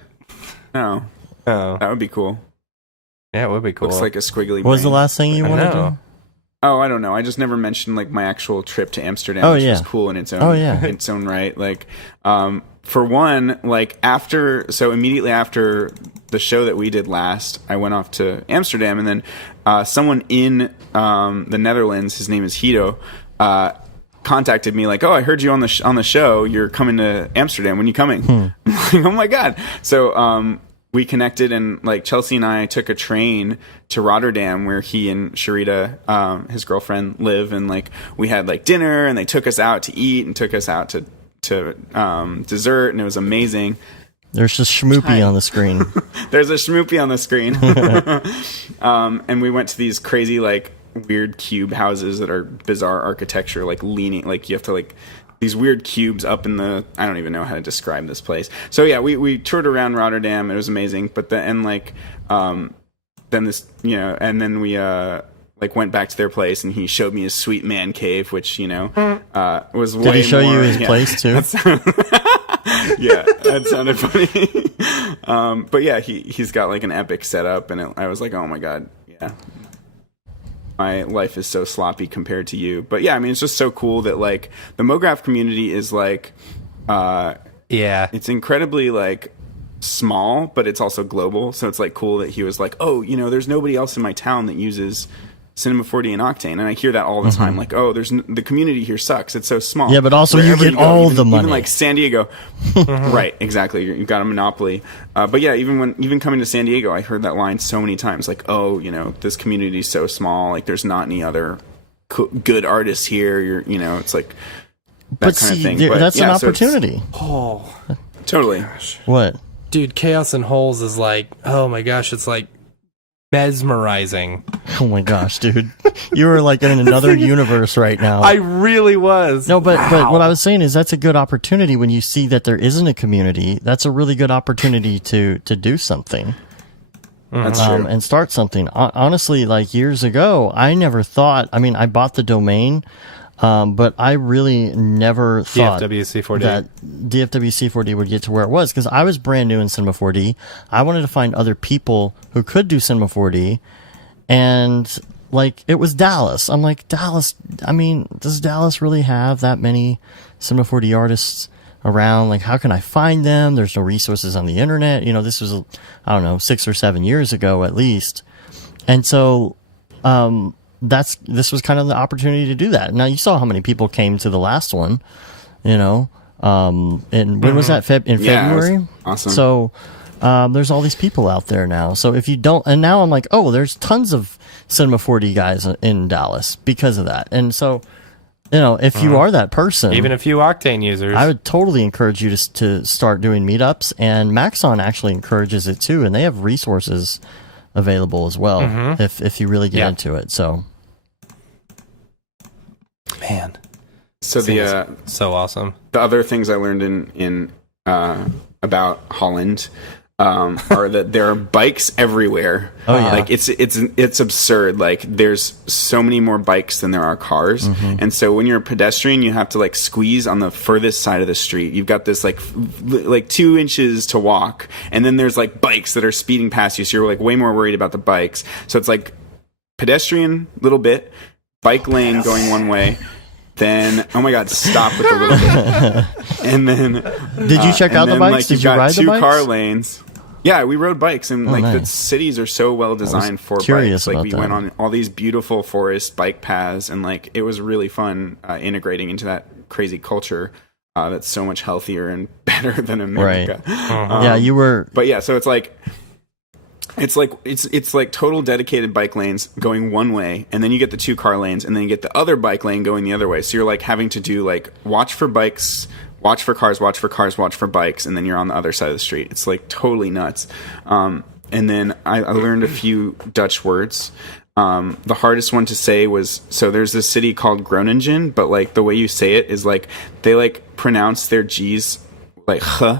No, Oh, that would be cool. yeah, it would be cool. Looks like a squiggly. What was the brain. last thing you I wanted to know. do? Oh, I don't know. I just never mentioned like my actual trip to Amsterdam, Oh, which yeah. was cool in its own. Oh, yeah. in its own right. Like, for one, like immediately after the show that we did last, I went off to Amsterdam, and then someone in the Netherlands, his name is Hito, contacted me like, "Oh, I heard you on the show. You're coming to Amsterdam. When you coming?" I'm like, "Oh my god!" So we connected, and like Chelsea and I took a train to Rotterdam, where he and Sharita, his girlfriend, live, and like we had like dinner, and they took us out to eat and took us out to dessert, and it was amazing. There's just schmoopy on the screen. There's a schmoopy on the screen. And we went to these crazy like weird cube houses that are bizarre architecture, like leaning, like you have to like these weird cubes up in the, I don't even know how to describe this place. So yeah, we toured around Rotterdam. It was amazing. But then this, and then we like went back to their place, and he showed me his sweet man cave, which was way Did he show you more- his place too? Yeah, that sounded funny. But yeah, he's got like an epic setup, and I was like, oh my god, yeah. My life is so sloppy compared to you. But yeah, I mean, it's just so cool that like the MoGraph community is like, Yeah. it's incredibly like small, but it's also global. So it's like cool that he was like, oh, there's nobody else in my town that uses Cinema 4D and Octane. And I hear that all the time. Like, oh, the community here sucks. It's so small. Yeah, but also you Wherever get go, all the money. Even like San Diego. Right, exactly. You've got a monopoly. But yeah, even coming to San Diego, I heard that line so many times. Like, oh, this community is so small. Like, there's not any other good artists here. It's like that But kind see, of thing. But that's yeah, an so it's- opportunity. Oh, Totally. What? dude, Chaos and Holes is like, oh my gosh, it's like mesmerizing. Oh my gosh, dude. You were like in another universe right now. I really was. No, but Wow. what I was saying is that's a good opportunity when you see that there isn't a community. That's a really good opportunity to do something. That's true. And start something. Honestly, like years ago, I never thought, I mean, I bought the domain, but I really never thought DFWC4D. that DFWC4D would get to where it was, because I was brand new in Cinema 4D. I wanted to find other people who could do Cinema 4D, and like it was Dallas. I'm like, Dallas, I mean, does Dallas really have that many Cinema 4D artists around? Like, how can I find them? There's no resources on the internet. This was, I don't know, 6 or 7 years ago at least. And so, this was kind of the opportunity to do that. Now you saw how many people came to the last one, and when was that? In Yeah, it was February? awesome. So, there's all these people out there now. So if you don't, and now I'm like, oh, there's tons of Cinema 4D guys in Dallas because of that. And so, if you are that person, Even a few Octane users. I would totally encourage you to start doing meetups, and Maxon actually encourages it too, and they have resources available as well if you really get Yeah. into it. So, Man, So the so awesome. the other things I learned in about Holland are that there are bikes everywhere. Oh, yeah. Like it's absurd. Like there's so many more bikes than there are cars. And so when you're a pedestrian, you have to like squeeze on the furthest side of the street. You've got this like 2 inches to walk, and then there's like bikes that are speeding past you. So you're like way more worried about the bikes. So it's like pedestrian little bit, bike lane going one way. Then, oh my God, stop with the little bit. And then, did you check out the bikes? Did you've you got ride the two bikes? car lanes. Yeah, we rode bikes, and like the nice. cities are so well designed for curious bikes. Like about we that. went on all these beautiful forest bike paths, and like it was really fun integrating into that crazy culture that's so much healthier and better than America. Yeah, you were. But yeah, so it's like It's like total dedicated bike lanes going one way, and then you get the 2 car lanes, and then you get the other bike lane going the other way. So you're like having to do like watch for bikes, watch for cars, watch for cars, watch for bikes, and then you're on the other side of the street. It's like totally nuts. And then I learned a few Dutch words. The hardest one to say was, so there's this city called Groningen, but like the way you say it is like they like pronounce their G's like huh,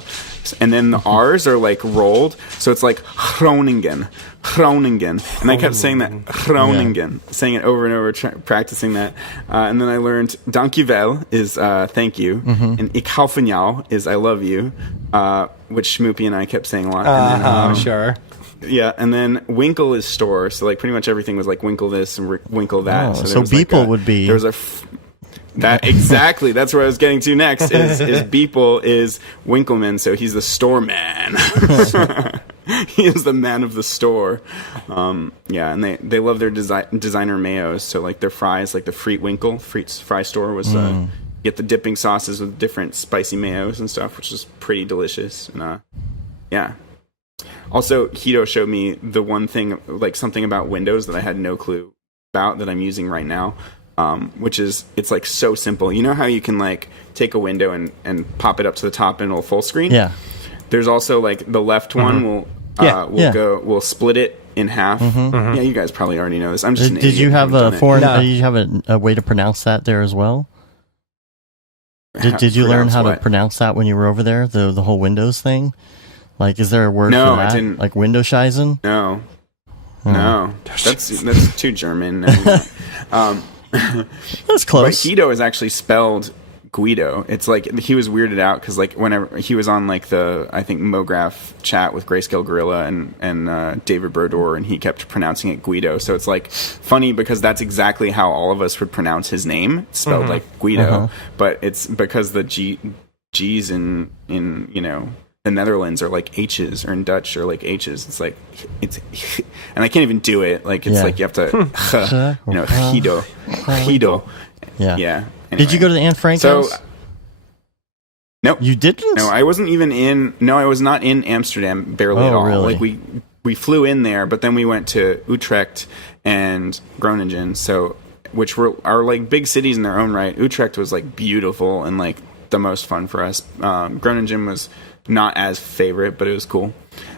and then the R's are like rolled, so it's like Groningen. And I kept saying that Groningen, saying it over and over, practicing that. And then I learned dankjewel is thank you, and ik hou van jou is I love you, which Schmoopy and I kept saying a lot. And then, Sure. Yeah, and then Winkle is store, so like pretty much everything was like Winkle this and Winkle that. Oh, there so was like Beeple would be... There was that exactly. That's where I was getting to next. Is Beeple is Winkleman, so he's the store man. He is the man of the store. Yeah, and they love their designer mayos. So like their fries, like the Friet Winkle, Friet's Fry Store was get the dipping sauces with different spicy mayos and stuff, which is pretty delicious. And yeah. Also, Hito showed me the one thing, like something about Windows that I had no clue about that I'm using right now. Which is, it's like so simple. You know how you can like take a window and pop it up to the top and it'll full screen? Yeah. There's also like the left one we'll split it in half. Yeah, you guys probably already know this. I'm just an Did idiot you have who a done it. foreign? No. Did you have a way to pronounce that there as well? Did you learn how to pronounce that when you were over there? The whole Windows thing. Like, is there a word No, for that? I didn't. Like Windowscheißen? No. No. That's too German. That's But close. Hito is actually spelled Guido. It's like he was weirded out because like whenever he was on like the I think Mograph chat with Grayscale Gorilla and David Brodor, and he kept pronouncing it Guido. So it's like funny because that's exactly how all of us would pronounce his name. It's spelled like Guido, but it's because the G's in you know the Netherlands are like H's, or in Dutch are like H's. It's like it's and I can't even do it. Like it's like you have to you know Hito. Yeah. Anyway. Did you go to the Anne Frank So, house? nope. You didn't? No, I wasn't even in. No, I was not in Amsterdam barely at all. Really? Like we flew in there, but then we went to Utrecht and Groningen. So, which are like big cities in their own right. Utrecht was like beautiful and like the most fun for us. Groningen was not as favorite, but it was cool.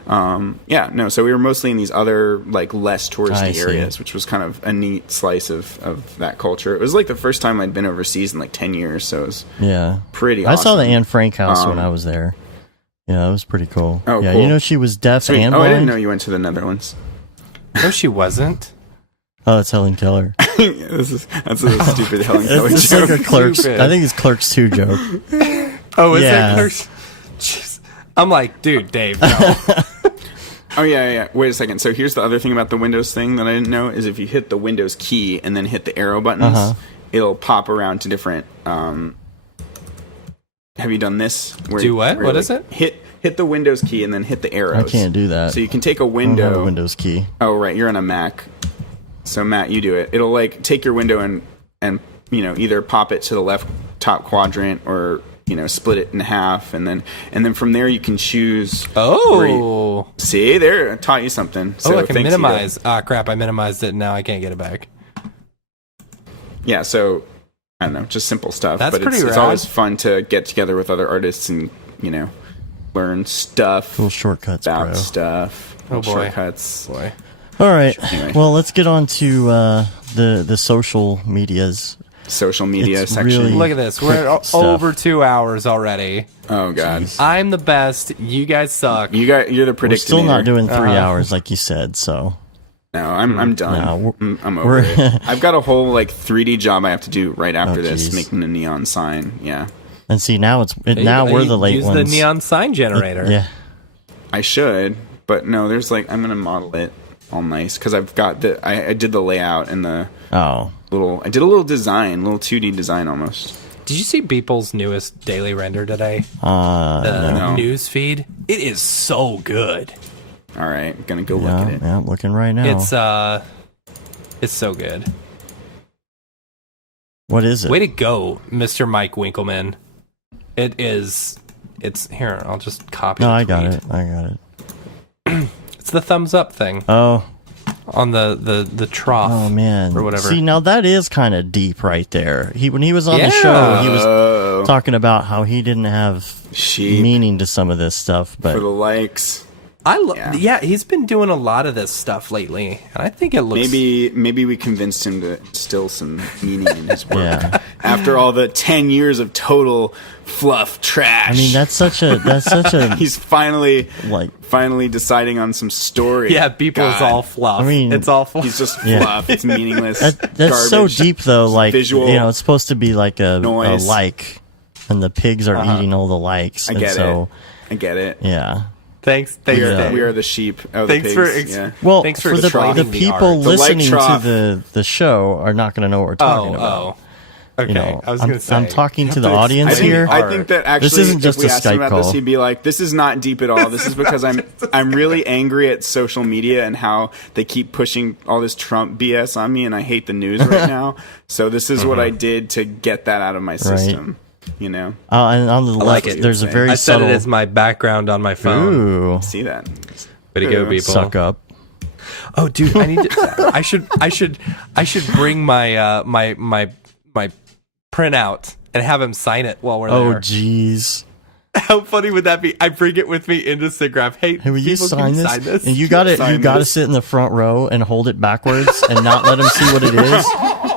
So we were mostly in these other like less touristy areas, which was kind of a neat slice of that culture. It was like the first time I'd been overseas in like 10 years, so it was pretty awesome. I saw the Anne Frank house when I was there. Yeah, it was pretty cool. Oh, yeah, cool. you know she was deaf and blind. I didn't know you went to the Netherlands. No, she wasn't. Oh, that's Helen Keller. That's a stupid Helen Keller It's joke. like a Clerks. Stupid. I think it's Clerks 2 joke. Oh, is Yeah. it Clerks? Jeez. I'm like, dude, Dave, no. Oh, yeah. Wait a second. So here's the other thing about the Windows thing that I didn't know is if you hit the Windows key and then hit the arrow buttons, it'll pop around to different... have you done this? Do what? What is it? Hit the Windows key and then hit the arrows. I can't do that. So you can take a I don't window... have a Windows key. Oh, right. You're on a Mac. So, Matt, you do it. It'll, like, take your window and you know, either pop it to the left top quadrant or... you know, split it in half, and then from there you can choose. Oh, see, there, I taught you something. So I can thanks, minimize. Hito. Ah, crap! I minimized it, and now I can't get it back. Yeah, so I don't know, just simple stuff. That's but pretty it's rad. always fun to get together with other artists and you know, learn stuff, Little shortcuts, about bro. stuff. Oh, boy. Shortcuts. Boy. All right. Anyway. Well, let's get on to the social medias. Social media It's section. really- Look at this. We're at Stuff. over 2 hours already. Oh God, I'm the best. You guys suck. you're the We're predictor. still not doing 3 hours like you said, so No, I'm done. No, I'm over it. I've got a whole like 3D job I have to do right after this, geez. making a neon sign. Yeah, and see now now we're the late use ones. the neon sign generator. Yeah. I should, but no. There's like I'm gonna model it all nice because I've got I did the layout and the Oh. I did a little design, little 2D design almost. Did you see Beeple's newest daily render today? No. No. News feed. It is so good. All right, gonna go look at it. Yeah, I'm looking right now. It's so good. What is it? Way to go, Mr. Mike Winkleman. It's here. I'll just copy. No, the I got tweet. it. I got it. It's the thumbs up thing Oh, on the trough. oh man. Or whatever. See, now that is kind of deep right there. When he was on the show, he was talking about how he didn't have Sheep. meaning to some of this stuff, but For the likes. Yeah, he's been doing a lot of this stuff lately, and I think it looks. Maybe we convinced him to instill some meaning in his work. Yeah. After all the 10 years of total fluff trash. I mean, that's such a He's finally like deciding on some story. Yeah, Beeple's all fluff. I mean, it's all fluff. He's just Yeah. fluff. It's meaningless. that's so garbage. deep though. Like visual it's supposed to be like a noise. like, and the pigs are eating all the likes. I and get so, it. I get it. Yeah. Thanks, We are, Dave. we are the sheep. Oh, Thanks the for pigs. Yeah. Well, Thanks for for the describing the people art. The like listening to trough. the show are not going to know what we're talking about. Okay, You know, I was going to say. I'm talking to You the have audience I think, here. I think that actually, This isn't just if we a asked him Skype about this, call. he'd be like, "This is not deep at all. This is because I'm really angry at social media and how they keep pushing all this Trump BS on me, and I hate the news right now. So this is what I did to get that out of my system. You know, And on the like left, it. there's a very I set subtle. it as my background on my phone. Ooh, see that? Way to go, Ooh. people. suck up. Oh, dude, I need to. I should bring my my printout and have him sign it while we're Oh, there. jeez. How funny would that be? I bring it with me into SIGGRAPH. Hey, Hey, will you people, sign can this? sign And you got to Sign this. sit in the front row and hold it backwards and not let them see what it is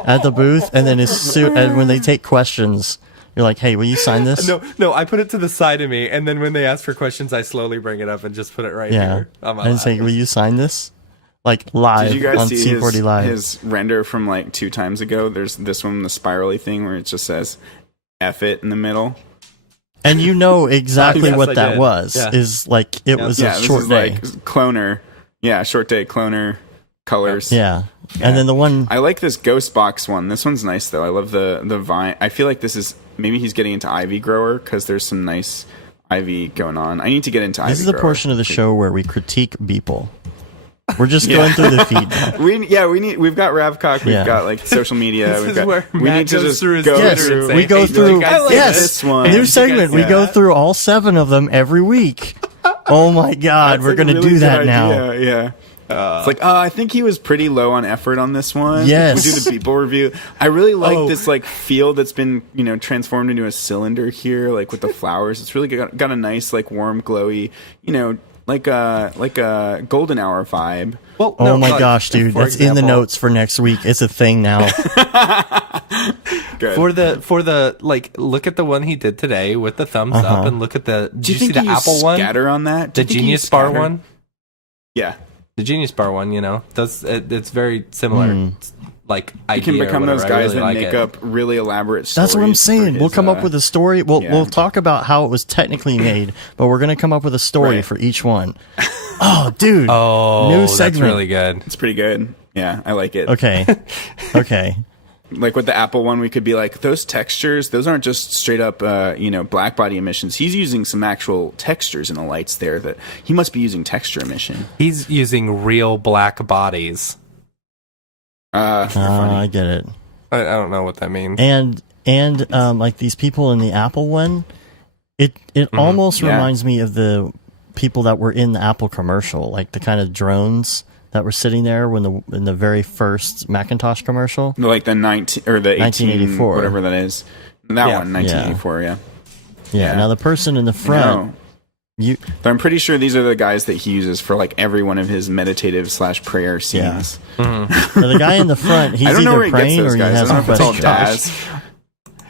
at the booth. And then and when they take questions, you're like, "Hey, will you sign this?" No, I put it to the side of me, and then when they ask for questions, I slowly bring it up and just put it right Yeah. here on my And lap. say, "Will you sign this?" Like live Did you guys on see C40 Live. his render from like 2 times ago? There's this one, the spirally thing, where it just says "F it" in the middle. And you know exactly Yes, what I that did. was. Yeah. Is like it was Yeah, a this short is day. like cloner. Yeah, short day cloner colors. Yeah. And then the one I like this ghost box one. This one's nice though. I love the vine. I feel like this is maybe he's getting into ivy grower because there's some nice ivy going on. I need to get into ivy. this is the grower. portion of the show where we critique Beeple. We're just going through the feed now. We've got Ravcock, we've Yeah. got like social media. This we've is got, where we Matt need to goes just through his go Twitter Yes, and say, we go "Hey, through. did you guys see Yes, this one? new Did you guys segment. see We go that?" through all 7 of them every week. Oh my God, That's we're like going to a really do that good now. idea, Yeah. It's like, I think he was pretty low on effort on this one. Yes. We do the people review. I really like Oh. this like field that's been, transformed into a cylinder here, like with the flowers. It's really got a nice, like warm, glowy, like a golden hour vibe. Well, Oh no, my like, gosh, dude. for That's in the example, notes for next week. It's a thing now. Good. For the like, look at the one he did today with the thumbs up, and look at the. Did do you you see think the he used Apple one? scatter on that? Do The you think he Genius used Bar scatter? one. Yeah. The Genius Bar one, it's very similar. Like You idea can or become whatever. those I guys really that like make it. up really elaborate stories. That's what I'm saying. for We'll his, come up with a story. We'll talk about how it was technically made, but we're going to come up with a story Right. for each one. Oh, dude. Oh, New that's segment. really good. It's pretty good. Yeah, I like it. Okay. Okay. Like with the Apple one, we could be like, those textures, those aren't just straight up, black body emissions. He's using some actual textures in the lights there that he must be using texture emission. He's using real black bodies. I get it. I don't know what that means. And like these people in the Apple one, it almost Yeah. reminds me of the people that were in the Apple commercial, like the kind of drones that were sitting there in the very first Macintosh commercial. Like the 19 or the 18, 1984. whatever that is. That Yeah. one, 1984, yeah. Yeah. Now the person in the front, No. But I'm pretty sure these are the guys that he uses for like every one of his meditative / prayer scenes. now the guy in the front, he's I don't know where either he gets praying or those he guys. I has don't know a if it's all question. Daz.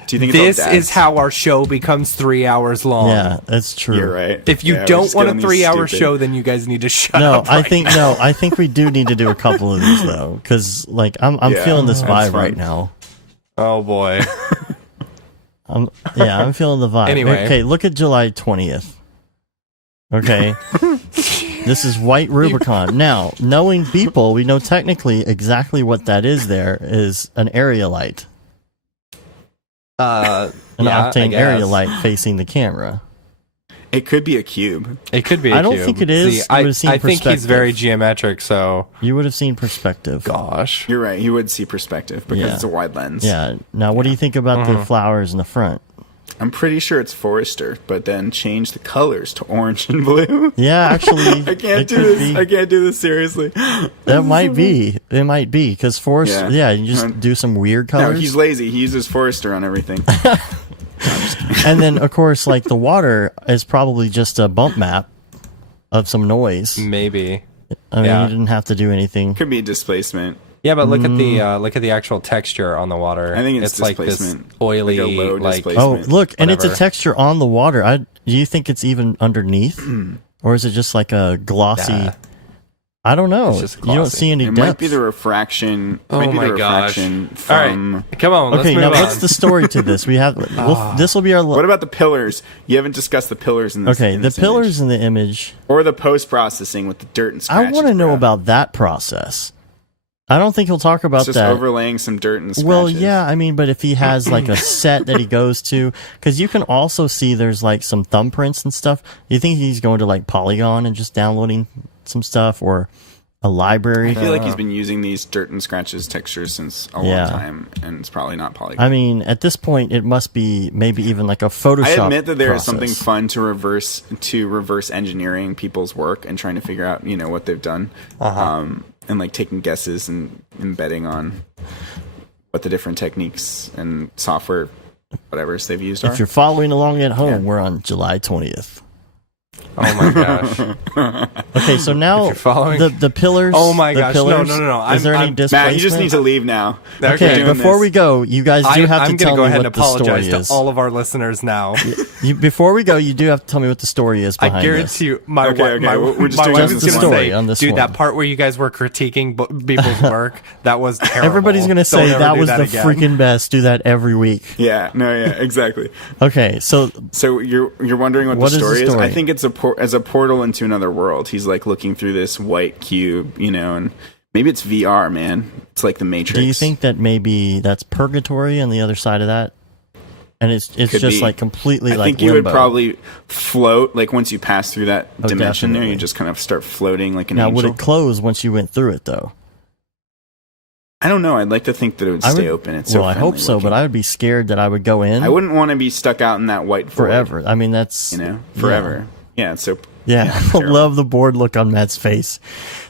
Do you think This it's all Daz? is how our show becomes 3 hours long. Yeah, that's true. You're right. If you Yeah, we're don't just want a getting 3 hour stupid. show, then you guys need to shut No, up. I think we do need to do a couple of these though, because like I'm Yeah, feeling this that's vibe fun. right now. Oh boy. I'm feeling the vibe. Anyway. Okay, look at July 20th. Okay. This is White Rubicon. Now, knowing Beeple, we know technically exactly what that is. There is an area light, an octane area light facing the camera. It could be a cube. It could be. I don't think it is. See, You I would've seen think he's perspective. very geometric. So, You would have seen perspective. gosh. You're right. You would see perspective because Yeah. it's a wide lens. Yeah. Now, what do you think about the flowers in the front? I'm pretty sure it's Forester, but then change the colors to orange and blue. Yeah, actually, I can't do this. I can't do this seriously. That might be. It might be because Forester. Yeah, you just do some weird colors. No, he's lazy. He uses Forester on everything. And then, of course, like the water is probably just a bump map of some noise. Maybe. I mean, you didn't have to do anything. Could be displacement. Yeah, but look at the actual texture on the water. I think it's like this displacement. oily, like a low like displacement. Oh, look, and it's a whatever. texture on the water. Do you think it's even underneath, or is it just like a glossy? Nah. I don't know. It's just You don't glossy. see any It depth. might be the refraction. Oh might be my the gosh! refraction All from. right, come on. Okay, let's now move what's on. the story to this? We have this will be our. What about the pillars? You haven't discussed the pillars in this. Okay, in the this pillars image. in the image. Or the post processing with the dirt and scratches. I want to know bro. about that process. I don't think he'll talk about It's just that. overlaying some dirt and scratches. Well, yeah, I mean, but if he has like a set that he goes to, because you can also see there's like some thumbprints and stuff. You think he's going to like Polygon and just downloading some stuff, or a library? I feel like he's been using these dirt and scratches textures since a long time, and it's probably not Polygon. I mean, at this point, it must be maybe even like a Photoshop. I admit that there is process. something fun to reverse engineering people's work and trying to figure out, what they've done, and like taking guesses and betting on what the different techniques and software, whatever's they've used are. If you're following along at home, we're on July 20th. Oh my gosh! Okay, so now you're following- the pillars. Oh my the gosh. Pillars, No. Is there any displacement? Matt, you just need to leave now. Okay, Doing before this. we go, you guys do have I'm to tell gonna go me ahead what and the story apologize is. to all of our listeners now. Before we go, you do have to tell me what the story is behind I guarantee you, my Okay, wife we're just my doing wife this was one. gonna story say, on this dude, one. that part where you guys were critiquing people's work, that was terrible. Everybody's going to say Don't ever that do was the again. freaking best. Do that every week. Yeah, exactly. Okay, so So you're wondering what What the is the story is? story? I think it's as a portal into another world. He's like looking through this white cube, and maybe it's VR, man. It's like the Matrix. do you think that maybe that's purgatory on the other side of that? And it's Could just be. like completely I like think you limbo. would probably float, like once you pass through that dimension there, definitely. you just kind of start floating like an Now, angel. would it close once you went through it, though? I don't know. I'd like to think that it would stay open. It's well, so I hope so, but I would be scared that I would go in I wouldn't want to be stuck out in that white void, forever. I mean, that's forever. Yeah, it's so Yeah, I terrible. love the bored look on Matt's face.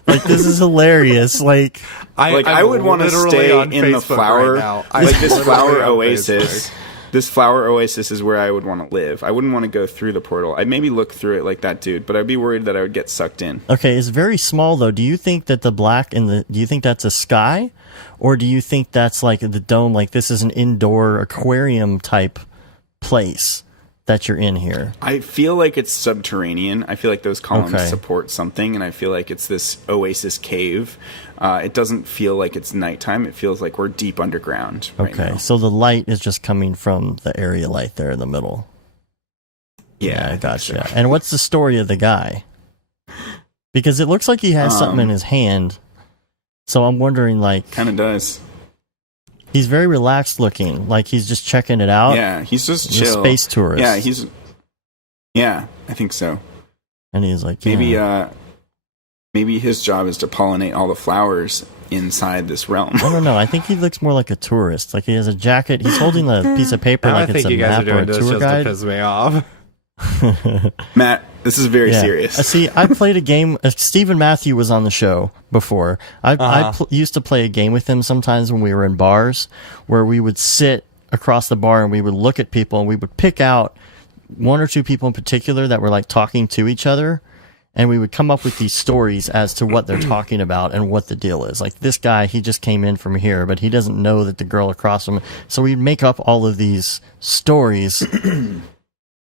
Like, this is hilarious. Like, I would want to stay in the flower, like this flower oasis. This flower oasis is where I would want to live. I wouldn't want to go through the portal. I'd maybe look through it like that dude, but I'd be worried that I would get sucked in. okay, it's very small though. Do you think that the black in the? Do you think that's a sky, or do you think that's like the dome? Like this is an indoor aquarium type place that you're in here. I feel like it's subterranean. I feel like those columns Okay. support something, and I feel like it's this oasis cave. It doesn't feel like it's nighttime. It feels like we're deep underground right Okay, now. so the light is just coming from the area light there in the middle. Yeah, I gotcha. And what's the story of the guy? Because it looks like he has something in his hand. So I'm wondering, like, Kind of does. he's very relaxed looking, like he's just checking it out. Yeah, he's just He's a chill. space tourist. Yeah, I think so. And he's like, Maybe yeah. maybe his job is to pollinate all the flowers inside this realm. I don't know. I think he looks more like a tourist. Like he has a jacket. He's holding a piece of paper Now like I it's think a you guys map are or doing a this tour just to guide. piss me off. Matt, this is very Yeah. serious. See, I played a game. Stephen Matthew was on the show before. I used to play a game with him sometimes when we were in bars, where we would sit across the bar and we would look at people and we would pick out one or two people in particular that were like talking to each other, and we would come up with these stories as to what they're talking about and what the deal is. Like this guy, he just came in from here, but he doesn't know that the girl across from him. So we'd make up all of these stories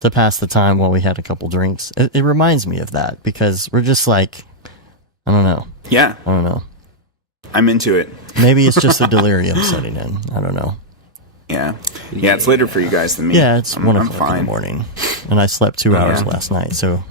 to pass the time while we had a couple drinks. It reminds me of that because we're just like, I don't know. Yeah, I don't know. I'm into it. Maybe it's just the delirium setting in. I don't know. Yeah, it's later for you guys than me. Yeah, it's I'm 1 o'clock in fine. the morning, and I slept 2 hours Yeah. last night, so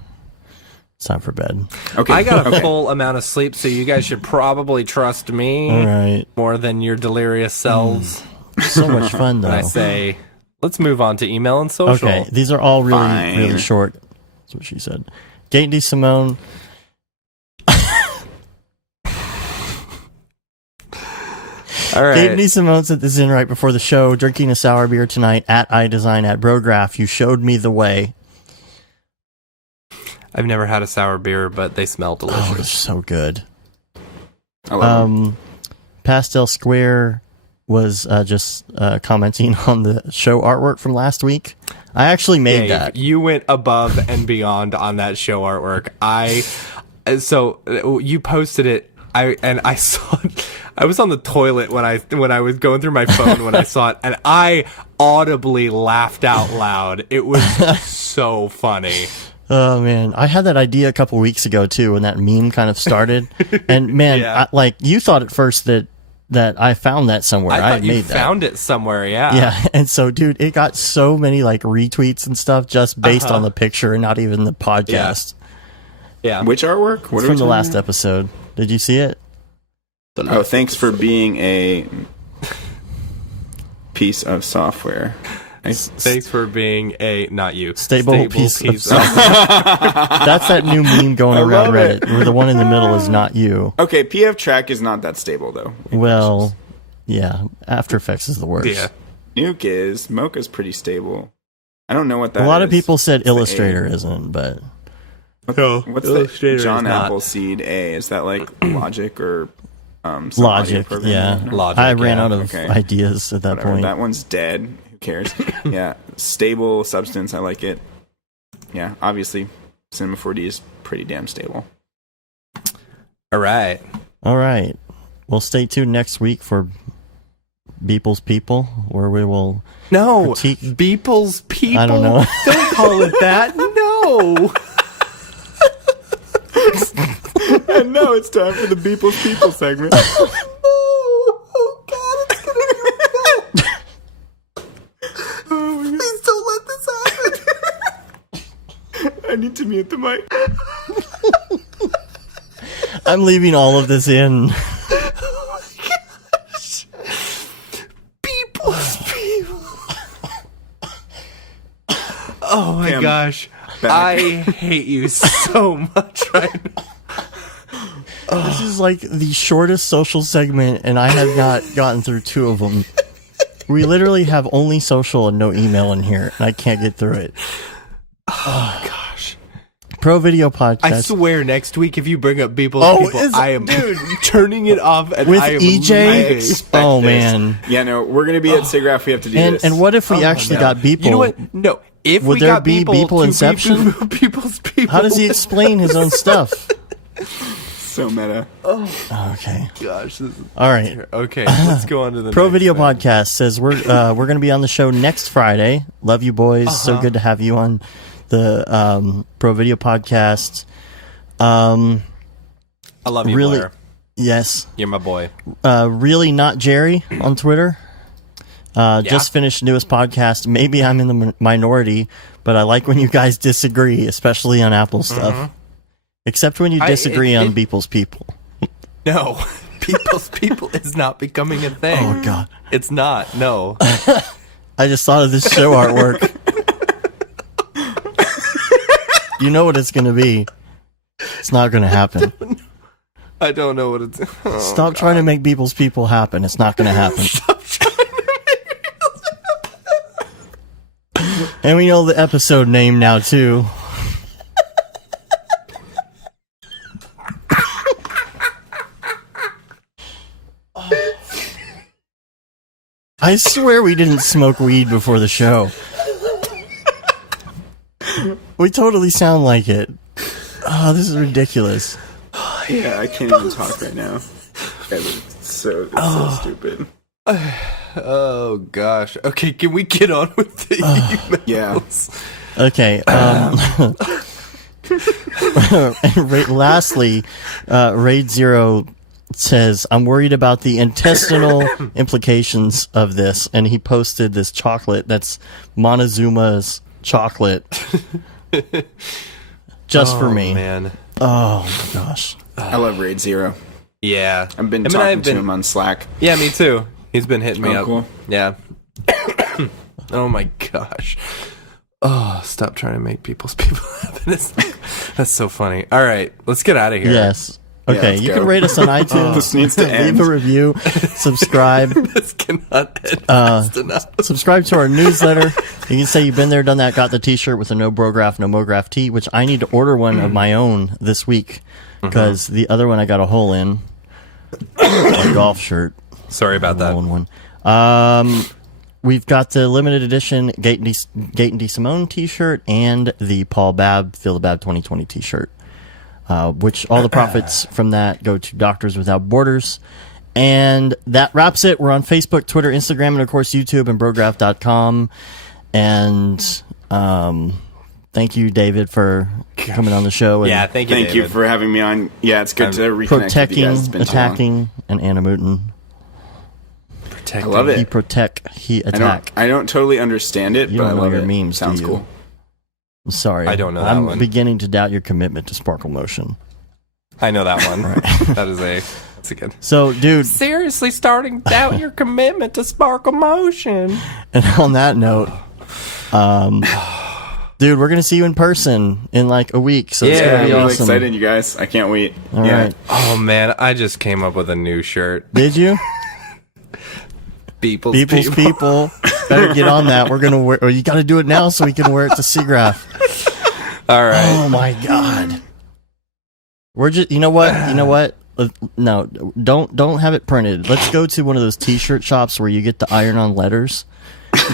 it's time for bed. Okay, I got a okay. full amount of sleep, so you guys should probably trust me All right, more than your delirious selves. so much fun though. And I say, let's move on to email and social. Okay, these are all really, Fine. really short. That's what she said. Gate D. Simone. All right. Katie Simone sent this in right before the show. Drinking a sour beer tonight at iDesign at Brograph. You showed me the way. I've never had a sour beer, but they smell delicious. Oh, it's so good. I love them. Pastel Square was just commenting on the show artwork from last week. I actually made that. You went above and beyond on that show artwork. So you posted it. I saw it. I was on the toilet when I was going through my phone when I saw it, and I audibly laughed out loud. It was so funny. Oh man, I had that idea a couple weeks ago too, when that meme kind of started. And man, you thought at first that I found that somewhere. I thought made you that. found it somewhere. Yeah. Yeah, and so dude, it got so many like retweets and stuff just based on the picture and not even the podcast. Yeah. Which artwork? It's from the last episode. Did you see it? Oh, thanks for being a piece of software. Thanks for being a not you stable piece of software. That's that new meme going around Reddit, where the one in the middle is not you. Okay, PF Track is not that stable though. Well, yeah, After Effects is the worst. Yeah. Nuke is. Mocha's pretty stable. I don't know what that is. A lot of people said Illustrator isn't, but what's Illustrator the John is not. Appleseed A? Is that like Logic or some audio Logic? program? Yeah, No. Logic, I ran out of Okay. ideas at that Whatever. point. That one's dead. Who cares? Yeah, stable substance. I like it. Yeah, obviously, Cinema 4D is pretty damn stable. All right. All right. Well, stay tuned next week for Beeple's People, where we will critique. Beeple's People. I don't know. Don't call it that. No. And now it's time for the Beeple's People segment. Oh God, it's gonna be no. Please don't let this happen. I need to mute the mic. I'm leaving all of this in. Oh my gosh. Beeple's People. Oh my Damn. gosh. Back. I hate you so much right now. This is like the shortest social segment, and I have not gotten through two of them. We literally have only social and no email in here, and I can't get through it. Oh gosh. Pro Video Podcast. I swear next week if you bring up Beeple's People, I am turning it off and With I am EJ? leaving. Oh, man. Yeah, no, we're gonna be at SIGGRAPH. We have to do this. And what if we actually no. got Beeple? You know what? No. If Would we there got be Beeple to Inception? Beeple's People. How does he explain his own stuff? So meta. Okay. Gosh. All right. Okay, let's go on to the Pro next Video thing. Podcast says we're going to be on the show next Friday. Love you boys. So good to have you on the Pro Video Podcast. I love you, really, Blair. yes. You're my boy. Really not Jerry on Twitter. Just finished newest podcast. Maybe I'm in the minority, but I like when you guys disagree, especially on Apple stuff. Except when you disagree on Beeple's People. No. Beeple's People is not becoming a thing. Oh, God. It's not. No. I just thought of this show artwork. You know what it's going to be. It's not going to happen. I don't know what it's... Oh, Stop trying to make Beeple's People happen. It's not going to happen. And we know the episode name now, too. I swear we didn't smoke weed before the show. We totally sound like it. Oh, this is ridiculous. Yeah, I can't even talk right now. It's so stupid. Oh, gosh. Okay, can we get on with the emails? Yeah. Okay. Lastly, Raid Zero says, I'm worried about the intestinal implications of this. And he posted this chocolate that's Montezuma's chocolate. Just for me. Man. Oh, my gosh. I love Raid Zero. Yeah. I've been talking to him on Slack. Yeah, me too. He's been hitting me up. Cool. Yeah. Oh my gosh. Oh, stop trying to make Beeple's People happen. That's so funny. All right, let's get out of here. Yes. Okay, let's you go. can rate us on iTunes. This needs to end. Leave a review. Subscribe. This cannot end fast enough. Subscribe to our newsletter. You can say you've been there, done that, got the t-shirt with a no Brograph, no Mograph tee, which I need to order one of my own this week because the other one I got a hole in. A golf shirt. Sorry about that. One. We've got the limited edition Gate and D. Simone t-shirt and the Paul Babb, Feel the Babb 2020 t-shirt, which all the profits from that go to Doctors Without Borders. And that wraps it. We're on Facebook, Twitter, Instagram, and of course YouTube and Brograph.com. And thank you, David, for coming on the show. And Yeah, thank you, Thank you David. for having me on. Yeah, it's good to reconnect with you protecting, guys. It's been too long. attacking, and Anna Mooten. I love He it. protect, he attack. I don't totally understand it, You but don't I know love your it. memes, do Sounds you? cool. I'm sorry. I don't know that I'm one. beginning to doubt your commitment to Sparkle Motion. I know that one. That's a good. So, dude, Seriously starting to doubt your commitment to Sparkle Motion. and on that note, dude, we're going to see you in person in like a week. So it's Yeah, going to I'm be really awesome. excited, you guys. I can't wait. All right. Oh man, I just came up with a new shirt. Did you? Beeple's People's people. Better get on that. We're going to wear, or you got to do it now so we can wear it to Seagraph. All right. Oh my God. We're just, you know what? No, don't have it printed. Let's go to one of those t-shirt shops where you get the iron-on letters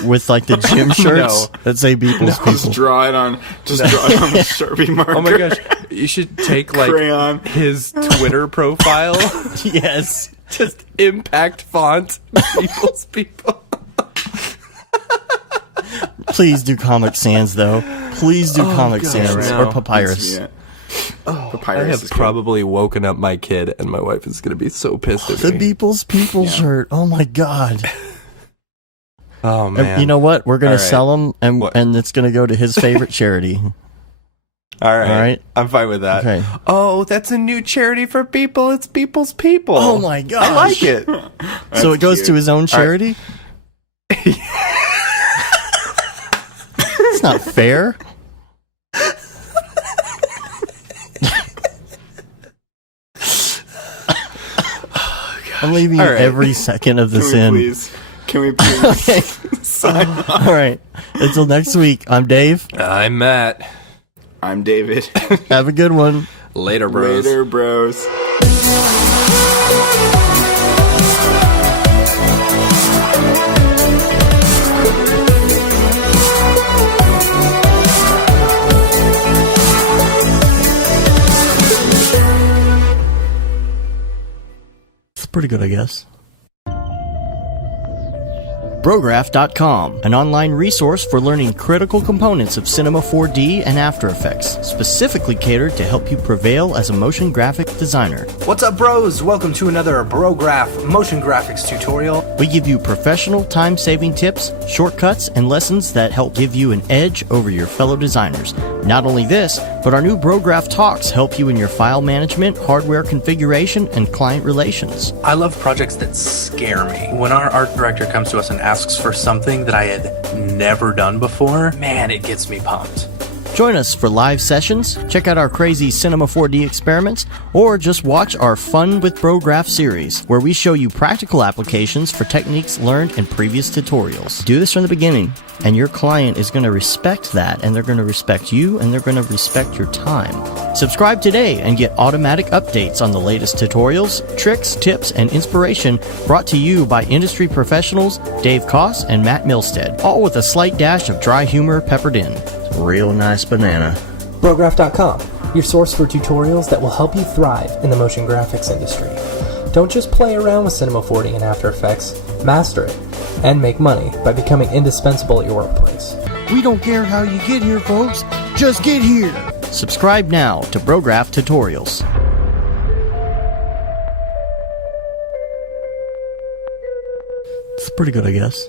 with like the gym shirts that say Beeple's Just people. draw it on a Sharpie marker. Oh my gosh, you should take like Crayon. his Twitter profile, Yes. just impact font, Beeple's people. Please do Comic Sans though. Please do Comic Sans no. or Papyrus. Yeah. I Papyrus have is good. probably woken up my kid, and my wife is gonna be so pissed at The me. Beeple's people shirt. Oh my God. Oh man, You know what? We're gonna All right. sell them, What? and it's gonna go to his favorite charity. All right. All right. I'm fine with that. Okay. Oh, that's a new charity for people. It's Beeple's people. Oh my gosh. I like it. So it goes cute. to his own charity. It's not fair. I'm leaving you All right. every second of this Can we in. please? Can we please Okay. sign off? All right. Until next week, I'm Dave. I'm Matt. I'm David. Have a good one. Later, bros. Later, bros. It's pretty good, I guess. Brograph.com, an online resource for learning critical components of Cinema 4D and After Effects, specifically catered to help you prevail as a motion graphic designer. What's up, bros? Welcome to another Brograph motion graphics tutorial. We give you professional time-saving tips, shortcuts, and lessons that help give you an edge over your fellow designers. Not only this, but our new Brograph Talks help you in your file management, hardware configuration, and client relations. I love projects that scare me. When our art director comes to us and asks for something that I had never done before, man, it gets me pumped. Join us for live sessions, check out our crazy Cinema 4D experiments, or just watch our Fun with Brograph series, where we show you practical applications for techniques learned in previous tutorials. Do this from the beginning, and your client is going to respect that, and they're going to respect you, and they're going to respect your time. Subscribe today and get automatic updates on the latest tutorials, tricks, tips, and inspiration brought to you by industry professionals Dave Koss and Matt Milstead, all with a slight dash of dry humor peppered in. Real nice banana. Brograph.com, your source for tutorials that will help you thrive in the motion graphics industry. Don't just play around with Cinema 4D and After Effects, master it, and make money by becoming indispensable at your workplace. We don't care how you get here, folks. Just get here. Subscribe now to Brograph Tutorials. It's pretty good, I guess.